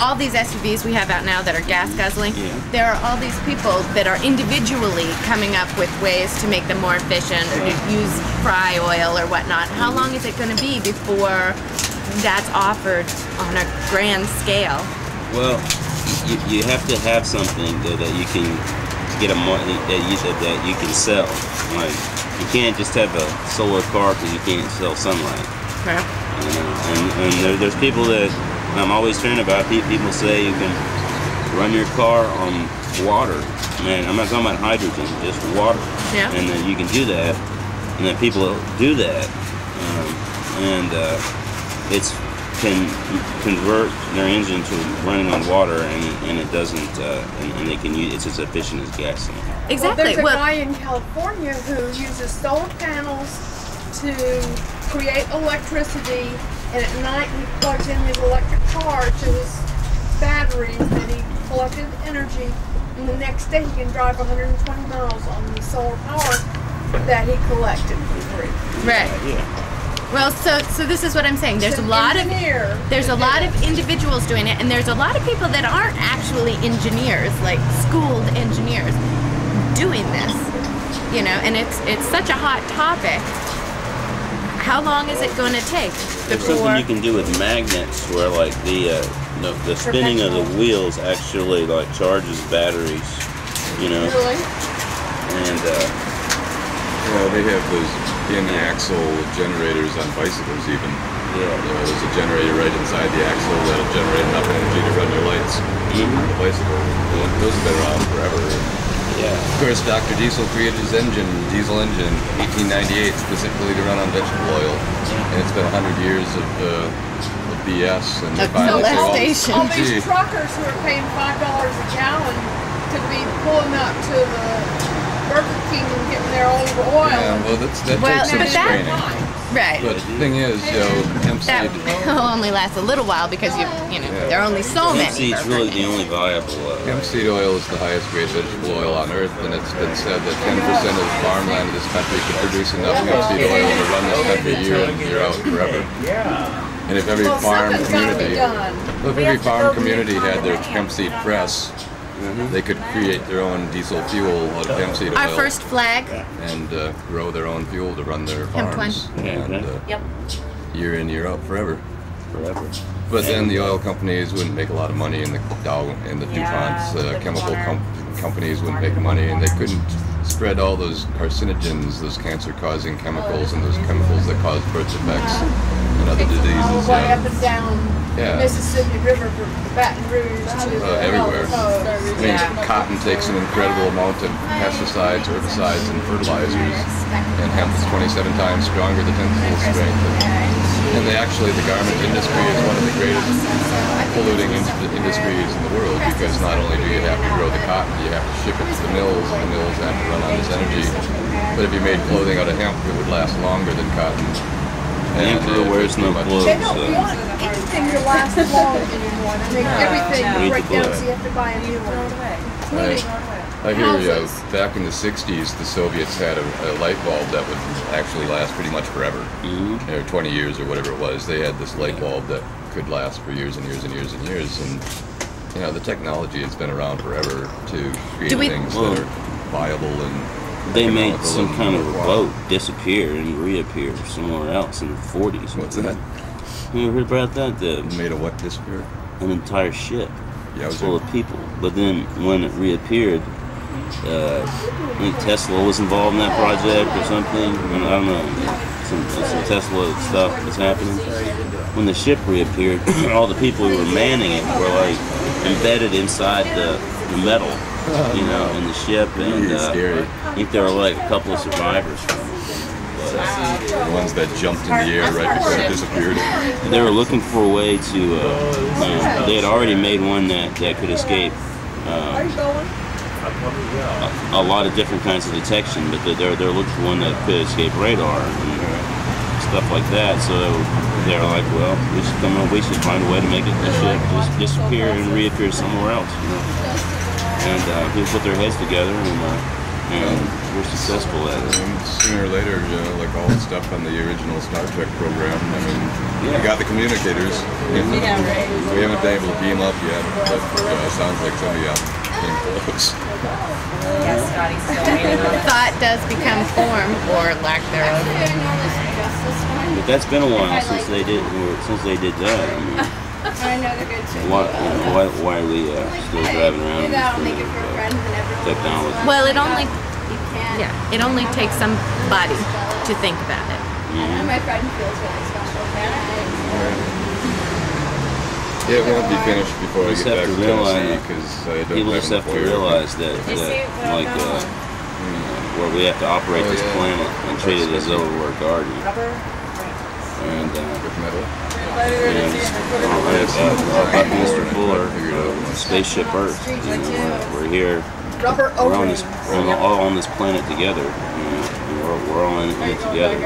All these SUVs we have out now that are gas guzzling, there are all these people that are individually coming up with ways to make them more efficient or to use fry oil or whatnot. How long is it going to be before that's offered on a grand scale? Well, you have to have something that you can get that you can sell. Like you can't just have a solar car because you can't sell sunlight. Right. And there's people that I'm always hearing about. People say you can run your car on water. Man, I'm not talking about hydrogen, just water. Yeah. And then you can do that, and then people do that, it can convert their engine to running on water, and it doesn't, and they can use it's as efficient as gasoline. Exactly. Well, there's a guy in California who uses solar panels to create electricity, and at night he plugs in his electric car to his batteries that he collected energy, and the next day he can drive 120 miles on the solar power that he collected for free. Right. Yeah. Well, so this is what I'm saying. There's a lot of individuals doing it, and there's a lot of people that aren't actually engineers, like schooled engineers, doing this. And it's such a hot topic. How long is it going to take There's something you can do with magnets, where like the spinning of the wheels actually like charges batteries. Really? And they have those in-axle generators on bicycles even. There's a generator right inside the axle that'll generate enough energy to run your lights on the bicycle. Those have been around forever. Yeah. Of course, Dr. Diesel created his diesel engine, 1898, specifically to run on vegetable oil. And it's been 100 years of BS. And All these truckers who are paying $5 a gallon to be pulling up to the Burger King and getting their own oil. Yeah, well, that takes some training. Right. But the thing is, hemp seed will only last a little while because there are only so many. Hemp seed's really the only viable. Hemp seed oil is the highest grade vegetable oil on earth, and it's been said that 10% of the farmland of this country could produce enough hemp seed oil to run this country year in, year out, forever. And if every farm community had their hemp seed press, they could create their own diesel fuel out of hemp seed oil. Our first flag. And grow their own fuel to run their farms. And year in, year out, forever. forever. But then the oil companies wouldn't make a lot of money, and the Dow and the DuPont's chemical companies wouldn't make money, and they couldn't spread all those carcinogens, those cancer-causing chemicals, and those chemicals that cause birth defects and other diseases. All the way up and down Yeah. Mississippi River from Baton Rouge to everywhere. I mean, cotton takes an incredible amount of pesticides, herbicides, and fertilizers, and hemp is 27 times stronger, the tensile strength. And the garment industry is one of the greatest polluting industries in the world, because not only do you have to grow the cotton, you have to ship it to the mills, and the mills have to run on this energy. But if you made clothing out of hemp, it would last longer than cotton. The emperor wears no clothes. They don't want anything to last long anymore. They make everything break down, so you have to buy a new one. I hear back in the 60s, the Soviets had a light bulb that would actually last pretty much forever, or 20 years or whatever it was. They had this light bulb that could last for years and years and years and years. And you know, the technology has been around forever to create things that are viable and. They made some kind of a boat disappear and reappear somewhere else in the 40s. What's that? You ever heard about that? Made a what disappear? An entire ship full of people. But then when it reappeared, I think Tesla was involved in that project or something. I don't know. Some Tesla stuff was happening. When the ship reappeared, all the people who were manning it were like embedded inside the metal, you know, in the ship, and I think there were like a couple of survivors from it. The ones that jumped in the air right before it disappeared. They were looking for a way to, they had already made one that could escape a lot of different kinds of detection, but they're looking for one that could escape radar and stuff like that. So they're like, well, we should find a way to make the ship just disappear and reappear somewhere else, you know. And people put their heads together, and we're successful at it. And sooner or later, like all the stuff on the original Star Trek program, I mean, we got the communicators. We haven't been able to beam up yet, but it sounds like somebody came close. Yes, Scotty's still waiting on it. Thought does become form, or lack thereof. But that's been a while since they did that. I mean, I know they're good too. Why are we still driving around with technology? Well, it only takes somebody to think about it. My friend feels really special. It won't be finished before I get back to Tennessee, because I don't people just have to realize that like where we have to operate this planet and treat it as though we're a garden. And Buckminster Fuller, Spaceship Earth. You know, we're here. We're on this, all on this planet together. You know, and we're all in it together.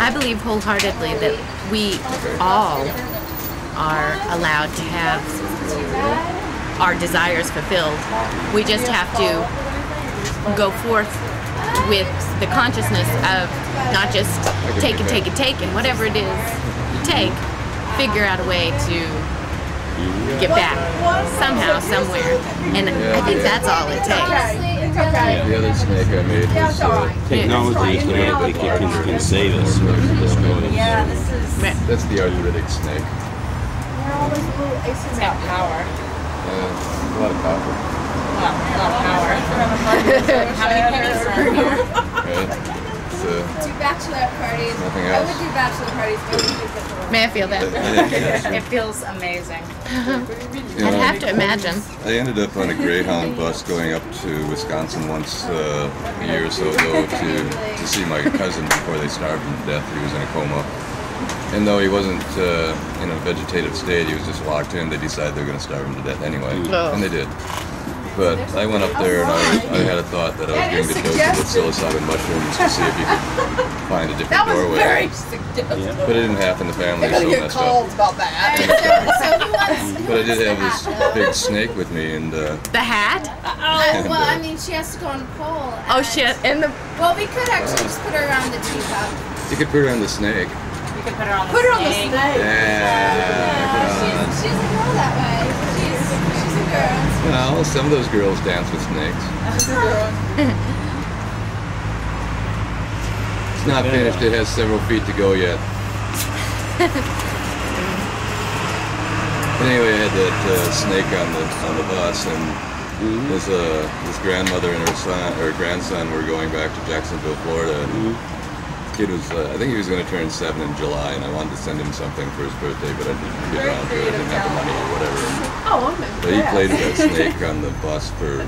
I believe wholeheartedly that we all are allowed to have our desires fulfilled. We just have to go forth with the consciousness of not just take and whatever it is you take, figure out a way to get back somehow, somewhere. And I think that's all it takes. The other snake I made was technology can save us or destroy us. Yeah, this is. That's the arthritic snake. It's got power. A lot of copper. Well, a lot of power. How many pennies are in here? Right. Do bachelor parties. Nothing I else. would do bachelor parties, but I wouldn't do bachelor. May I feel that? It feels amazing. I'd have to imagine. I ended up on a Greyhound bus going up to Wisconsin once a year or so ago to see my cousin before they starved him to death. He was in a coma. And though he wasn't in a vegetative state, he was just locked in, they decided they were going to starve him to death anyway. Oh. And they did. But I went up there and I had a thought that I was going to dose with psilocybin mushrooms to see if you could find a different doorway. Very suggestive. But it didn't happen. The family You're was gonna so get messed calls up. about that. But I did have this big snake with me, and the hat. Well, I mean, she has to go on a pole. Oh shit! And the. Well, we could actually just put her around the teacup. you could put her on the snake. You could put her on the Put her on the snake. snake. Yeah. She's a girl that way. She's a girl. Well, some of those girls dance with snakes. It's not finished. It has several feet to go yet. Anyway, I had that snake on the bus, and this grandmother and her son or grandson were going back to Jacksonville, Florida. And the kid was, I think he was going to turn 7 in July, and I wanted to send him something for his birthday, but I didn't get around to it. I didn't have the money or whatever. But he played with that snake on the bus for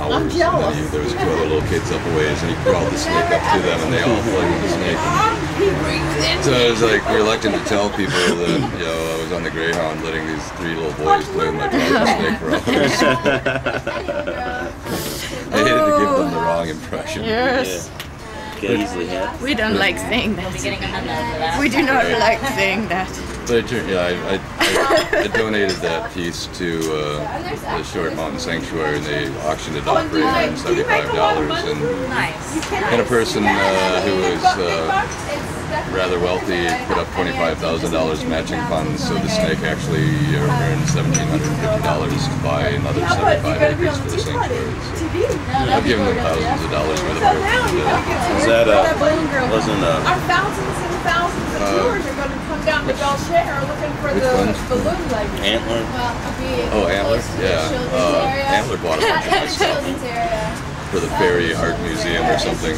hours, and then there was 2 other little kids up a ways, and he crawled the snake up to them, and they all played with the snake. So I was like reluctant to tell people that, you know, I was on the Greyhound letting these 3 little boys play with my dog snake for hours. I hated to give them the wrong impression. Yes. We don't like saying that. We do not like saying that. But I donated that piece to the Short Mountain Sanctuary, and they auctioned it off for $875. And a person who was rather wealthy put up $25,000 matching funds, so the snake actually earned $1,750 to buy another 75 acres for the sanctuary. So I've given them thousands of dollars worth of work. Is that wasn't Our thousands and thousands of viewers are going to come down to Bele Chere looking for the balloon lady. Antler? Oh, Antler? Yeah. Antler bought a bunch of my stuff for the Ferry Art Museum or something.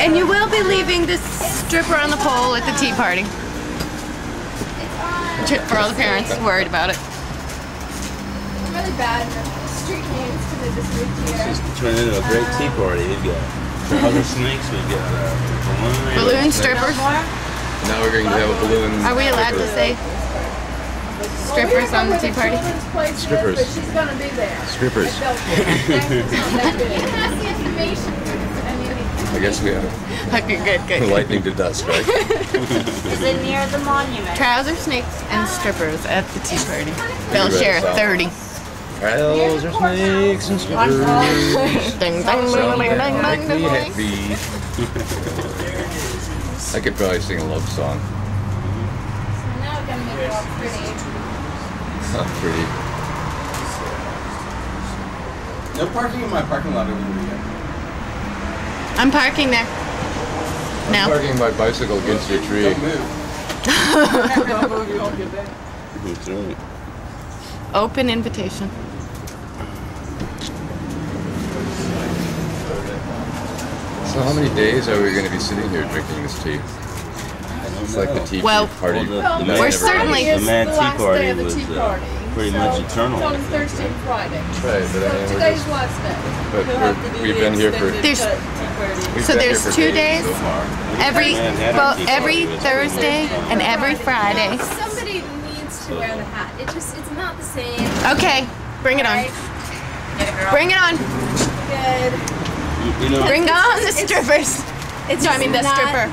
And you will be leaving this stripper on the pole at the tea party. For all the parents worried about it. I'm really bad with street names because I just moved here. This is turning into a great tea party. We've got other snakes, we've got balloon strippers. Now we're going to have a balloon. Are we allowed to say strippers on the tea party? Strippers. She's going to be there. Strippers. I guess we are. Okay, good. Lightning to dust, right? Is it near the monument? Trouser snakes and strippers at the tea party. Bele Chere 30. Trouser snakes and strippers. Ding, ding, ding, ding, ding, ding, happy. I could probably sing a love song. So now we're going to make it all pretty. Not pretty. No parking in my parking lot over the weekend. I'm parking there. I'm parking my bicycle against your tree. That's right. Open invitation. So how many days are we going to be sitting here drinking this tea? It's like the tea party. We're certainly... The Mad Tea Party was pretty much eternal. It's on Thursday and Friday. Right, but I mean, today's last day. But we've been here for... So there's 2 days, every Thursday and every Friday. Somebody needs to wear the hat. It's not the same. Okay, bring it on. Bring it on. Good. You know, bring on the strippers. The stripper.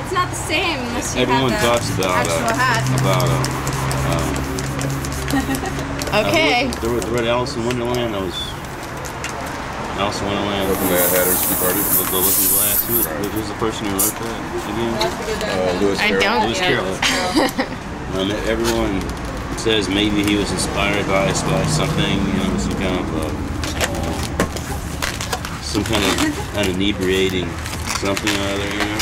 It's not the same unless you everyone have the talks about actual hat. Okay. The Red Alice in Wonderland. That was Alice in Wonderland. Looking Mad Hatter's Tea Party. The Looking Glass. Who's the person who wrote that again? Lewis Carroll. Lewis Carroll. Everyone says maybe he was inspired by something, you know, some kind of inebriating something or other, you know.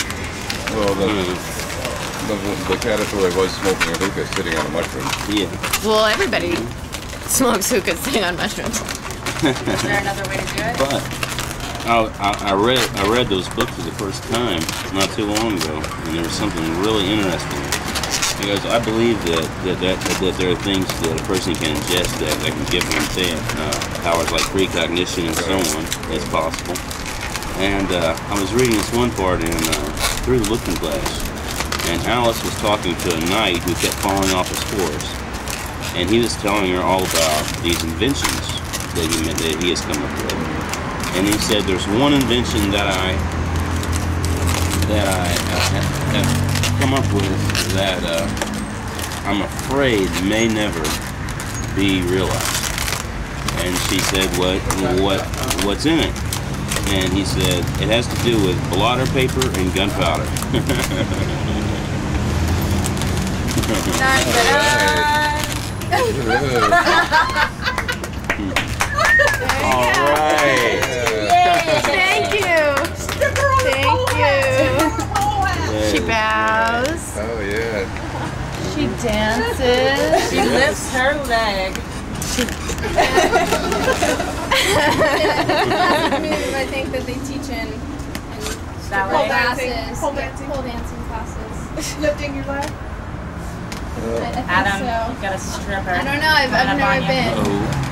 Well, the caterpillar was smoking a hookah sitting on a mushroom. Yeah. Well, everybody smokes hookah sitting on mushrooms. Is there another way to do it? But I read those books for the first time not too long ago, and there was something really interesting. Because I believe that there are things that a person can ingest that can give them powers like precognition and so on. It's possible. And I was reading this one part in Through the Looking Glass, and Alice was talking to a knight who kept falling off his horse, and he was telling her all about these inventions that he has come up with. And he said, "There's one invention that I have come up with that I'm afraid may never be realized." And she said, "What's in it?" And he said, "It has to do with blotter paper and gunpowder." All right. Thank you. Thank you. She bows. Oh, yeah. She dances. She lifts her leg. I think that they teach in Ballet. classes, Pole dancing. pole dancing classes. Lifting your leg. I think Adam, so. you got a stripper. I don't know. I've never been,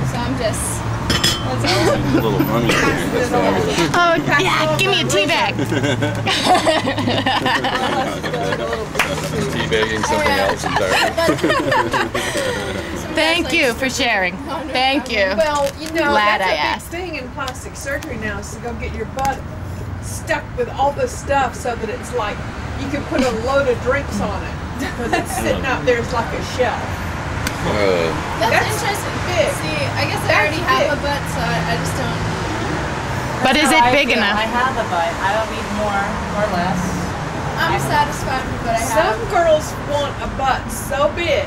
so I'm just. A little runny. Oh, yeah, give me a tea bag. Teabagging something else entirely. Thank you for sharing. Thank you. Well, you know, Glad that's I a asked. big thing in plastic surgery now is to go get your butt stuck with all this stuff so that it's like you can put a load of drinks on it because it's sitting out there as like a shelf. That's interesting. Big. See, I guess I already have a butt, so I just don't. But is it big enough? I have a butt. I don't need more or less. I'm satisfied with what I have. Some girls want a butt so big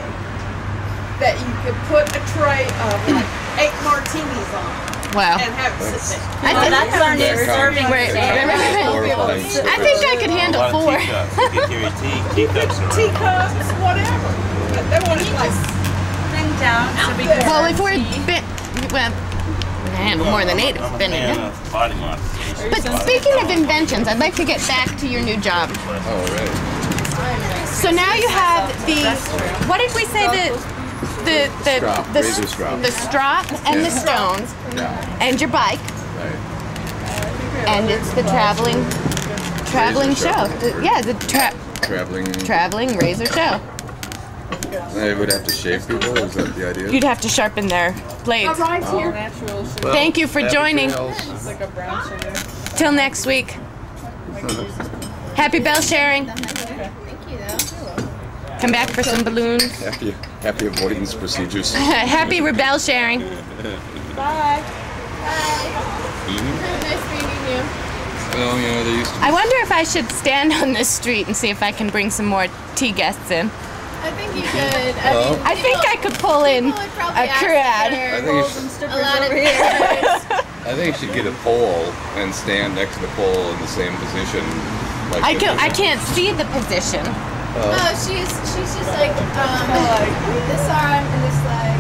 that you could put a tray of like 8 martinis on it Wow. and have it sit there. That's our new serving Wait, station. I think I could handle 4. You can carry teacups around. Teacups, whatever. But they want it like Bring down so we can Well, if we're well, we can handle more than 8 if it's been And body modification. But speaking of inventions, I'd like to get back to your new job. Oh, right. So now you have the, what did we say, Razor strop. the strop and the stones and your bike, and it's the traveling show. Yeah, the traveling razor show. They would have to shave people, is that the idea? You'd have to sharpen their blades. natural sugar. Thank you for joining. It's like a brown sugar. Till next week. Happy bell sharing. Thank you, though. Come back for some balloons. Happy avoidance procedures. Happy rebel sharing. Bye. Nice meeting you. Well, you know, they used to I wonder if I should stand on this street and see if I can bring some more tea guests in. I think you could. I think I could pull in a crowd. I think you should get a pole and stand next to the pole in the same position. Like I can't see the position. Oh, she's just like this arm and this leg.